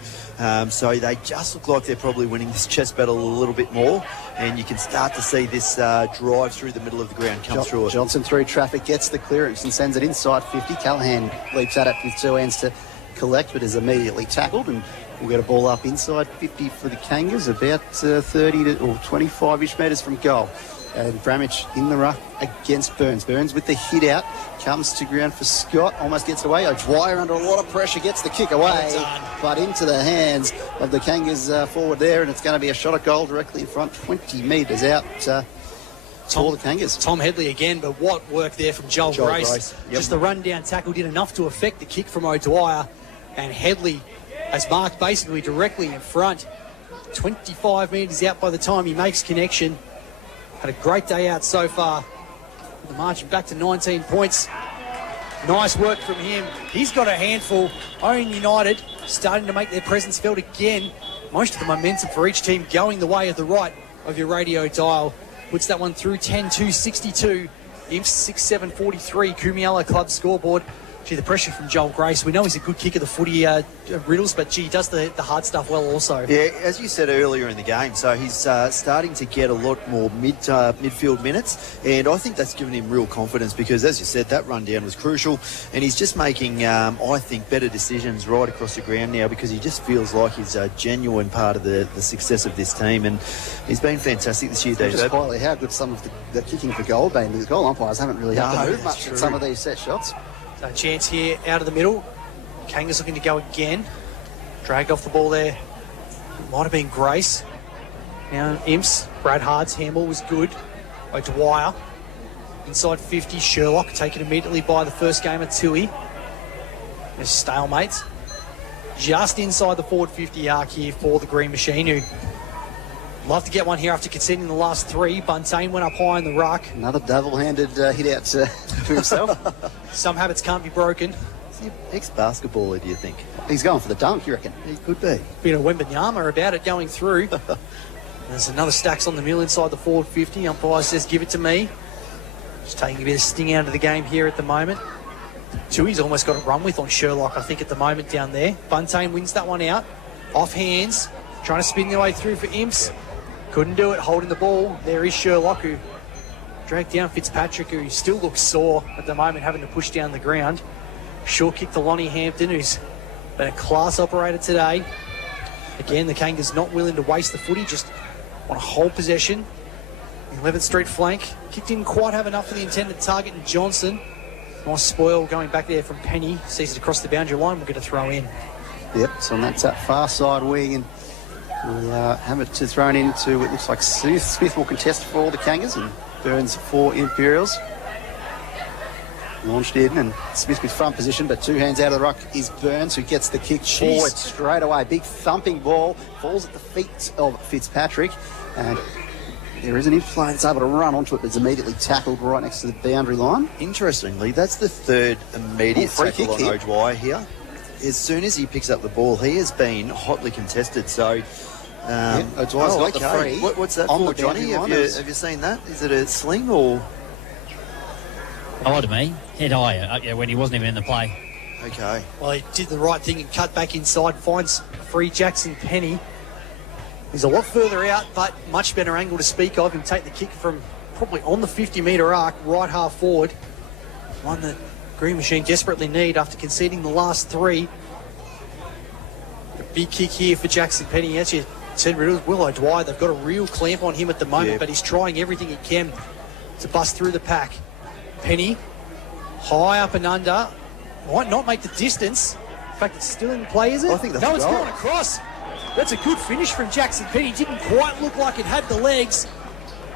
So they just look like they're probably winning this chess battle a little bit more, and you can start to see this drive through the middle of the ground come through it. Johnson through traffic, gets the clearance and sends it inside 50. Callahan leaps at it with 2 hands to collect, but is immediately tackled, and we'll get a ball up inside 50 for the Kangas, about 30 or 25-ish metres from goal. And Bramwich in the ruck against Burns. Burns with the hit out, comes to ground for Scott, almost gets away. O'Dwyer under a lot of pressure, gets the kick away, but into the hands of the Kangas forward there, and it's going to be a shot at goal directly in front, 20 metres out for the Kangas. Tom Headley again, but what work there from Joel Grace. Yep. Just the run-down tackle did enough to affect the kick from O'Dwyer, and Headley has marked basically directly in front. 25 metres out by the time he makes connection. Had a great day out so far. The margin back to 19 points. Nice work from him. He's got a handful. Ouyen United starting to make their presence felt again. Most of the momentum for each team going the way of the right of your radio dial. Puts that one through 10-2-62. Imps 6-7, 43. Kumiala Club scoreboard. Gee, the pressure from Joel Grace. We know he's a good kick of the footy, Riddles, but gee, he does the hard stuff well also. Yeah, as you said earlier in the game, so he's starting to get a lot more midfield minutes, and I think that's given him real confidence because, as you said, that rundown was crucial, and he's just making, I think, better decisions right across the ground now because he just feels like he's a genuine part of the success of this team, and he's been fantastic this year, David. Just quietly, how good some of the kicking for goal been. The goal umpires haven't really had to move much in some of these set shots. So a chance here out of the middle. Kangas looking to go again. Dragged off the ball there. Might have been Grace. Now Imps. Brad Hard's handball was good. O'Dwyer. Inside 50. Sherlock taken immediately by the first game at Tui. There's stalemates. Just inside the forward 50 arc here for the Green Machine, who love to get one here after conceding the last 3. Buntain went up high in the ruck. Another double-handed hit out to himself. Some habits can't be broken. Is he ex-basketballer, do you think? He's going for the dunk, you reckon? He could be. Bit of Wembanyama about it going through. There's another stacks on the mill inside the forward 50. Umpire says, give it to me. Just taking a bit of sting out of the game here at the moment. Tui's almost got a run with on Sherlock, I think, at the moment down there. Buntain wins that one out. Off hands. Trying to spin their way through for Imps. Couldn't do it, holding the ball. There is Sherlock, who dragged down Fitzpatrick, who still looks sore at the moment, having to push down the ground. Short kick to Lonnie Hampton, who's been a class operator today. Again, the Kangas not willing to waste the footy, just want to hold possession. The 11th Street flank. Kick didn't quite have enough for the intended target in Johnson. Nice spoil going back there from Penny. Sees it across the boundary line. We're going to throw in. Yep, so that's that far side wing, and we'll have it thrown into, it looks like Smith will contest for all the Kangas and Burns for Imperials. Launched in, and Smith with front position, but 2 hands out of the ruck is Burns, who gets the kick forward straight away. Big thumping ball, falls at the feet of Fitzpatrick, and there is an in-play that's able to run onto it, but it's immediately tackled right next to the boundary line. Interestingly, that's the third immediate tackle on O'Dwyer here. As soon as he picks up the ball, he has been hotly contested, so... O'Dwyer's got the free. What's that for, Johnny? Have you seen that? Is it a sling or... Oh, to me, head high, when he wasn't even in the play. Okay. Well, he did the right thing and cut back inside, finds free Jackson Penny. He's a lot further out, but much better angle to speak of. He'll take the kick from probably on the 50-metre arc, right half forward. One that Green Machine desperately need after conceding the last 3. A big kick here for Jackson Penny. As you said, Will O'Dwyer, they've got a real clamp on him at the moment, but he's trying everything he can to bust through the pack. Penny, high up and under, might not make the distance. In fact, it's still in play, is it? I think that's it's gone across. That's a good finish from Jackson Penny. Didn't quite look like it had the legs.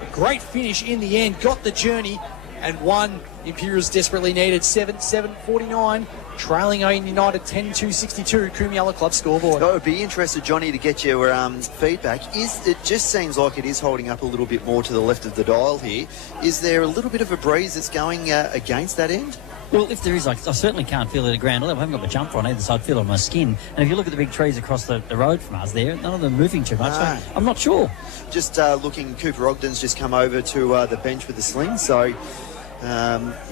A great finish in the end, got the journey, and won. Imperials desperately needed 7-7-49, trailing Ouyen United 10-2-62, Kumiala Club scoreboard. I would be interested, Johnny, to get your feedback. It just seems like it is holding up a little bit more to the left of the dial here. Is there a little bit of a breeze that's going against that end? Well, if there is, I certainly can't feel it at ground level. I haven't got my jumper on either side, I feel it on my skin. And if you look at the big trees across the road from us there, none of them moving too much. So I'm not sure. Just looking, Cooper Ogden's just come over to the bench with the sling. So,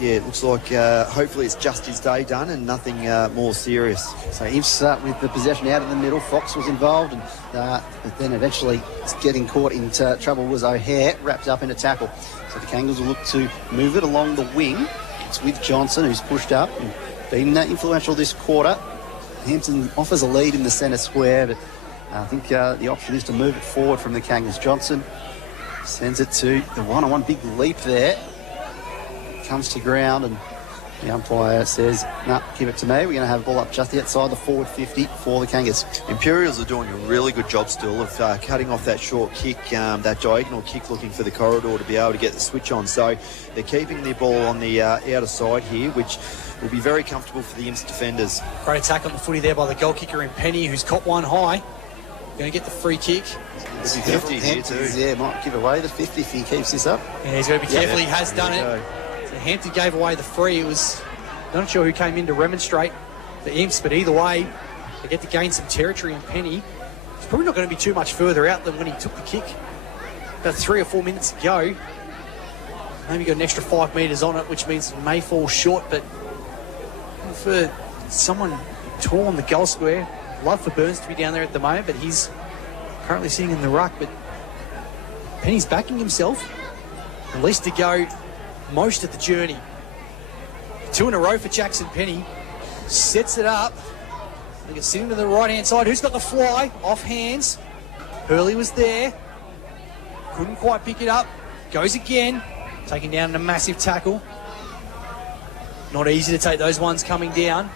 it looks like hopefully it's just his day done and nothing more serious. So Imps with the possession out in the middle. Fox was involved, and but then eventually getting caught into trouble was O'Hare, wrapped up in a tackle. So the Kangaroos will look to move it along the wing. It's with Johnson, who's pushed up and been influential this quarter. Hampton offers a lead in the centre square, but I think the option is to move it forward from the Kangaroos. Johnson sends it to the one-on-one, big leap there. Comes to ground, and the umpire says, "No, give it to me. We're going to have a ball up just outside the forward 50 for the Kangas." Imperials are doing a really good job still of cutting off that short kick, that diagonal kick, looking for the corridor to be able to get the switch on. So they're keeping the ball on the outer side here, which will be very comfortable for the Imps defenders. Great attack on the footy there by the goal kicker in Penny, who's caught one high. Going to get the free kick. It's 50 here too. Yeah, might give away the 50 if he keeps this up. Yeah, he's got to be careful. He has done it. So Hampton gave away the free. It was not sure who came in to remonstrate for Imps, but either way, they get to gain some territory in Penny. It's probably not going to be too much further out than when he took the kick about 3 or 4 minutes ago. Maybe got an extra 5 metres on it, which means it may fall short, but for someone tall on the goal square, love for Burns to be down there at the moment, but he's currently sitting in the ruck. But Penny's backing himself, at least to go most of the journey. 2 in a row for Jackson Penny. Sets it up. I think it's sitting to the right-hand side. Who's got the fly? Off hands. Hurley was there. Couldn't quite pick it up. Goes again. Taken down in a massive tackle. Not easy to take those ones coming down.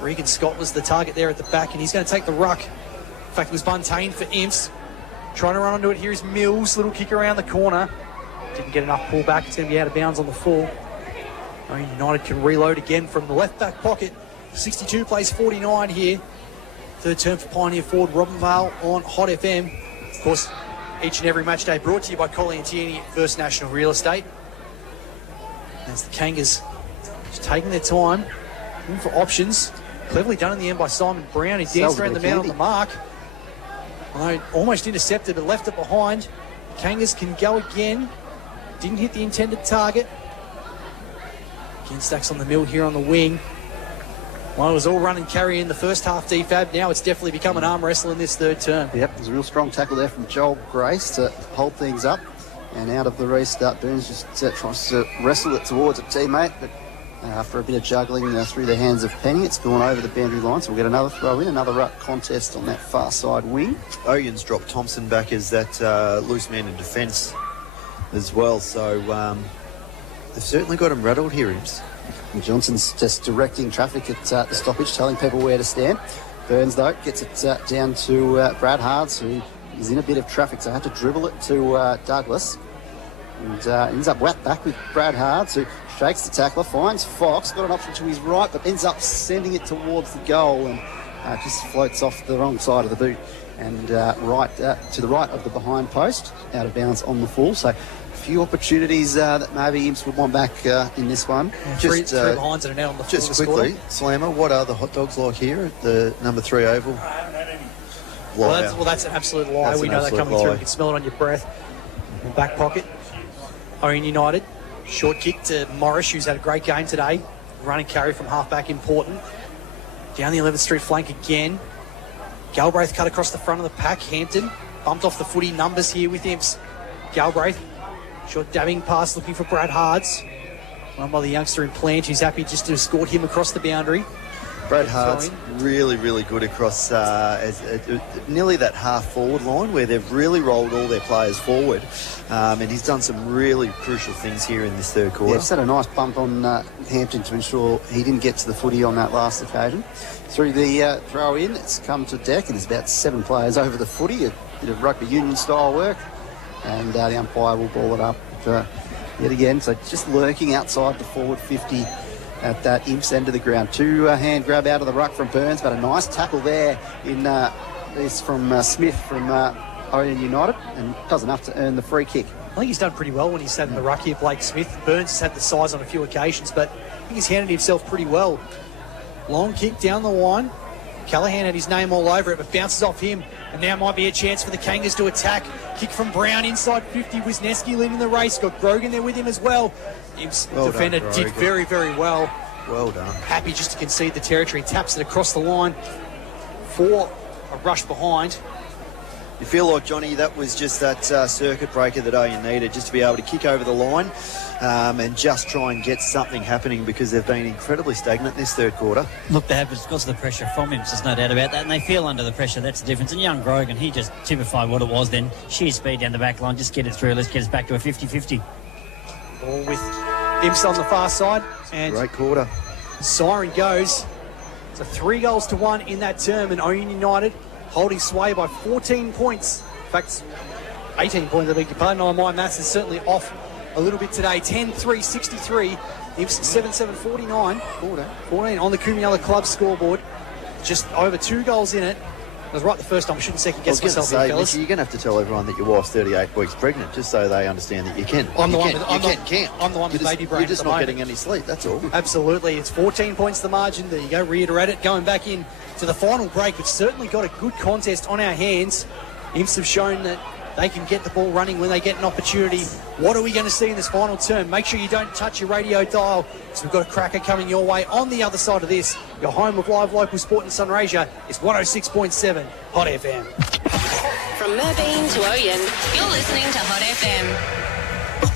Regan Scott was the target there at the back, and he's going to take the ruck. In fact, it was Buntain for Imps. Trying to run onto it. Here is Mills. Little kick around the corner. Didn't get enough pullback. It's going to be out of bounds on the full. Ouyen United can reload again from the left back pocket. 62 plays 49 here. Third term for Pioneer forward Robinvale on Hot FM. Of course, each and every match day brought to you by Collie and Tierney First National Real Estate. As the Kangas just taking their time, looking for options. Cleverly done in the end by Simon Brown. He danced around the man on the mark. Although almost intercepted but left it behind. Kangas can go again. Didn't hit the intended target. Again, Stacks on the mill here on the wing. Well, it was all run and carry in the first half defab. Now it's definitely become an arm wrestle in this third term. Yep, there's a real strong tackle there from Joel Grace to hold things up. And out of the restart, Burns just tries to wrestle it towards a teammate. But after a bit of juggling through the hands of Penny, it's gone over the boundary line. So we'll get another throw in, another ruck contest on that far side wing. Ouyen's dropped Thompson back as that loose man in defence as well. So they've certainly got him rattled here, Imps. And Johnson's just directing traffic at the stoppage, telling people where to stand. Burns, though, gets it down to Brad Hards, who is in a bit of traffic, so I had to dribble it to Douglas. and ends up whacked back with Brad Hards, who shakes the tackler, finds Fox, got an option to his right, but ends up sending it towards the goal and just floats off the wrong side of the boot and right to the right of the behind post, out of bounds on the full. So a few opportunities that maybe Imps would want back in this one. Three behinds and an out on the full. Just quickly, Slammer, what are the hot dogs like here at the number 3 oval? Well, that's an absolute lie. We know they're coming through. You can smell it on your breath. In the back pocket, Ouyen United. Short kick to Morris, who's had a great game today. Run and carry from halfback, important. Down the 11th Street flank again. Galbraith cut across the front of the pack. Hampton bumped off the footy. Numbers here with Imps. Galbraith, short dabbing pass looking for Brad Hards. Run by the youngster in Plant, who's happy just to escort him across the boundary. Brad Hart's really, really good across nearly that half-forward line where they've really rolled all their players forward. And he's done some really crucial things here in this third quarter. Yeah, just had a nice bump on Hampton to ensure he didn't get to the footy on that last occasion. Through the throw-in, it's come to deck, and there's about 7 players over the footy, a bit of rugby union-style work, and the umpire will ball it up yet again. So just lurking outside the forward 50 at that Imps end of the ground. 2-hand grab out of the ruck from Burns, but a nice tackle there in this from Smith from Ouyen United, and does enough to earn the free kick. I think he's done pretty well when he's sat in the ruck here, Blake Smith. Burns has had the size on a few occasions, but I think he's handled himself pretty well. Long kick down the line. Callaghan had his name all over it, but bounces off him, and now might be a chance for the Kangas to attack. Kick from Brown inside 50. Wisniewski leading the race. Got Grogan there with him as well. Imps defender did very, very well. Well done. Happy just to concede the territory. Taps it across the line for a rush behind. You feel like, Johnny, that was just that circuit breaker that Ouyen needed, just to be able to kick over the line and just try and get something happening, because they've been incredibly stagnant this third quarter. Look, they have, because of the pressure from him, there's no doubt about that, and they feel under the pressure. That's the difference. And young Grogan, he just typified what it was then. Sheer speed down the back line, just get it through. Let's get us back to a 50-50. All with Imps on the far side. And great quarter. Siren goes. So 3-1 in that term, and Ouyen United holding sway by 14 points. In fact, 18 points, I beg your pardon. Oh, my maths is certainly off a little bit today. 10-3-63. Imps 7-7-49. 14 on the Kumiala Club scoreboard. Just over 2 goals in it. I was right the first time. I shouldn't second-guess myself here, fellas. You're going to have to tell everyone that your wife's 38 weeks pregnant, just so they understand that you can. I'm the one with baby brain. You're just not getting any sleep, that's all. Absolutely. It's 14 points the margin. There you go, reiterate it. Going back in to the final break. We've certainly got a good contest on our hands. Imps have shown that they can get the ball running when they get an opportunity. What are we going to see in this final term? Make sure you don't touch your radio dial, because we've got a cracker coming your way. On the other side of this, your home of live local sport in Sunraysia is 106.7 Hot FM. From Merbein to Ouyen, you're listening to Hot FM.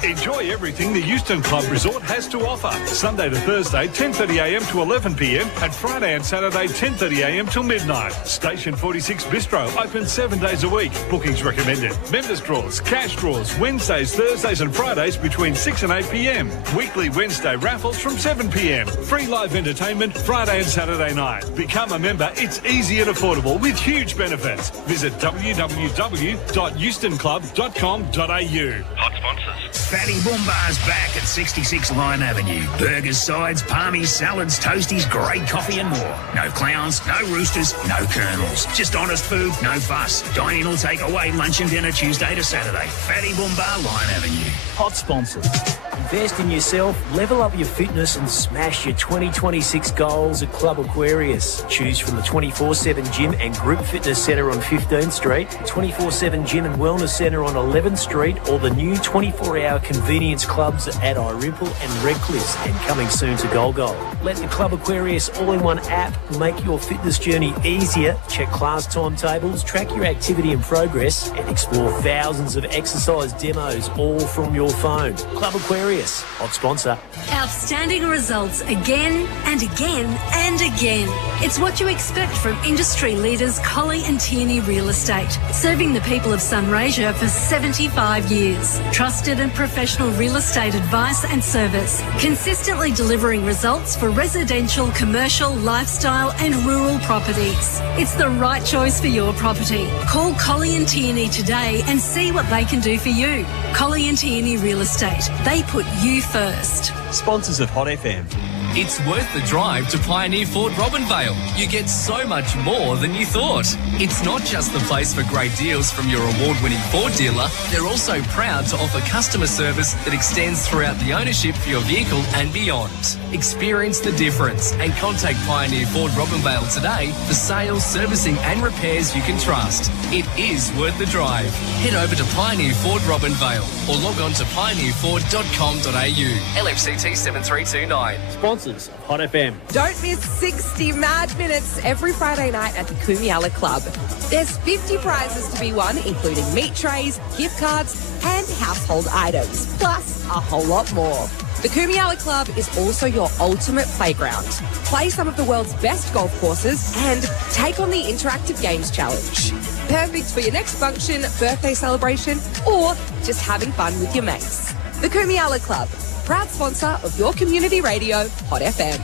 Enjoy everything the Euston Club Resort has to offer. Sunday to Thursday, 10:30am to 11pm, and Friday and Saturday, 10:30am till midnight. Station 46 Bistro, open 7 days a week. Bookings recommended. Members draws, cash draws, Wednesdays, Thursdays and Fridays between 6 and 8pm. Weekly Wednesday raffles from 7pm. Free live entertainment Friday and Saturday night. Become a member. It's easy and affordable with huge benefits. Visit www.eustonclub.com.au. Hot sponsors. Fatty Boombar's back at 66 Lime Avenue. Burgers, sides, palmies, salads, toasties, great coffee and more. No clowns, no roosters, no colonels. Just honest food, no fuss. Dine in or take away lunch and dinner Tuesday to Saturday. Fatty Boombar, Lime Avenue. Hot sponsors. Invest in yourself, level up your fitness and smash your 2026 goals at Club Aquarius. Choose from the 24/7 gym and group fitness centre on 15th Street, 24/7 gym and wellness centre on 11th Street, or the new 24-hour convenience clubs at Irimple and Redcliffe, and coming soon to Golgol. Let the Club Aquarius all-in-one app make your fitness journey easier. Check class timetables, track your activity and progress, and explore thousands of exercise demos all from your phone. Club Aquarius Aquarius. Hot sponsor. Outstanding results again and again and again. It's what you expect from industry leaders Colley and Tierney Real Estate, serving the people of Sunraysia for 75 years. Trusted and professional real estate advice and service, consistently delivering results for residential, commercial, lifestyle and rural properties. It's the right choice for your property. Call Colley and Tierney today and see what they can do for you. Colley and Tierney Real Estate. They put you first. Sponsors of Hot FM. It's worth the drive to Pioneer Ford Robinvale. You get so much more than you thought. It's not just the place for great deals from your award-winning Ford dealer. They're also proud to offer customer service that extends throughout the ownership for your vehicle and beyond. Experience the difference and contact Pioneer Ford Robinvale today for sales, servicing and repairs you can trust. It is worth the drive. Head over to Pioneer Ford Robinvale or log on to pioneerford.com.au. LFCT 7329. Sponsors of Hot FM. Don't miss 60 mad minutes every Friday night at the Kumiala Club. There's 50 prizes to be won, including meat trays, gift cards and household items, plus a whole lot more. The Kumiala Club is also your ultimate playground. Play some of the world's best golf courses and take on the Interactive Games Challenge. Perfect for your next function, birthday celebration, or just having fun with your mates. The Kumiala Club, proud sponsor of your community radio, Hot FM.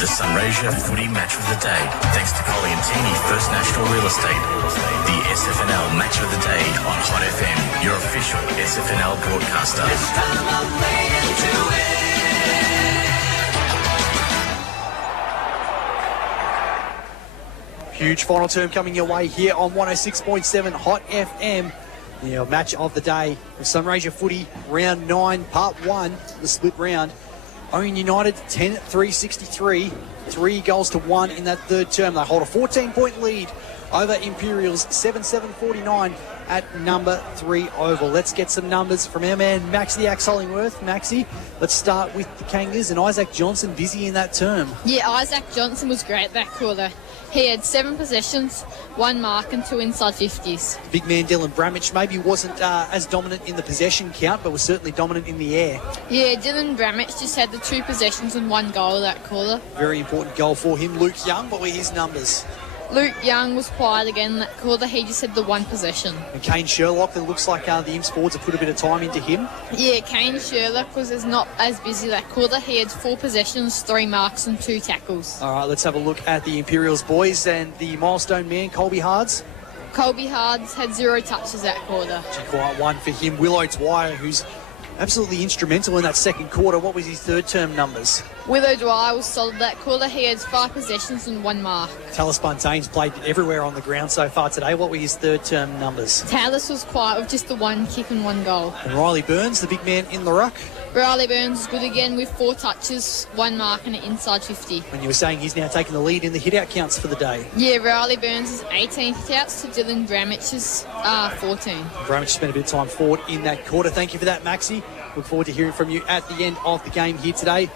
The Sunraysia Footy Match of the Day, thanks to Colley and Tierney First National Real Estate. The SFNL Match of the Day on Hot FM, your official SFNL broadcaster. This time I'm ready to win. Huge final term coming your way here on 106.7 Hot FM. The match of the day, the Sunraysia Footy, round 9, part 1, the split round. Ouyen United 10-3-63, 3-1 in that third term. They hold a 14-point lead over Imperials, 7-7-49 at number 3 oval. Let's get some numbers from our man Maxie the Axe Hollingworth. Maxie, let's start with the Kangas and Isaac Johnson busy in that term. Yeah, Isaac Johnson was great that quarter. He had 7 possessions, 1 mark and 2 inside 50s. Big man Dylan Bramich maybe wasn't as dominant in the possession count, but was certainly dominant in the air. Yeah, Dylan Bramich just had the 2 possessions and 1 goal that quarter. Very important goal for him. Luke Young, what were his numbers? Luke Young was quiet again that quarter. He just had the 1 possession. And Kane Sherlock, it looks like the Imps boards have put a bit of time into him. Yeah, Kane Sherlock was not as busy that quarter. He had 4 possessions, 3 marks and 2 tackles. All right, let's have a look at the Imperials boys and the milestone man, Colby Hards. Colby Hards had 0 touches that quarter. Quiet 1 for him. Willow Dwyer, who's absolutely instrumental in that second quarter. What was his third term numbers? Willow Dwyer was solid that quarter. He had 5 possessions and 1 mark. Tallis Buntane's played everywhere on the ground so far today. What were his third term numbers? Tallis was quiet with just the 1 kick and 1 goal. And Riley Burns, the big man in the ruck. Riley Burns is good again with 4 touches, 1 mark and an inside 50. And you were saying he's now taking the lead in the hit-out counts for the day. Yeah, Riley Burns is 18 hit-outs to Dylan Bramich's 14. Bramich spent a bit of time forward in that quarter. Thank you for that, Maxie. Look forward to hearing from you at the end of the game here today.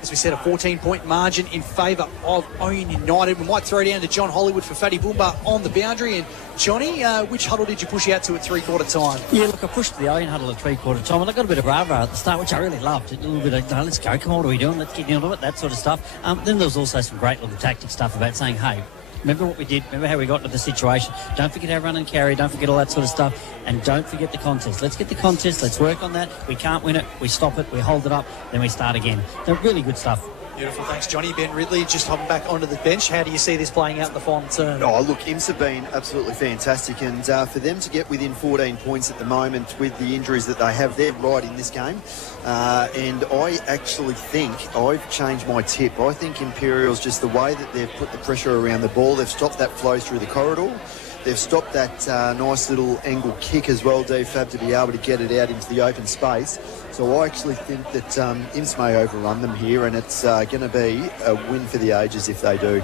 As we said, a 14-point margin in favour of Ouyen United. We might throw down to John Hollywood for Fatty Boomba on the boundary. And Johnny, which huddle did you push out to at three-quarter time? Yeah, look, I pushed the Ouyen huddle at three-quarter time, and I got a bit of rah-rah at the start, which I really loved. A little bit of, let's go, come on, what are we doing? Let's get into it, that sort of stuff. Then there was also some great little tactic stuff about saying, hey, remember what we did, remember how we got into the situation. Don't forget our run and carry, don't forget all that sort of stuff, and don't forget the contest. Let's get the contest, let's work on that. We can't win it, we stop it, we hold it up, then we start again. So really good stuff. Beautiful, thanks Johnny. Ben Ridley just hopping back onto the bench. How do you see this playing out in the final term? Oh, look, Imps have been absolutely fantastic, and for them to get within 14 points at the moment with the injuries that they have, they're right in this game. And I actually think I've changed my tip. I think Imperials, just the way that they've put the pressure around the ball, they've stopped that flow through the corridor. They've stopped that nice little angle kick as well, DFAB, to be able to get it out into the open space. So I actually think that Imps may overrun them here, and it's going to be a win for the ages if they do.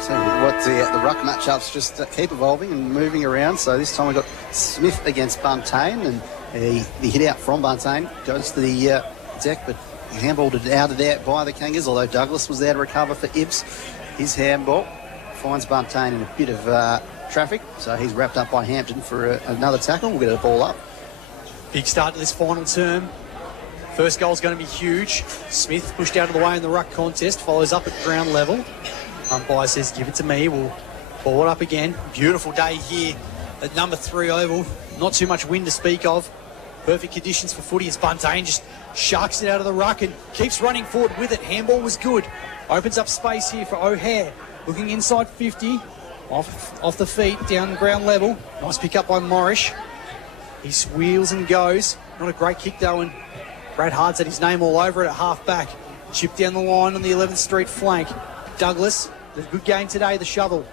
So what the ruck matchups just keep evolving and moving around. So this time we've got Smith against Buntain, and the hit out from Buntain goes to the deck, but handballed it out of there by the Kangas, although Douglas was there to recover for Ibs. His handball finds Buntain in a bit of traffic, so he's wrapped up by Hampton for another tackle. We'll get a ball up. Big start to this final term. First goal's going to be huge. Smith pushed out of the way in the ruck contest, follows up at ground level. Umpire says, give it to me. We'll ball it up again. Beautiful day here at number 3 oval. Not too much wind to speak of. Perfect conditions for footy as Buntain just sharks it out of the ruck and keeps running forward with it. Handball was good. Opens up space here for O'Hare. Looking inside 50. Off the feet, down ground level. Nice pick up by Morrish. He wheels and goes. Not a great kick though, and Brad Hard's had his name all over it at half back. Chip down the line on the 11th Street flank. Douglas, a good game today, the shovel.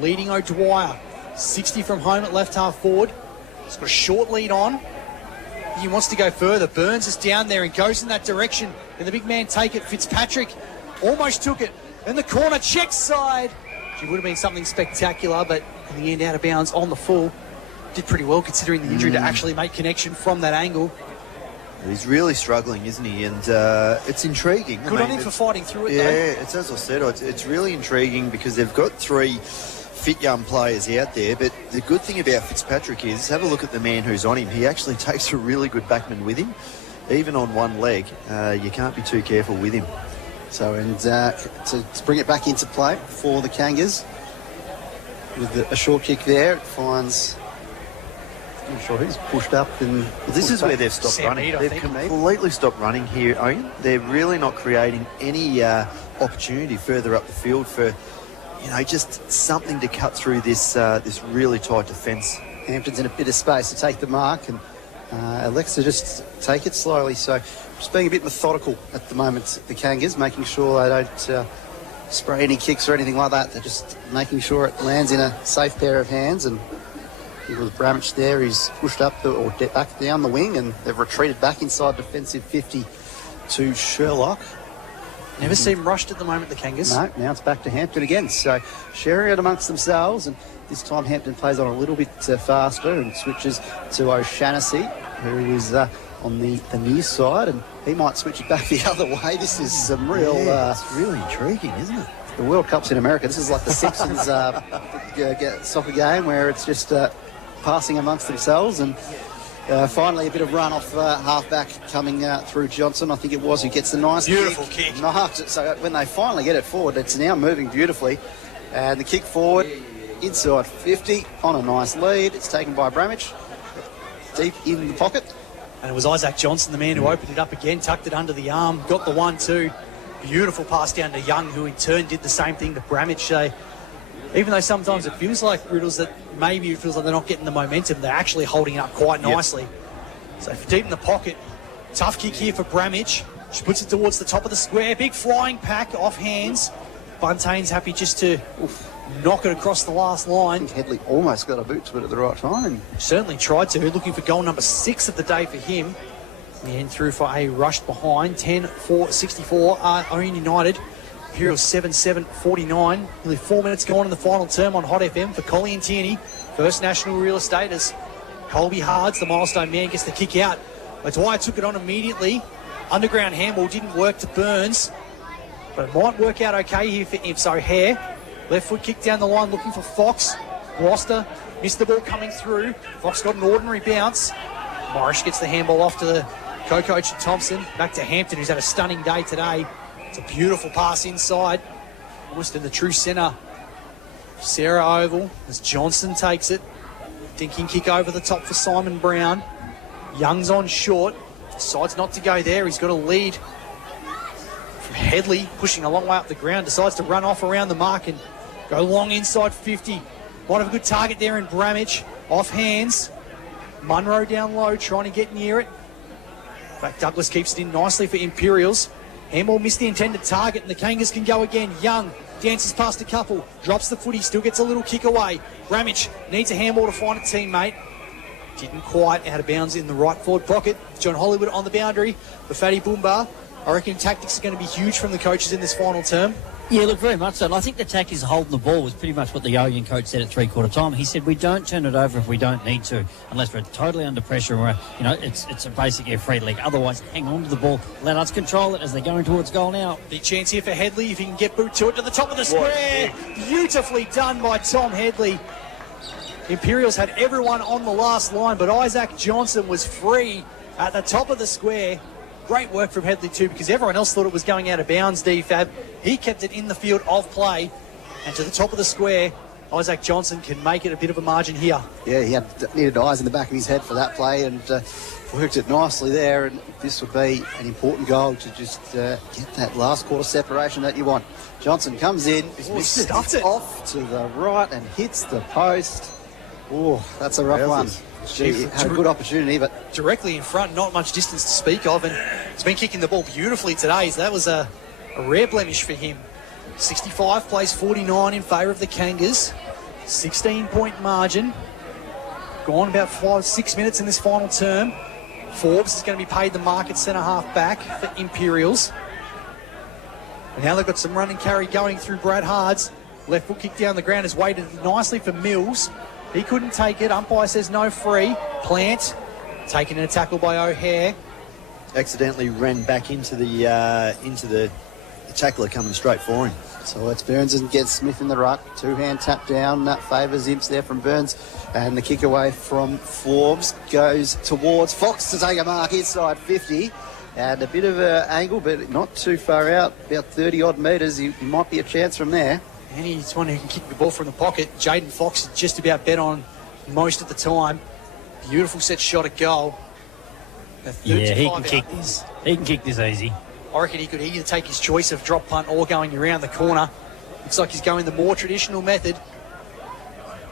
Leading O'Dwyer. 60 from home at left half forward. He's got a short lead on. He wants to go further. Burns is down there and goes in that direction. Can the big man take it? Fitzpatrick almost took it. In the corner, check side. She would have been something spectacular, but in the end, out of bounds on the full. Did pretty well considering the injury to actually make connection from that angle. He's really struggling, isn't he? And it's intriguing. Good on him for fighting through it, though. Yeah, it's as I said, it's really intriguing because they've got 3 fit young players out there, but the good thing about Fitzpatrick is, have a look at the man who's on him. He actually takes a really good backman with him. Even on one leg, you can't be too careful with him. So, and to bring it back into play for the Kangas, with a short kick there, it finds... I'm not sure who's pushed up. And this is where they've stopped running. They've completely stopped running here, Owen. They're really not creating any opportunity further up the field for, just something to cut through this this really tight defence. Hampton's in a bit of space to take the mark, and Alexa just take it slowly. So just being a bit methodical at the moment, the Kangas, making sure they don't spray any kicks or anything like that. They're just making sure it lands in a safe pair of hands. And with Bramich there, he's pushed up or back down the wing, and they've retreated back inside defensive 50 to Sherlock. Never seem rushed at the moment, the Kangas. No, now it's back to Hampton again. So sharing it amongst themselves, and this time Hampton plays on a little bit faster and switches to O'Shanassy, who is on the near side, and he might switch it back the other way. This is some real... it's really intriguing, isn't it? The World Cup's in America. This is like the Simpsons soccer game where it's just passing amongst themselves, and finally a bit of run off half-back coming through Johnson, I think it was, who gets the nice beautiful kick. Marks it. So when they finally get it forward, it's now moving beautifully. And the kick forward, inside 50, on a nice lead. It's taken by Bramich, deep in the pocket. And it was Isaac Johnson, the man who opened it up again, tucked it under the arm, got the 1-2. Beautiful pass down to Young, who in turn did the same thing to Bramich. Even though sometimes it feels like Riddles that maybe it feels like they're not getting the momentum, they're actually holding it up quite nicely. Yep. So deep in the pocket, tough kick here for Bramich. She puts it towards the top of the square. Big flying pack off hands. Buntain's happy just to knock it across the last line. I think Headley almost got a boot to it at the right time. Certainly tried to. Looking for goal number 6 of the day for him. In the end through for a rushed behind. 10-4-64 Ouyen United. Imperials 7-7-49. Nearly 4 minutes gone in the final term on Hot FM for Collie and Tierney. First National Real Estate as Colby Hards, the milestone man, gets the kick out. O'Dwyer took it on immediately. Underground handball didn't work to Burns, but it might work out okay here for Imps. O'Hare. Left foot kick down the line looking for Fox. Roster missed the ball coming through. Fox got an ordinary bounce. Morrish gets the handball off to the co-coach Thompson. Back to Hampton, who's had a stunning day today. It's a beautiful pass inside, almost in the true centre. Sarah Oval as Johnson takes it. Thinking kick over the top for Simon Brown. Young's on short. Decides not to go there. He's got a lead from Headley, pushing a long way up the ground. Decides to run off around the mark and go long inside 50. Might have a good target there in Bramich. Off hands. Munro down low, trying to get near it. In fact, Douglas keeps it in nicely for Imperials. Handball missed the intended target, and the Kangas can go again. Young dances past a couple, drops the footy, still gets a little kick away. Bramich needs a handball to find a teammate. Didn't quite, out of bounds in the right forward pocket. John Hollywood on the boundary for Fatty Boomba. I reckon tactics are going to be huge from the coaches in this final term. Yeah, look, very much so. And I think the tactics of holding the ball was pretty much what the Ouyen coach said at three-quarter time. He said, we don't turn it over if we don't need to, unless we're totally under pressure and it's a basically a free league. Otherwise, hang on to the ball. Let us control it as they're going towards goal now. Big chance here for Headley if he can get boot to it to the top of the square. Beautifully done by Tom Headley. Imperials had everyone on the last line, but Isaac Johnson was free at the top of the square. Great work from Headley too, because everyone else thought it was going out of bounds, DFAB. He kept it in the field of play, and to the top of the square, Isaac Johnson can make it a bit of a margin here. Yeah, he needed eyes in the back of his head for that play, and worked it nicely there. And this would be an important goal to just get that last quarter separation that you want. Johnson comes in, stuffed it off to the right and hits the post. Oh, that's a rough one. He had a good opportunity, but directly in front, not much distance to speak of, and he's been kicking the ball beautifully today, so that was a rare blemish for him. 65 plays 49 in favour of the Kangas. 16-point margin. Gone about 5-6 minutes in this final term. Forbes is going to be paid the mark at centre-half back for Imperials. And now they've got some run and carry going through Brad Hards. Left foot kick down the ground has waited nicely for Mills. He couldn't take it. Umpire says no free. Plant taken in a tackle by O'Hare. Accidentally ran back into the tackler coming straight for him. So it's Burns and gets Smith in the ruck. Two-hand tap down. That favours Imps there from Burns. And the kick away from Forbes goes towards Fox to take a mark inside 50. And a bit of an angle, but not too far out. About 30-odd metres. He might be a chance from there. And he's one who can kick the ball from the pocket. Jaden Fox just about bet on most of the time. Beautiful set shot at goal. Yeah, he can kick this. He can kick this easy. I reckon he could either take his choice of drop punt or going around the corner. Looks like he's going the more traditional method.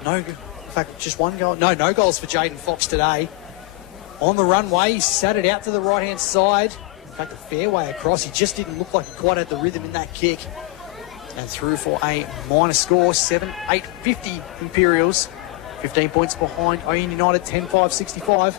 No, in fact, just one goal. No goals for Jaden Fox today. On the runway, he sat it out to the right-hand side. In fact, a fair way across. He just didn't look like he quite had the rhythm in that kick. And through for a minor score, 7-8-50 Imperials. 15 points behind Ouyen United, 10-5-65.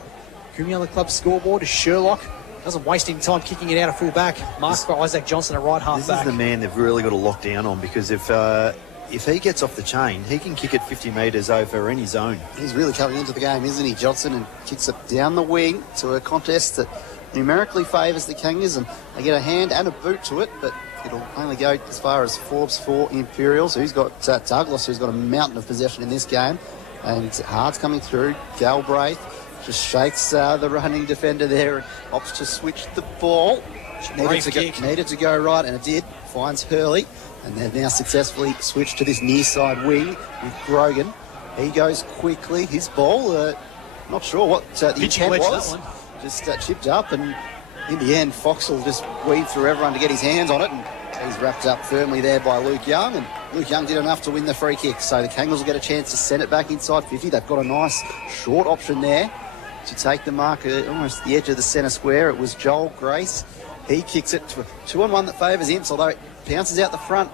Kumiala Club scoreboard is Sherlock. Doesn't waste any time kicking it out of full back. Marked by Isaac Johnson at right half this back. This is the man they've really got to lock down on, because if he gets off the chain, he can kick it 50 metres over any zone. He's really coming into the game, isn't he, Johnson? And kicks it down the wing to a contest that numerically favours the Kangas, and they get a hand and a boot to it, but it'll only go as far as Forbes for Imperials, who's got Douglas, who's got a mountain of possession in this game. And Hart's coming through. Galbraith just shakes the running defender there and opts to switch the ball. Needed to go right, and it did. Finds Hurley, and they've now successfully switched to this near side wing with Grogan. He goes quickly. His ball, not sure what the intent was. Just chipped up, and in the end, Fox will just weave through everyone to get his hands on it, and he's wrapped up firmly there by Luke Young, and Luke Young did enough to win the free kick. So the Kangas will get a chance to send it back inside 50. They've got a nice short option there to take the mark at almost the edge of the centre square. It was Joel Grace. He kicks it to a 2-on-1 that favours Imps, although it bounces out the front,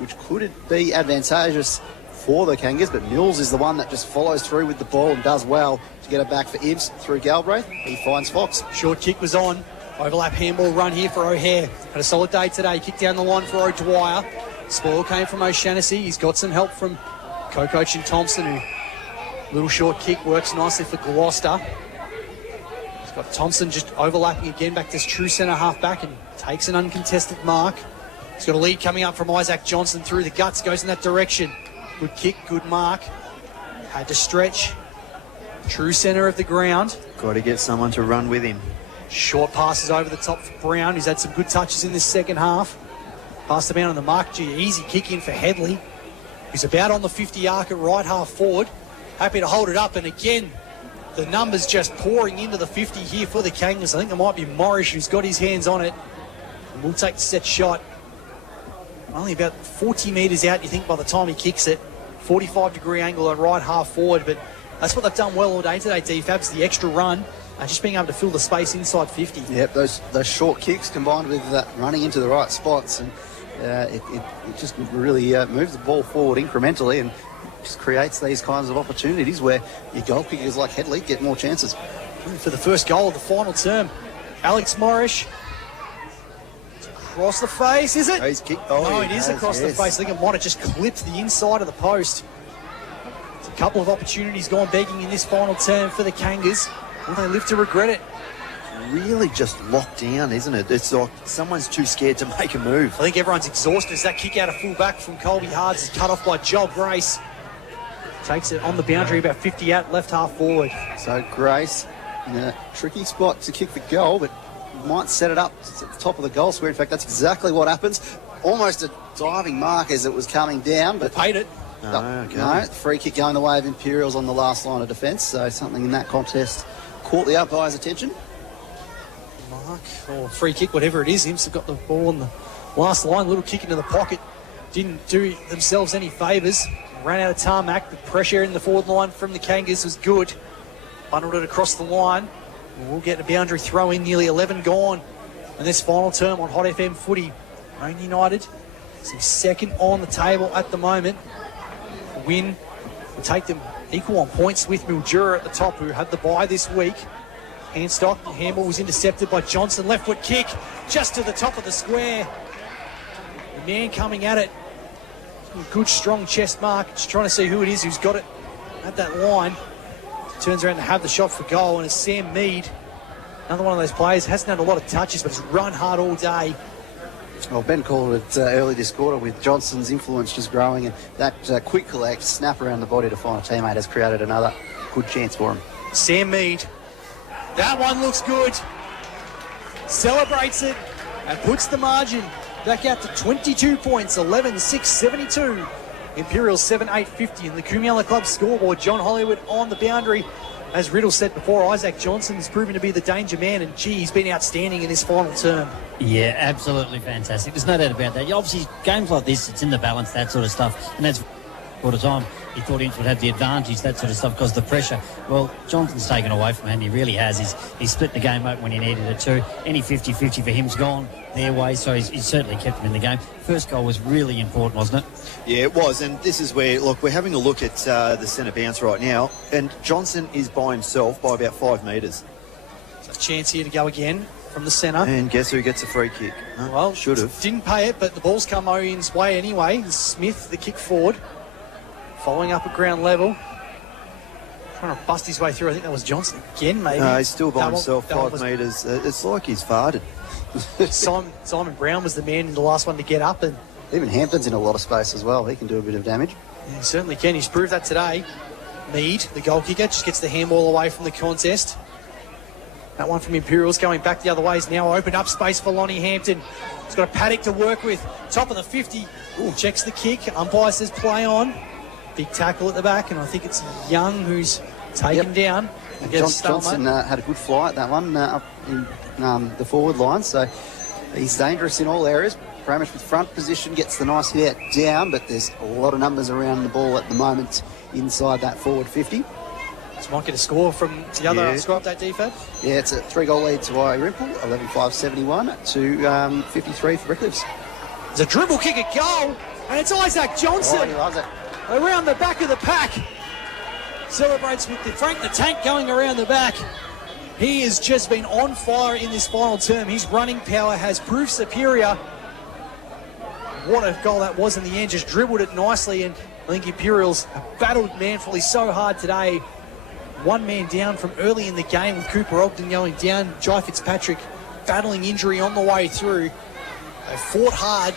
which could be advantageous for the Kangas, but Mills is the one that just follows through with the ball and does well to get it back for Imps through Galbraith. He finds Fox. Short kick was on. Overlap handball run here for O'Hare. Had a solid day today. Kick down the line for O'Dwyer. Spoil came from O'Shaughnessy. He's got some help from co-coach and Thompson, who little short kick works nicely for Gloucester. He's got Thompson just overlapping again back to his true centre half back and takes an uncontested mark. He's got a lead coming up from Isaac Johnson through the guts. Goes in that direction. Good kick, good mark. Had to stretch. True centre of the ground. Got to get someone to run with him. Short passes over the top for Brown, who's had some good touches in this second half. Passed him out on the mark. Easy kick in for Headley, who's about on the 50 arc at right half forward. Happy to hold it up, and again, the numbers just pouring into the 50 here for the Kangas. I think it might be Morris who's got his hands on it. And we'll take the set shot. Only about 40 metres out, you think, by the time he kicks it. 45-degree angle at right half forward, but that's what they've done well all day today, DFABs, the extra run. Just being able to fill the space inside 50. Yep, those short kicks combined with running into the right spots, and it just really moves the ball forward incrementally and just creates these kinds of opportunities where your goal kickers like Headley get more chances. For the first goal of the final term, Alex Morris. Across the face, is it? He's kicked. No, it is across the face. I think it might have just clipped the inside of the post. It's a couple of opportunities gone begging in this final term for the Kangas. Will they live to regret it? Really just locked down, isn't it? It's like someone's too scared to make a move. I think everyone's exhausted as that kick out of full back from Colby Hards is cut off by Joel Grace. Takes it on the boundary about 50 out, left half forward. So Grace in a tricky spot to kick the goal, but might set it up at the top of the goal square. In fact, that's exactly what happens. Almost a diving mark as it was coming down, but paid it. No, free kick going the way of Imperials on the last line of defence. So something in that contest caught the umpire's attention. Mark or free kick, whatever it is. Imps have got the ball on the last line. Little kick into the pocket. Didn't do themselves any favours. Ran out of tarmac. The pressure in the forward line from the Kangas was good. Bundled it across the line. We'll get a boundary throw in. Nearly 11 gone. And this final term on Hot FM footy. Ouyen United is second on the table at the moment. A win will take them equal on points with Mildura at the top, who had the bye this week. Handstock, the handball was intercepted by Johnson. Left foot kick just to the top of the square. The man coming at it. Good strong chest mark. Just trying to see who it is who's got it at that line. Turns around to have the shot for goal, and it's Sam Mead. Another one of those players. Hasn't had a lot of touches, but has run hard all day. Well, Ben called it early this quarter with Johnson's influence just growing, and that quick collect, snap around the body to find a teammate has created another good chance for him. Sam Mead. That one looks good. Celebrates it and puts the margin back out to 22 points, 11-6-72. Imperials 7-8-50 in the Kumiala Club scoreboard. John Hollywood on the boundary. As Riddle said before, Isaac Johnson has proven to be the danger man, and gee, he's been outstanding in this final term. Yeah, absolutely fantastic. There's no doubt about that. Obviously, games like this, it's in the balance, that sort of stuff, and that's all the time. He thought Ince would have the advantage, that sort of stuff, because of the pressure. Well, Johnson's taken away from him, and he really has. He's split the game open when he needed it too. Any 50-50 for him's gone their way, so he's certainly kept him in the game. First goal was really important, wasn't it? Yeah, it was, and this is where, look, we're having a look at the centre bounce right now, and Johnson is by himself by about 5 metres. So a chance here to go again from the centre. And guess who gets a free kick? Well, should have. Didn't pay it, but the ball's come Ouyen's way anyway. Smith, the kick forward. Following up at ground level. Trying to bust his way through. I think that was Johnson again, maybe. No, he's still by himself, 5 metres. It's like he's farted. Simon Brown was the man in the last one to get up. And even Hampton's in a lot of space as well. He can do a bit of damage. Yeah, he certainly can. He's proved that today. Mead, the goal kicker, just gets the handball away from the contest. That one from Imperials going back the other way is now opened up space for Lonnie Hampton. He's got a paddock to work with. Top of the 50. Ooh, checks the kick. Umpire says play on. Big tackle at the back, and I think it's Young who's taken down. Johnson had a good fly at that one up in the forward line, so he's dangerous in all areas. Bramish with front position, gets the nice hit out down, but there's a lot of numbers around the ball at the moment inside that forward 50. So might get a score from the other score update, DFAB? Yeah, it's a 3-goal lead to Rimple, 11-5-71 to 53 for Redcliffs. There's a dribble kick at goal, and it's Isaac Johnson. Oh, he loves it. Around the back of the pack. Celebrates with the Frank the Tank going around the back. He has just been on fire in this final term. His running power has proved superior. What a goal that was in the end. Just dribbled it nicely, and I think Imperials have battled manfully so hard today. One man down from early in the game with Cooper Ogden going down. Jai Fitzpatrick battling injury on the way through. They fought hard.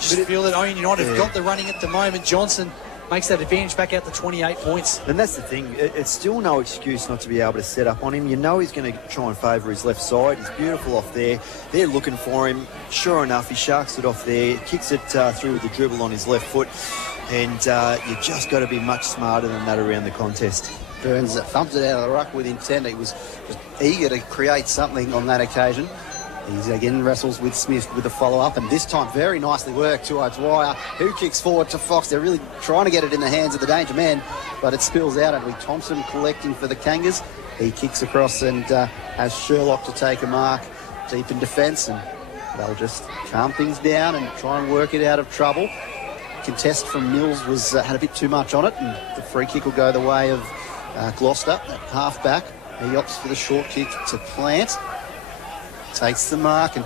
Just feel that Ouyen United have got the running at the moment. Johnson makes that advantage back out to 28 points. And that's the thing. It's still no excuse not to be able to set up on him. You know he's going to try and favour his left side. He's beautiful off there. They're looking for him. Sure enough, he sharks it off there, kicks it through with the dribble on his left foot. And you just got to be much smarter than that around the contest. Burns thumped it out of the ruck with intent. He was just eager to create something on that occasion. He again wrestles with Smith with the follow-up, and this time very nicely worked to Dwyer, who kicks forward to Fox. They're really trying to get it in the hands of the danger man, but it spills out. It'll be Thompson collecting for the Kangas. He kicks across and has Sherlock to take a mark deep in defence, and they'll just calm things down and try and work it out of trouble. Contest from Mills was had a bit too much on it, and the free kick will go the way of Gloucester, that half-back. He opts for the short kick to Plant. Takes the mark and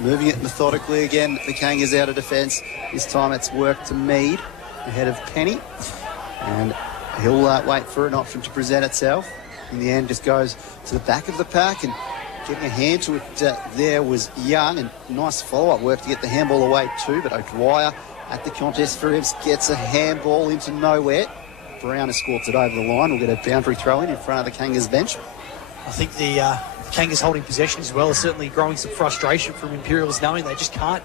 moving it methodically again. The Kangas out of defence. This time it's worked to Mead ahead of Penny. And he'll wait for an option to present itself. In the end, just goes to the back of the pack and getting a hand to it there was Young. And nice follow-up work to get the handball away too. But O'Dwyer at the contest for him gets a handball into nowhere. Brown has scored it over the line. We'll get a boundary throw in front of the Kangas bench. I think the Kangas holding possession as well is certainly growing some frustration from Imperials, knowing they just can't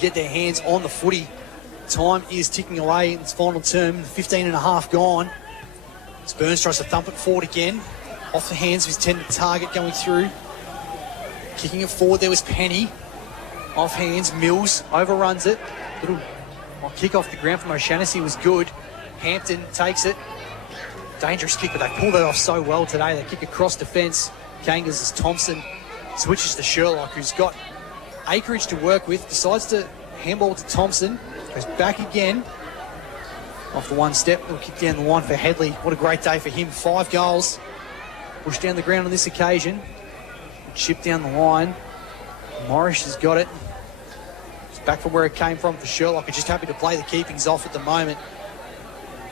get their hands on the footy. Time is ticking away in its final term, 15 and a half gone. As Burns tries to thump it forward again, off the hands of his tended target going through. Kicking it forward, there was Penny. Off hands, Mills overruns it. Little kick off the ground from O'Shannessy was good. Hampton takes it. Dangerous kick, but they pulled it off so well today. They kick across defence. Kangas as Thompson switches to Sherlock, who's got acreage to work with. Decides to handball to Thompson. Goes back again. Off the one step. Little kick down the line for Headley. What a great day for him. 5 goals. Pushed down the ground on this occasion. Chip down the line. Morris has got it. It's back from where it came from for Sherlock. He's just happy to play the keepings off at the moment.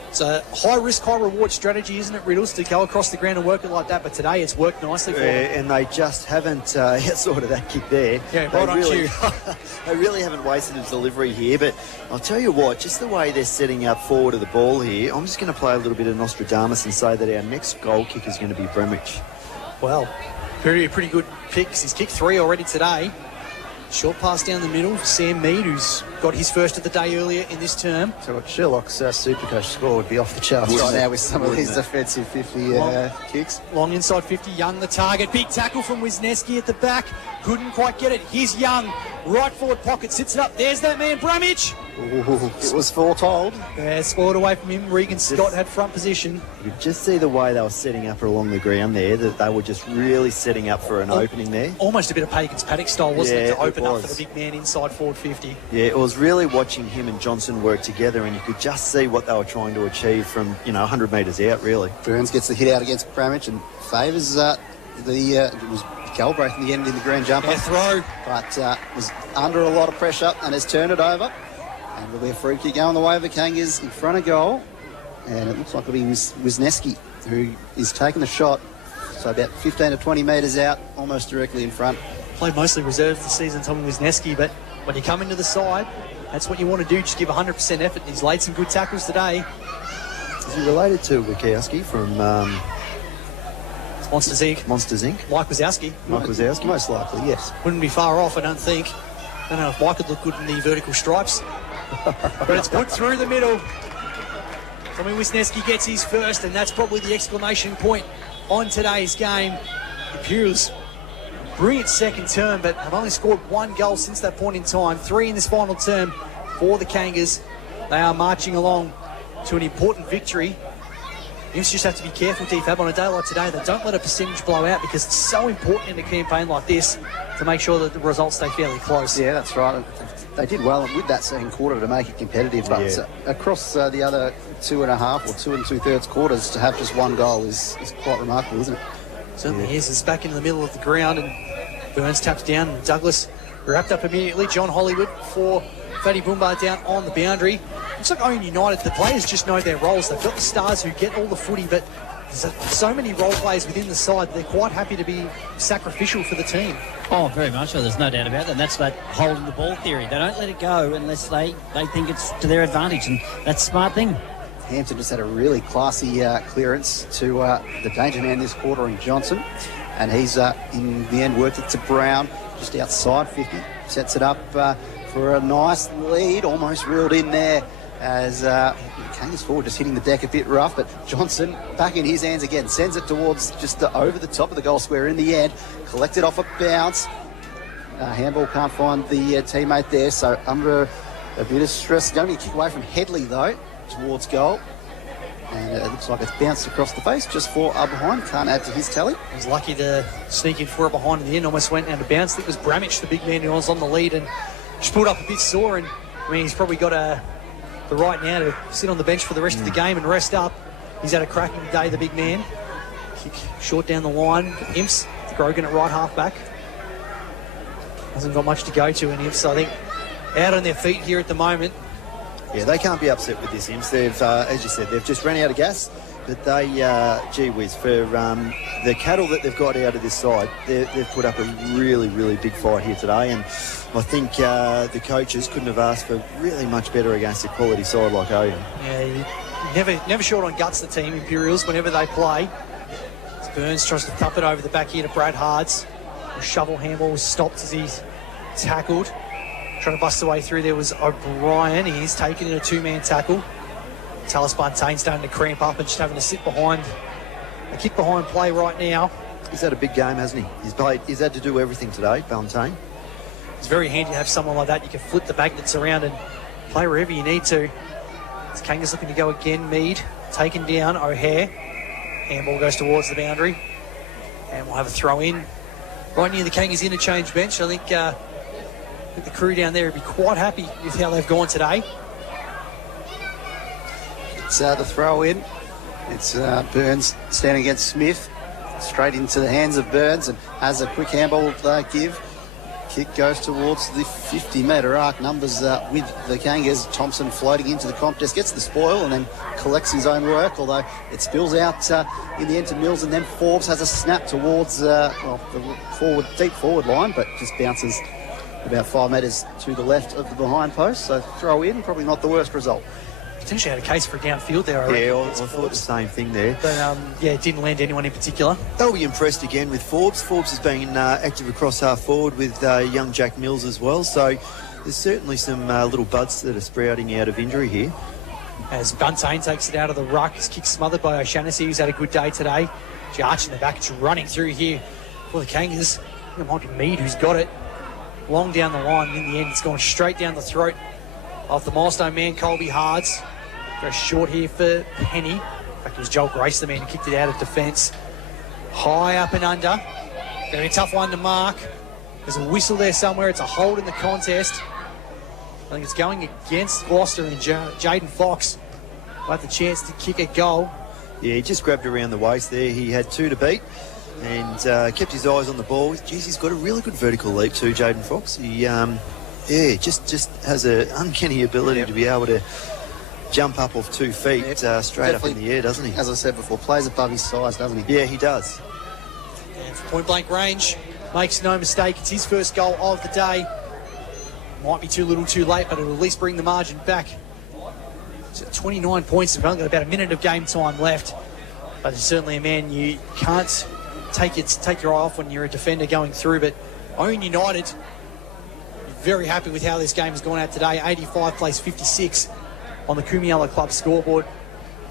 It's a high-risk, high-reward strategy, isn't it, Riddles, to go across the ground and work it like that? But today it's worked nicely for them. And they just haven't sorted that kick there. Yeah, right on cue. They really haven't wasted his delivery here. But I'll tell you what, just the way they're setting up forward of the ball here, I'm just going to play a little bit of Nostradamus and say that our next goal kick is going to be Bremich. Well, pretty good picks. He's kicked 3 already today. Short pass down the middle for Sam Mead, who's got his first of the day earlier in this term. So what Sherlock's Supercoach score would be off the charts right now with some of these defensive 50 kicks. Long inside 50, Young the target. Big tackle from Wisniewski at the back. Couldn't quite get it. Here's Young. Right forward pocket, sits it up. There's that man, Brumage. Ooh, it was foretold. Yeah, spoiled away from him. Regan Scott had front position. You could just see the way they were setting up along the ground there, that they were just really setting up for an opening there. Almost a bit of Pagan's paddock style, wasn't it, to open up for the big man inside forward 50. Yeah, it was really watching him and Johnson work together, and you could just see what they were trying to achieve from, 100 metres out, really. Burns gets the hit out against Bramage and favours it was Galbraith in the end in the grand jumper. Yeah, throw. But was under a lot of pressure and has turned it over. And there'll be a free kick going the way of the Kangas in front of goal. And it looks like it'll be Wisniewski who is taking the shot. So about 15 to 20 metres out, almost directly in front. Played mostly reserves this season, Tommy Wisniewski, but when you come into the side, that's what you want to do, just give 100% effort. He's laid some good tackles today. Is he related to Wachowski from... Monsters Inc. Mike Wazowski. Most likely, yes. Wouldn't be far off, I don't think. I don't know if Mike could look good in the vertical stripes. But it's put through the middle. Tommy Wisniewski gets his first, and that's probably the exclamation point on today's game. Imperials, brilliant second term, but have only scored 1 goal since that point in time. 3 in this final term for the Kangas. They are marching along to an important victory. Imps just have to be careful, DFAB, on a day like today. They don't let a percentage blow out, because it's so important in a campaign like this to make sure that the results stay fairly close. Yeah, that's right. They did well with that second quarter to make it competitive, but across the other 2.5 or 2 2/3 quarters, to have just 1 goal is quite remarkable, isn't it? Certainly is. It's back in the middle of the ground, and Burns taps down, and Douglas wrapped up immediately. John Hollywood for Fatty Boomba down on the boundary. Looks like Ouyen United, the players just know their roles. They've got the stars who get all the footy, but there's so many role players within the side, they're quite happy to be sacrificial for the team. Oh, very much so. There's no doubt about that. And that's that holding the ball theory. They don't let it go unless they think it's to their advantage, and that's a smart thing. Hampton just had a really classy clearance to the danger man this quarter in Johnson, and he's in the end worked it to Brown just outside 50, sets it up for a nice lead, almost reeled in there as Kangas forward just hitting the deck a bit rough, but Johnson back in his hands again, sends it towards just over the top of the goal square in the end, collected off a bounce. Handball can't find the teammate there, so under a bit of stress. Going to be a kick away from Headley though towards goal, and it looks like it's bounced across the face just for behind. Can't add to his tally. He's lucky to sneak in for a behind in the end, almost went out of bounds. I think it was Bramage, the big man who was on the lead, and just pulled up a bit sore, and I mean he's probably got the right now to sit on the bench for the rest of the game and rest up. He's had a cracking day, the big man. Kick short down the line. Imps, Grogan at right half back. Hasn't got much to go to in Imps, so I think out on their feet here at the moment. Yeah, they can't be upset with this, Imps. They've, as you said, they've just run out of gas. But they, gee whiz, for the cattle that they've got out of this side, they've put up a really, really big fight here today. And I think the coaches couldn't have asked for really much better against a quality side like Ouyen. Yeah, never short on guts, the team, Imperials, whenever they play. It's Burns tries to thump it over the back here to Brad Hards. The shovel handball was stopped as he's tackled. Trying to bust the way through there was O'Brien. He's taken in a two-man tackle. Tallis Buntane's starting to cramp up and just having to sit behind a kick behind play right now. He's had a big game, hasn't he? He's had to do everything today, Buntane. It's very handy to have someone like that. You can flip the magnets around and play wherever you need to. As Kangas looking to go again. Mead taken down. O'Hare. Handball goes towards the boundary. And we'll have a throw in right near the Kangas interchange bench. I think the crew down there would be quite happy with how they've gone today. It's the throw in. It's Burns standing against Smith. Straight into the hands of Burns and has a quick handball give. Kick goes towards the 50-metre arc. Numbers with the Kangas. Thompson floating into the contest, gets the spoil and then collects his own work, although it spills out in the end to Mills, and then Forbes has a snap towards the deep forward line, but just bounces about 5 metres to the left of the behind post. So throw in, probably not the worst result. Potentially had a case for downfield there, I reckon. Yeah, I thought the same thing there. But, it didn't land anyone in particular. They'll be impressed again with Forbes. Forbes has been active across half forward with young Jack Mills as well. So there's certainly some little buds that are sprouting out of injury here. As Buntane takes it out of the ruck, his kick smothered by O'Shaughnessy, who's had a good day today. Arch in the back, it's running through here for the Kangas. It might be Mead who's got it. Long down the line, and in the end, it's gone straight down the throat of the milestone man, Colby Hards. Goes short here for Penny. In fact, it was Joel Grace, the man who kicked it out of defence. High up and under. Very tough one to mark. There's a whistle there somewhere. It's a hold in the contest. I think it's going against Gloucester, and Jaden Fox will have the chance to kick a goal. Yeah, he just grabbed around the waist there. He had 2 to beat and kept his eyes on the ball. Geez, he's got a really good vertical leap too, Jaden Fox. He, just has an uncanny ability to be able to jump up off 2 feet straight up in the air, doesn't he? As I said before, plays above his size, doesn't he? Yeah, he does. And from point-blank range, makes no mistake, it's his first goal of the day. Might be too little too late, but it'll at least bring the margin back. It's at 29 points. We've only got about a minute of game time left. But it's certainly a man you can't take your eye off when you're a defender going through. But Ouyen United, very happy with how this game has gone out today. 85 plays 56 on the Kumiala Club scoreboard.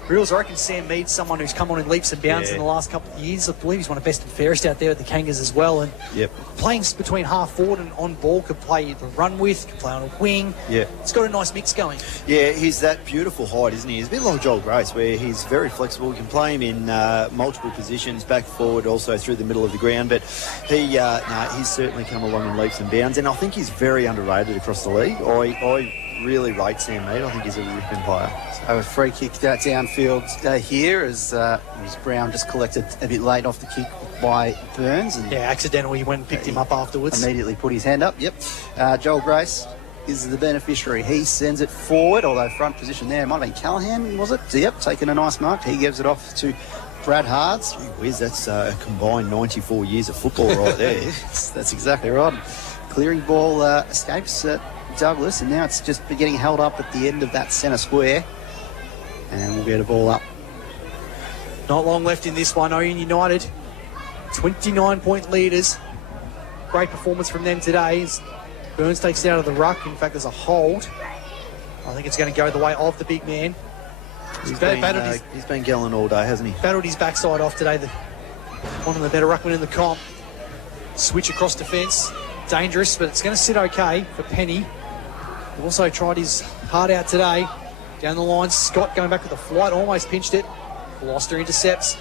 Reals, I reckon Sam Mead's someone who's come on in leaps and bounds in the last couple of years. I believe he's one of best and fairest out there with the Kangas as well. And playing between half forward and on ball, could play the run with, could play on a wing. Yeah, it's got a nice mix going. Yeah, he's that beautiful height, isn't he? He's a bit like Joel Grace, where he's very flexible. You can play him in multiple positions, back, forward, also through the middle of the ground. But he's certainly come along in leaps and bounds, and I think he's very underrated across the league. I really rate Sam Mead. I think he's a ripping player. So a free kick downfield here as Brown just collected a bit late off the kick by Burns. And accidentally went and picked him up afterwards. Immediately put his hand up, Joel Grace is the beneficiary. He sends it forward, although front position there might have been Callahan, was it? Taking a nice mark. He gives it off to Brad Hards. Gee whiz, that's a combined 94 years of football right there. That's exactly right. Clearing ball escapes Douglas, and now it's just getting held up at the end of that centre square, and we'll get a ball up. Not long left in this one. Ouyen United, 29-point leaders. Great performance from them today as Burns takes it out of the ruck. In fact, there's a hold. I think it's going to go the way of the big man. He's been gallant all day, hasn't he? Battled his backside off today. One of the better ruckmen in the comp. Switch across defence. Dangerous, but it's going to sit okay for Penny. He also tried his heart out today. Down the line, Scott going back with a flight, almost pinched it. Gloucester intercepts.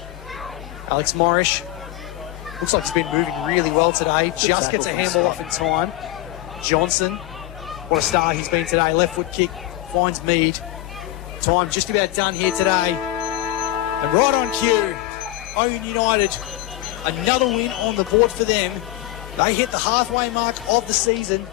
Alex Morrish. Looks like he's been moving really well today. Just gets a handball off in time. Johnson, what a star he's been today. Left foot kick, finds Mead. Time just about done here today. And right on cue, Ouyen United, another win on the board for them. They hit the halfway mark of the season.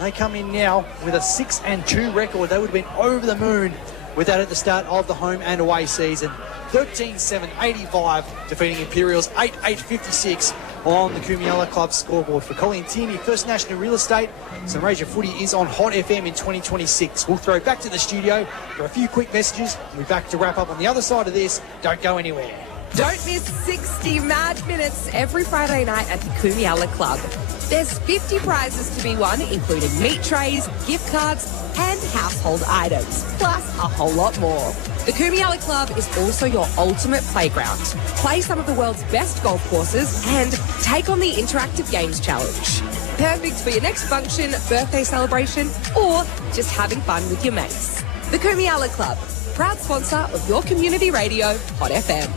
They come in now with a 6-2 record. They would have been over the moon with that at the start of the home and away season. 13-7-85, defeating Imperials 8-8-56 on the Kumiala Club scoreboard. For Colin Tierney, First National Real Estate, Sunraysia Footy is on Hot FM in 2026. We'll throw back to the studio for a few quick messages. We'll be back to wrap up on the other side of this. Don't go anywhere. Don't miss 60 mad minutes every Friday night at the Kumiala Club. There's 50 prizes to be won, including meat trays, gift cards, and household items, plus a whole lot more. The Kumiala Club is also your ultimate playground. Play some of the world's best golf courses and take on the Interactive Games Challenge. Perfect for your next function, birthday celebration, or just having fun with your mates. The Kumiala Club, proud sponsor of your community radio, Hot FM.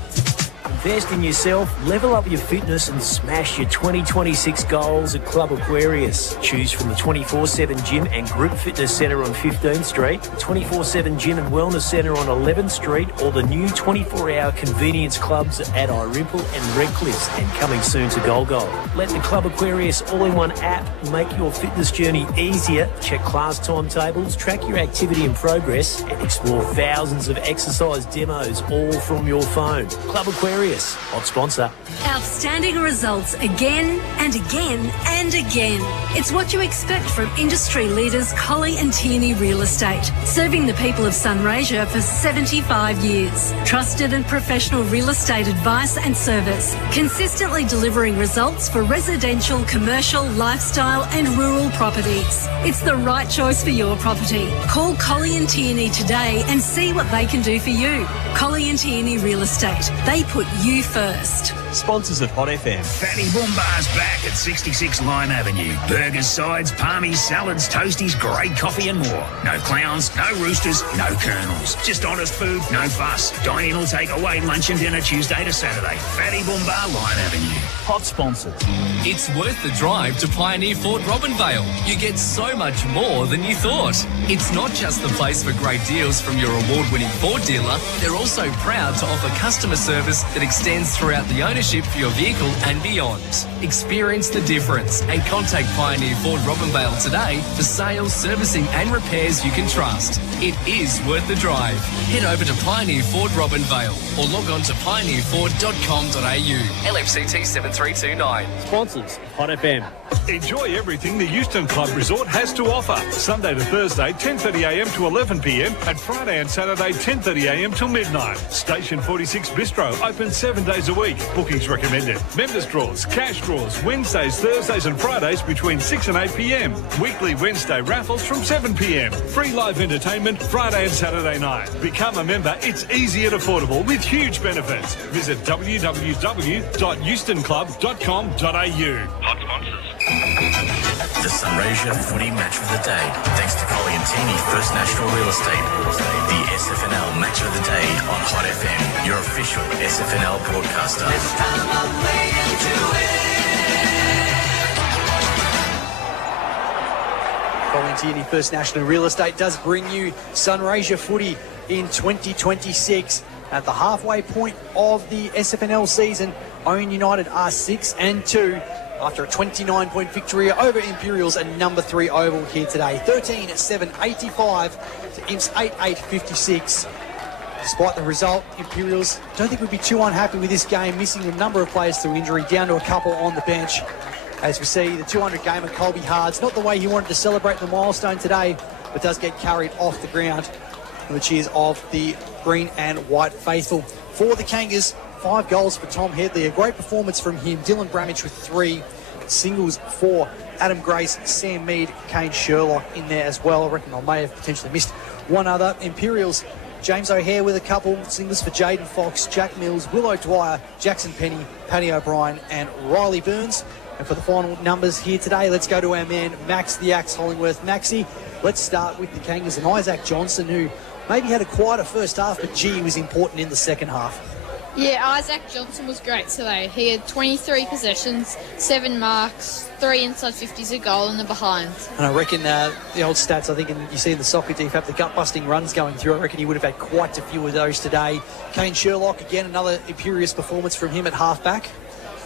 Invest in yourself, level up your fitness and smash your 2026 goals at Club Aquarius. Choose from the 24/7 Gym and Group Fitness Centre on 15th Street, the 24/7 Gym and Wellness Centre on 11th Street, or the new 24-hour convenience clubs at Irimple and Redcliffe, and coming soon to Golgol. Let the Club Aquarius all-in-one app make your fitness journey easier. Check class timetables, track your activity and progress, and explore thousands of exercise demos all from your phone. Club Aquarius, hot sponsor. Outstanding results again and again and again. It's what you expect from industry leaders Colley and Tierney Real Estate, serving the people of Sunraysia for 75 years. Trusted and professional real estate advice and service, consistently delivering results for residential, commercial, lifestyle and rural properties. It's the right choice for your property. Call Colley and Tierney today and see what they can do for you. Colley and Tierney Real Estate. They put you first. Sponsors of Hot FM. Fatty Boombar's back at 66 Lime Avenue. Burgers, sides, palmies, salads, toasties, great coffee and more. No clowns, no roosters, no colonels. Just honest food, no fuss. Dine in or take away lunch and dinner Tuesday to Saturday. Fatty Boombar, Lime Avenue. Hot sponsors. It's worth the drive to Pioneer Ford Robinvale. You get so much more than you thought. It's not just the place for great deals from your award-winning Ford dealer. They're also proud to offer customer service that extends throughout the ownership for your vehicle and beyond. Experience the difference and contact Pioneer Ford Robinvale today for sales, servicing and repairs you can trust. It is worth the drive. Head over to Pioneer Ford Robinvale or log on to pioneerford.com.au. LFCT 7329. Sponsors of Hot FM. Enjoy everything the Euston Club Resort has to offer. Sunday to Thursday, 10:30am to 11pm, and Friday and Saturday, 10:30am till midnight. Station 46 Bistro, open 7 days a week. Bookings recommended. Members draws, cash draws, Wednesdays, Thursdays and Fridays between 6 and 8pm. Weekly Wednesday raffles from 7pm. Free live entertainment Friday and Saturday night. Become a member. It's easy and affordable with huge benefits. Visit www.eustonclub.com.au. Hot sponsors. The Sunraysia Footy Match of the Day, thanks to Colley and Tierney First National Real Estate. The SFNL Match of the Day on Hot FM, your official SFNL broadcaster. This time I'm waiting to win. Colley and Tierney First National Real Estate does bring you Sunraysia Footy in 2026. At the halfway point of the SFNL season, Ouyen Utd are 6-2. After a 29-point victory over Imperials at number 3 Oval here today. 13-7-85 to Imps 8-8-56. Despite the result, Imperials don't think we'd be too unhappy with this game, missing a number of players through injury, down to a couple on the bench. As we see, the 200 gamer Colby Hards, not the way he wanted to celebrate the milestone today, but does get carried off the ground. And the cheers of the green and white faithful. For the Kangas, 5 goals for Tom Headley. A great performance from him. Dylan Bramage with 3 singles for Adam Grace, Sam Mead, Kane Sherlock in there as well. I reckon I may have potentially missed one other. Imperials, James O'Hare with a couple singles for Jaden Fox, Jack Mills, Will O'Dwyer, Jackson Penny, Paddy O'Brien and Riley Burns. And for the final numbers here today, let's go to our man Max the Axe Hollingworth. Maxie, let's start with the Kangas and Isaac Johnson, who maybe had a quieter first half, but gee, was important in the second half. Yeah, Isaac Johnson was great today. He had 23 possessions, 7 marks, 3 inside 50s, a goal and a behind. And I reckon the old stats, I think you see in the soccer deep have the gut-busting runs going through. I reckon he would have had quite a few of those today. Kane Sherlock, again, another imperious performance from him at halfback.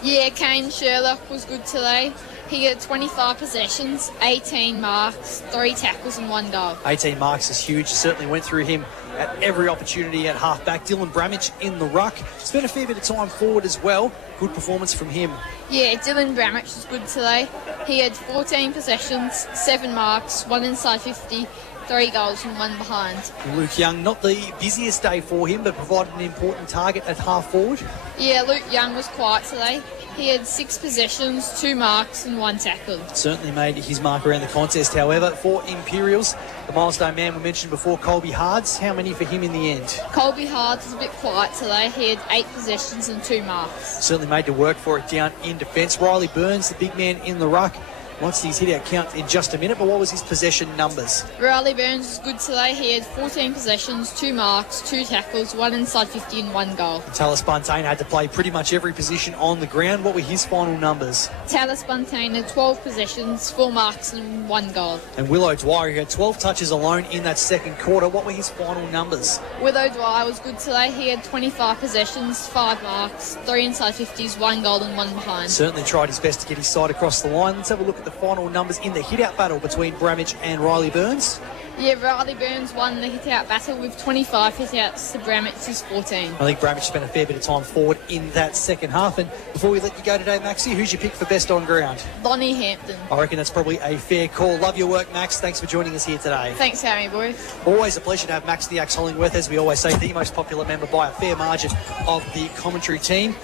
Yeah, Kane Sherlock was good today. He had 25 possessions, 18 marks, 3 tackles and 1 goal. 18 marks is huge. Certainly went through him at every opportunity at halfback. Dylan Bramage in the ruck. Spent a fair bit of time forward as well. Good performance from him. Yeah, Dylan Bramage was good today. He had 14 possessions, 7 marks, 1 inside 50, 3 goals and 1 behind. Luke Young, not the busiest day for him, but provided an important target at half forward. Yeah, Luke Young was quiet today. He had 6 possessions, 2 marks and 1 tackle. Certainly made his mark around the contest. However, for Imperials, the milestone man we mentioned before, Colby Hards, how many for him in the end? Colby Hards was a bit quiet today. He had 8 possessions and 2 marks. Certainly made to work for it down in defence. Riley Burns, the big man in the ruck, wants his hit-out count in just a minute, but what was his possession numbers? Riley Burns was good today. He had 14 possessions, 2 marks, 2 tackles, 1 inside 50 and 1 goal. Talis Buntain had to play pretty much every position on the ground. What were his final numbers? Talis Buntain had 12 possessions, 4 marks and 1 goal. And Willow Dwyer, who had 12 touches alone in that second quarter, what were his final numbers? Willow Dwyer was good today. He had 25 possessions, 5 marks, 3 inside 50s, 1 goal and 1 behind. Certainly tried his best to get his side across the line. Let's have a look at the final numbers in the hit-out battle between Bramage and Riley Burns. Yeah, Riley Burns won the hit-out battle with 25 hit-outs to Bramage's 14. I think Bramage spent a fair bit of time forward in that second half. And before we let you go today, Maxie, who's your pick for best on ground? Lonnie Hampton. I reckon that's probably a fair call. Love your work, Max. Thanks for joining us here today. Thanks for having me, boys. Always a pleasure to have Max the Axe Hollingworth, as we always say, the most popular member by a fair margin of the commentary team.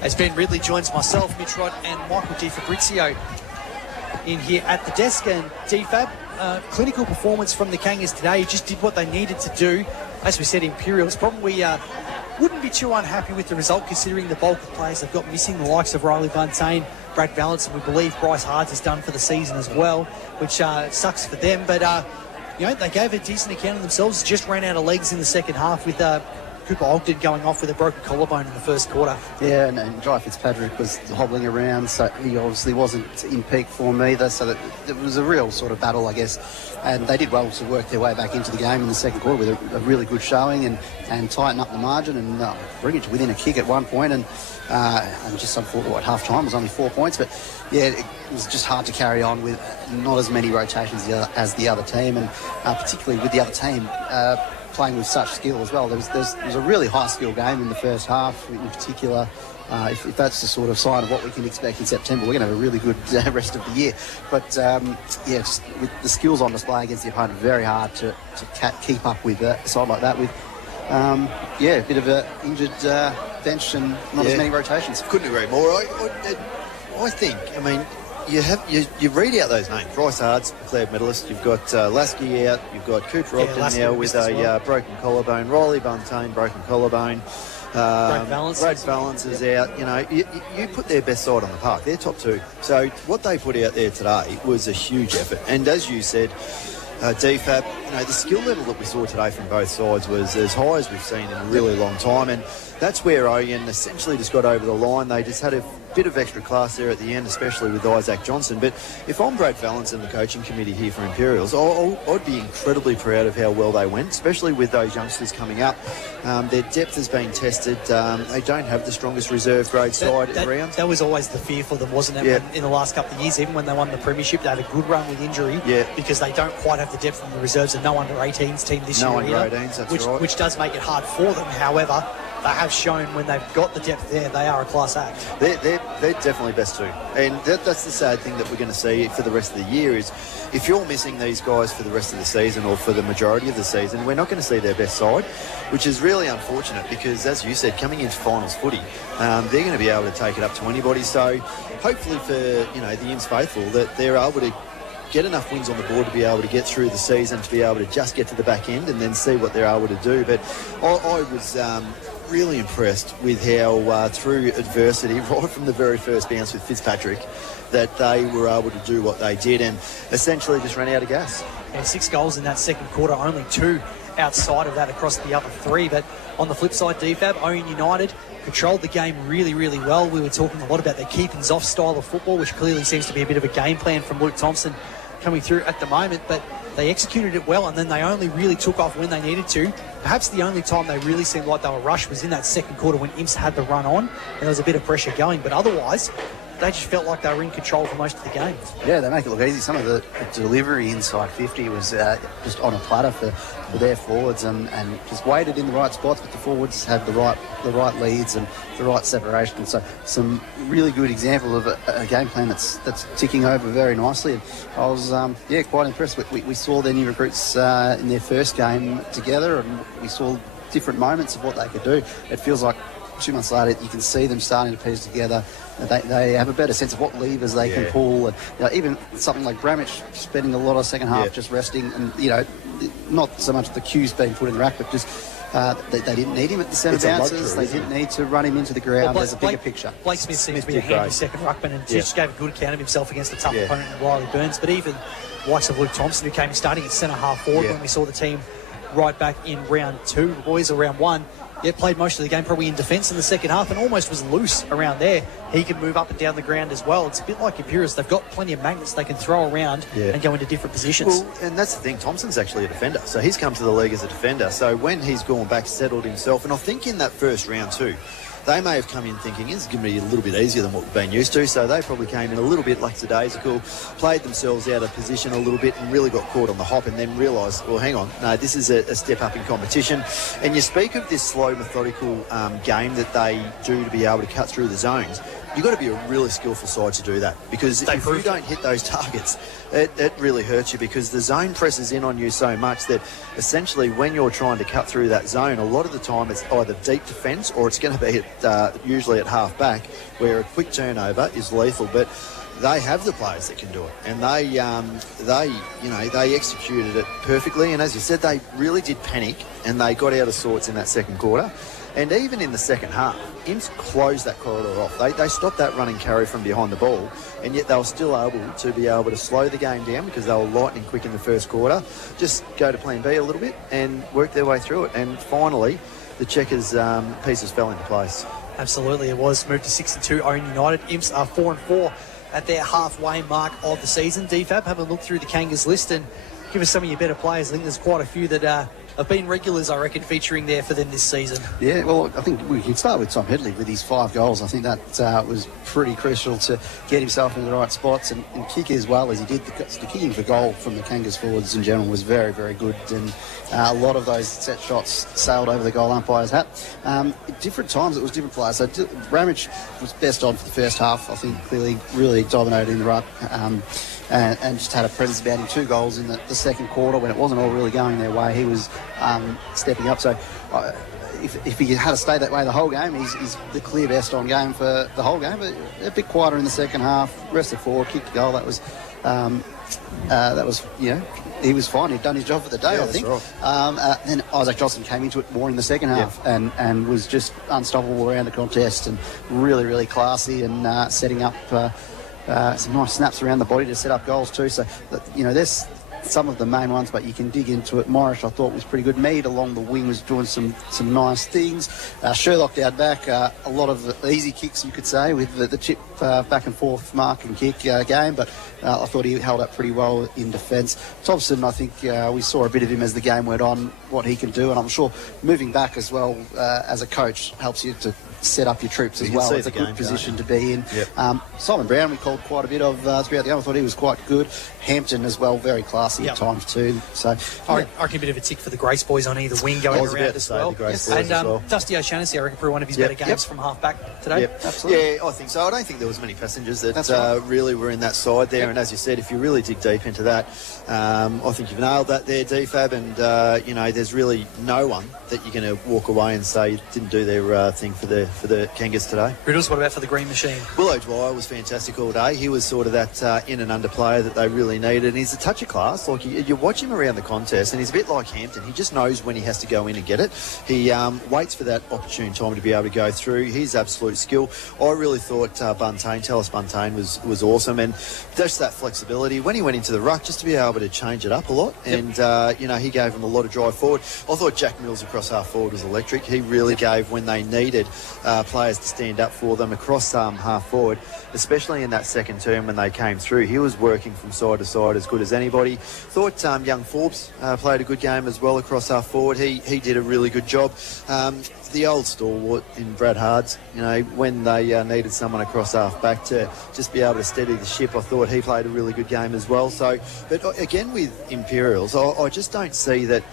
As Ben Ridley joins myself, Mitch Rod and Michael Di Fabrizio in here at the desk. And DFAB, clinical performance from the Kangas today, just did what they needed to do. As we said, Imperials probably wouldn't be too unhappy with the result, considering the bulk of players they've got missing, the likes of Riley Buntain, Brad Valance, and we believe Bryce Hards is done for the season as well, which sucks for them. But you know, they gave a decent account of themselves, just ran out of legs in the second half with Cooper Ogden going off with a broken collarbone in the first quarter. Yeah, and Jai Fitzpatrick was hobbling around, so he obviously wasn't in peak form either, so that it was a real sort of battle, I guess. And they did well to work their way back into the game in the second quarter with a really good showing and tighten up the margin and bring it to within a kick at one point. And just unfortunately, at half-time was only 4 points, but yeah, it was just hard to carry on with not as many rotations as the other team, and particularly with the other team playing with such skill as well. There was a really high skill game in the first half in particular. If that's the sort of sign of what we can expect in September, we're going to have a really good rest of the year. But just with the skills on display against the opponent, very hard to keep up with a side like that with a bit of an injured bench and not as many rotations. Couldn't agree more. I think, I mean, you read out those names. Bryce Hards, declared medalist. You've got Lasky out. You've got Cooper Ogden now with a broken collarbone. Riley Buntain, broken collarbone. Brad Valance is out. You know, you put their best side on the park. They're top 2. So what they put out there today was a huge effort. And as you said, DFAB, you know, the skill level that we saw today from both sides was as high as we've seen in a really long time. And that's where Ouyen essentially just got over the line. They just had a bit of extra class there at the end, especially with Isaac Johnson. But if I'm Brad Valance and the coaching committee here for Imperials, I'd be incredibly proud of how well they went, especially with those youngsters coming up. Their depth has been tested. They don't have the strongest reserve grade side around. That was always the fear for them, wasn't it? Yeah. In the last couple of years, even when they won the premiership, they had a good run with injury because they don't quite have the depth from the reserves, and no under-18s team this year either. No under-18s, that's right. Which does make it hard for them. However, they have shown when they've got the depth there, they are a class act. They're definitely best too. And that's the sad thing that we're going to see for the rest of the year is if you're missing these guys for the rest of the season or for the majority of the season, we're not going to see their best side, which is really unfortunate because, as you said, coming into finals footy, they're going to be able to take it up to anybody. So hopefully for the Imps faithful that they're able to get enough wins on the board to be able to get through the season, to be able to just get to the back end and then see what they're able to do. But I was really impressed with how through adversity, right from the very first bounce with Fitzpatrick, that they were able to do what they did and essentially just ran out of gas. Yeah, 6 goals in that second quarter, only 2 outside of that across the other 3. But on the flip side, DFAB, Ouyen Utd controlled the game really, really well. We were talking a lot about their keep-ins off style of football, which clearly seems to be a bit of a game plan from Luke Thompson coming through at the moment, but they executed it well, and then they only really took off when they needed to. Perhaps the only time they really seemed like they were rushed was in that second quarter when Imps had the run on, and there was a bit of pressure going, but otherwise, they just felt like they were in control for most of the game. Yeah, they make it look easy. Some of the delivery inside 50 was just on a platter for their forwards and just waited in the right spots, but the forwards had the right leads and the right separation. And so some really good example of a game plan that's ticking over very nicely. And I was quite impressed. We saw their new recruits in their first game together, and we saw different moments of what they could do. It feels like 2 months later, you can see them starting to piece together. They have a better sense of what levers they can pull. And even something like Bramich spending a lot of second half just resting, and not so much the cues being put in the rack, but just they didn't need him at the centre bounces. They didn't need to run him into the ground. There's a bigger picture. Blake Smith seems to be a handy second ruckman, and just gave a good account of himself against a tough opponent in Riley Burns. But even the likes of Luke Thompson, who came in starting at centre half forward when we saw the team right back in round 2, the boys are round 1. Played most of the game probably in defence in the second half and almost was loose around there. He can move up and down the ground as well. It's a bit like Imperials. They've got plenty of magnets they can throw around and go into different positions. Well, and that's the thing. Thompson's actually a defender. So he's come to the league as a defender. So when he's gone back, settled himself, and I think in that first round too, they may have come in thinking it's going to be a little bit easier than what we've been used to. So they probably came in a little bit lackadaisical, played themselves out of position a little bit and really got caught on the hop, and then realised, well, hang on, no, this is a step up in competition. And you speak of this slow, methodical game that they do to be able to cut through the zones. You've got to be a really skillful side to do that, because if you don't hit those targets, it really hurts you, because the zone presses in on you so much that essentially when you're trying to cut through that zone, a lot of the time it's either deep defence or it's going to be usually at half back, where a quick turnover is lethal. But they have the players that can do it, and they executed it perfectly. And as you said, they really did panic, and they got out of sorts in that second quarter. And even in the second half, Imps closed that corridor off. They stopped that running carry from behind the ball, and yet they were still able to slow the game down, because they were lightning quick in the first quarter, just go to plan B a little bit and work their way through it. And finally, the Checkers pieces fell into place. Absolutely, it was. Moved to 6-2, Ouyen United. Imps are 4-4 at their halfway mark of the season. DFAB, have a look through the Kangas list and give us some of your better players. I think there's quite a few that have been regulars, I reckon, featuring there for them this season. Yeah, well, I think we can start with Tom Headley with his 5 goals. I think that was pretty crucial to get himself in the right spots and kick as well as he did. The kicking for goal from the Kangas forwards in general was very, very good, and a lot of those set shots sailed over the goal umpire's hat. At different times, it was different players. So Bramich was best on for the first half. I think clearly really dominated in the ruck. And just had a presence about him. 2 goals in the second quarter when it wasn't all really going their way. He was stepping up. So if he had to stay that way the whole game, he's the clear best on game for the whole game. But a bit quieter in the second half. Rested forward, kicked a goal. That was he was fine. He'd done his job for the day, I think. Right. Then Isaac Johnson came into it more in the second half and was just unstoppable around the contest, and really, really classy, and setting up some nice snaps around the body to set up goals too. So, there's some of the main ones, but you can dig into it. Morris, I thought, was pretty good. Mead along the wing was doing some nice things. Sherlock down back, a lot of easy kicks, you could say, with the chip back and forth mark and kick game, but I thought he held up pretty well in defence. Thompson, I think we saw a bit of him as the game went on, what he can do, and I'm sure moving back as well as a coach helps you to set up your troops as well. It's a good position to be in. Yep. Simon Brown, we called quite a bit of throughout the game. I thought he was quite good. Hampton as well, very classy at times too. So I reckon a bit of a tick for the Grace boys on either wing going around as well. And Dusty O'Shaughnessy, I reckon, probably one of his better games from half back today. Yep. Absolutely. Yeah, I think so. I don't think there was many passengers that really were in that side there. Yep. And as you said, if you really dig deep into that, I think you've nailed that there, DFAB. And there's really no one that you're going to walk away and say didn't do their thing for the Kangas today. Riddles, what about for the Green Machine? Willow Dwyer was fantastic all day. He was sort of that in and under player that they really needed, and he's a touch of class. Like you watch him around the contest, and he's a bit like Hampton. He just knows when he has to go in and get it. He waits for that opportune time to be able to go through. His absolute skill. I really thought Tallis Buntain was awesome, and just that flexibility when he went into the ruck, just to be able to change it up a lot. And he gave him a lot of drive forward. I thought Jack Mills across half forward was electric. He really gave when they needed players to stand up for them across half forward, especially in that second term when they came through. He was working from side to side as good as anybody. Thought young Forbes played a good game as well across half forward. He did a really good job. The old stalwart in Brad Hards, when they needed someone across half back to just be able to steady the ship, I thought he played a really good game as well. So, but again with Imperials, I just don't see that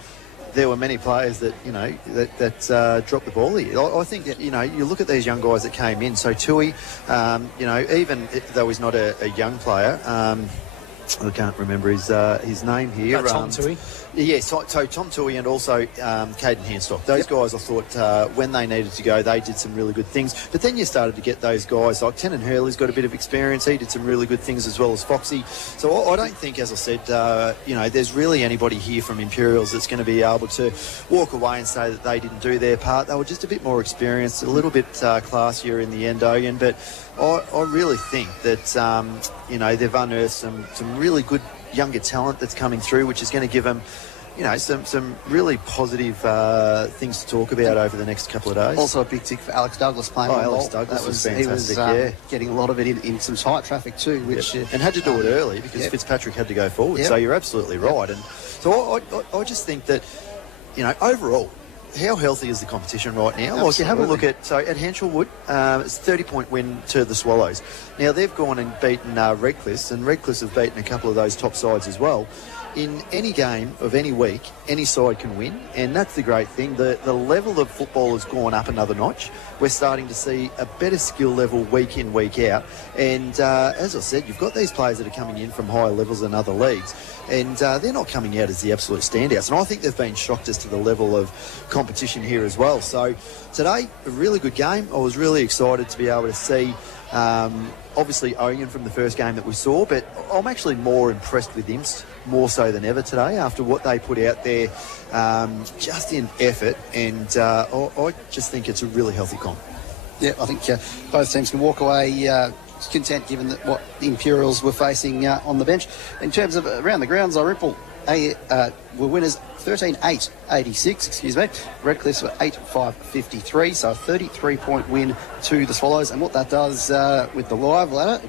there were many players that that dropped the ball here. I think that you look at these young guys that came in. So Tui, even though he's not a young player, I can't remember his name here. Tom Tui. Yes, so Tom Tui and also Caden Handstock. Those guys, I thought, when they needed to go, they did some really good things. But then you started to get those guys, like Tenon Hurley's got a bit of experience. He did some really good things as well as Foxy. So I don't think, as I said, there's really anybody here from Imperials that's going to be able to walk away and say that they didn't do their part. They were just a bit more experienced, a little bit classier in the end, Ouyen. But I really think that, they've unearthed some really good younger talent that's coming through, which is going to give them, some really positive things to talk about over the next couple of days. Also a big tick for Alex Douglas playing on Alex ball. Douglas was fantastic, getting a lot of it in some tight traffic too, which and had to do it early because Fitzpatrick had to go forward. So you're absolutely right. And so I just think that, overall, how healthy is the competition right now? Absolutely. Like, you have a look at Hanshelwood, it's a 30-point win to the Swallows. Now, they've gone and beaten Redcliffe, and Redcliffe have beaten a couple of those top sides as well. In any game of any week, any side can win, and that's the great thing. The level of football has gone up another notch. We're starting to see a better skill level week in, week out. And as I said, you've got these players that are coming in from higher levels in other leagues, and they're not coming out as the absolute standouts. And I think they've been shocked as to the level of competition here as well. So today, a really good game. I was really excited to be able to see obviously Ouyen from the first game that we saw, but I'm actually more impressed with Imps more so than ever today after what they put out there, just in effort, and I just think it's a really healthy comp. Yeah, I think both teams can walk away content given what the Imperials were facing on the bench. In terms of around the grounds, Ripple were winners 13-8-86, Redcliffe's were 8-5-53, so a 33-point win to the Swallows. And what that does with the live ladder,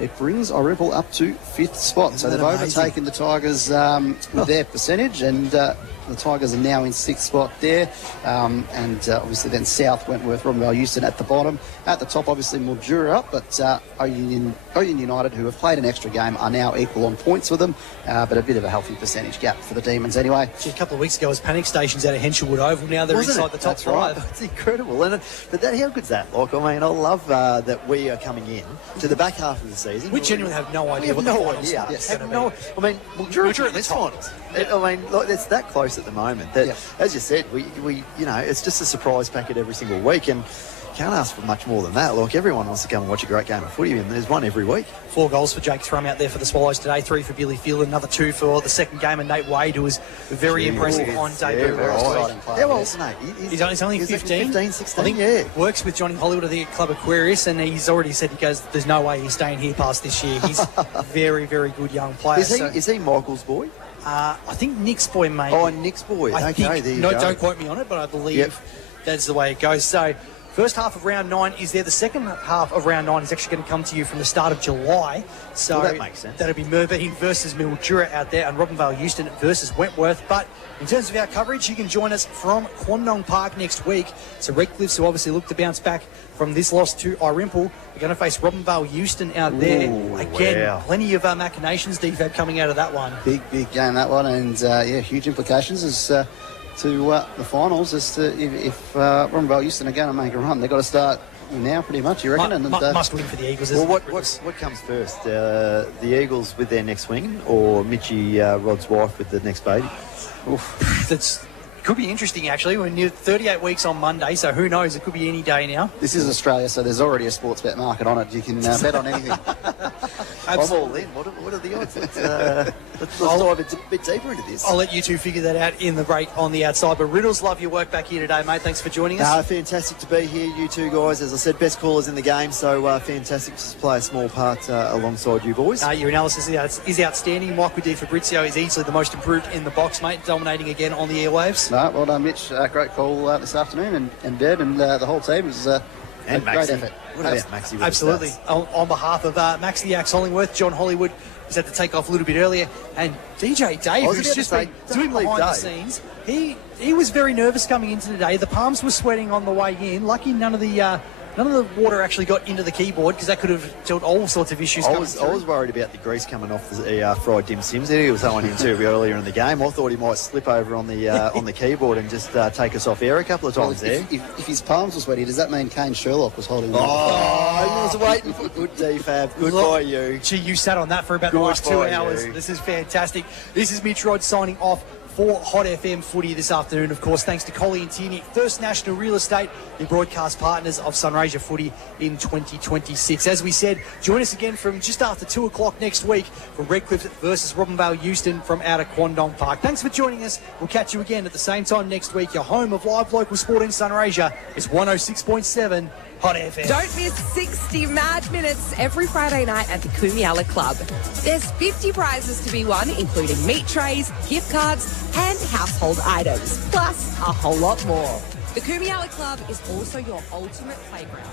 it brings Ripple up to 5th spot. So they've overtaken the Tigers with their percentage, and the Tigers are now in 6th spot there. And obviously then South, Wentworth, Robinvale, Euston at the bottom. At the top, obviously Mildura up, but Ouyen United, who have played an extra game, are now equal on points with them, but a bit of a healthy percentage gap for the Demons anyway. A couple of weeks ago, it was panic stations out of Hanshelwood Oval. Now they're inside the top 5. Right. It's incredible. But how good's that? Like, I mean, I love that we are coming in to the back half of the season. We genuinely have no idea what the finals is going to be. I mean, Mildura at this finals. I mean, like, it's that close at the moment that, as you said, we it's just a surprise packet every single week, and can't ask for much more than that. Like, everyone wants to come and watch a great game of footy, and there's one every week. 4 goals for Jake Thrum out there for the Swallows today, 3 for Billy Phelan, another 2 for the second game, and Nate Wade, who was very impressive on debut. How old's Nate? He's only 15. 15, 16, I think works with Johnny Hollywood at the Club Aquarius, and he's already said, there's no way he's staying here past this year. He's a very, very good young player. Is he Michael's boy? I think Nick's boy, maybe. Oh, Nick's boy. I think, don't quote me on it, but I believe that's the way it goes. So, first half of round 9 is there. The second half of round 9 is actually going to come to you from the start of July. So that makes sense. That'll be Merbein versus Mildura out there, and Robinvale Euston versus Wentworth. But in terms of our coverage, you can join us from Quandong Park next week. So Redcliffe, who obviously look to bounce back from this loss to Irimple, are going to face Robinvale Euston out there. Again, plenty of machinations, DFAB, coming out of that one. Big game, that one, and huge implications as to the finals as to if Robinvale Euston are going to make a run. They've got to start now, pretty much, you reckon? Must win for the Eagles. Well, what comes first? The Eagles with their next wing, or Mitchie Rod's wife with the next baby? That's could be interesting, actually. We're near 38 weeks on Monday, so who knows? It could be any day now. This is Australia, so there's already a sports bet market on it. You can bet on anything. I'm all in. What are the odds? Let's dive a bit deeper into this. I'll let you two figure that out in the break on the outside. But Riddles, love your work back here today, mate. Thanks for joining us. Fantastic to be here, you two guys. As I said, best callers in the game, so fantastic to play a small part alongside you boys. Your analysis is outstanding. Michael Di Fabrizio is easily the most improved in the box, mate, dominating again on the airwaves. No, well done, Mitch. Great call this afternoon, and Dad and the whole team. It was a great effort. What about Maxie? Absolutely. On behalf of Max the Axe Hollingworth, John Hollywood was had to take off a little bit earlier, and DJ Dave, who's just been doing behind the scenes, he was very nervous coming into today. The palms were sweating on the way in. Lucky none of the water actually got into the keyboard, because that could have dealt all sorts of issues. I was worried about the grease coming off the fried dim sims that he was throwing into earlier in the game. I thought he might slip over on the keyboard and just take us off air a couple of times there. If his palms were sweaty, does that mean Kane Sherlock was holding him? I was waiting for good DFAB. Good by you. Gee, you sat on that for about the last 2 hours. This is fantastic. This is Mitch Rod signing off for Hot FM Footy this afternoon. Of course, thanks to Collie and Tierney, First National Real Estate, the broadcast partners of Sunraysia Footy in 2026. As we said, join us again from just after 2 o'clock next week for Redcliffe versus Robinvale Euston from out of Quandong Park. Thanks for joining us. We'll catch you again at the same time next week. Your home of live local sport in Sunraysia is 106.7 Hot FM. Don't miss 60 mad minutes every Friday night at the Kumiala Club. There's 50 prizes to be won, including meat trays, gift cards, and household items, plus a whole lot more. The Kumiala Club is also your ultimate playground.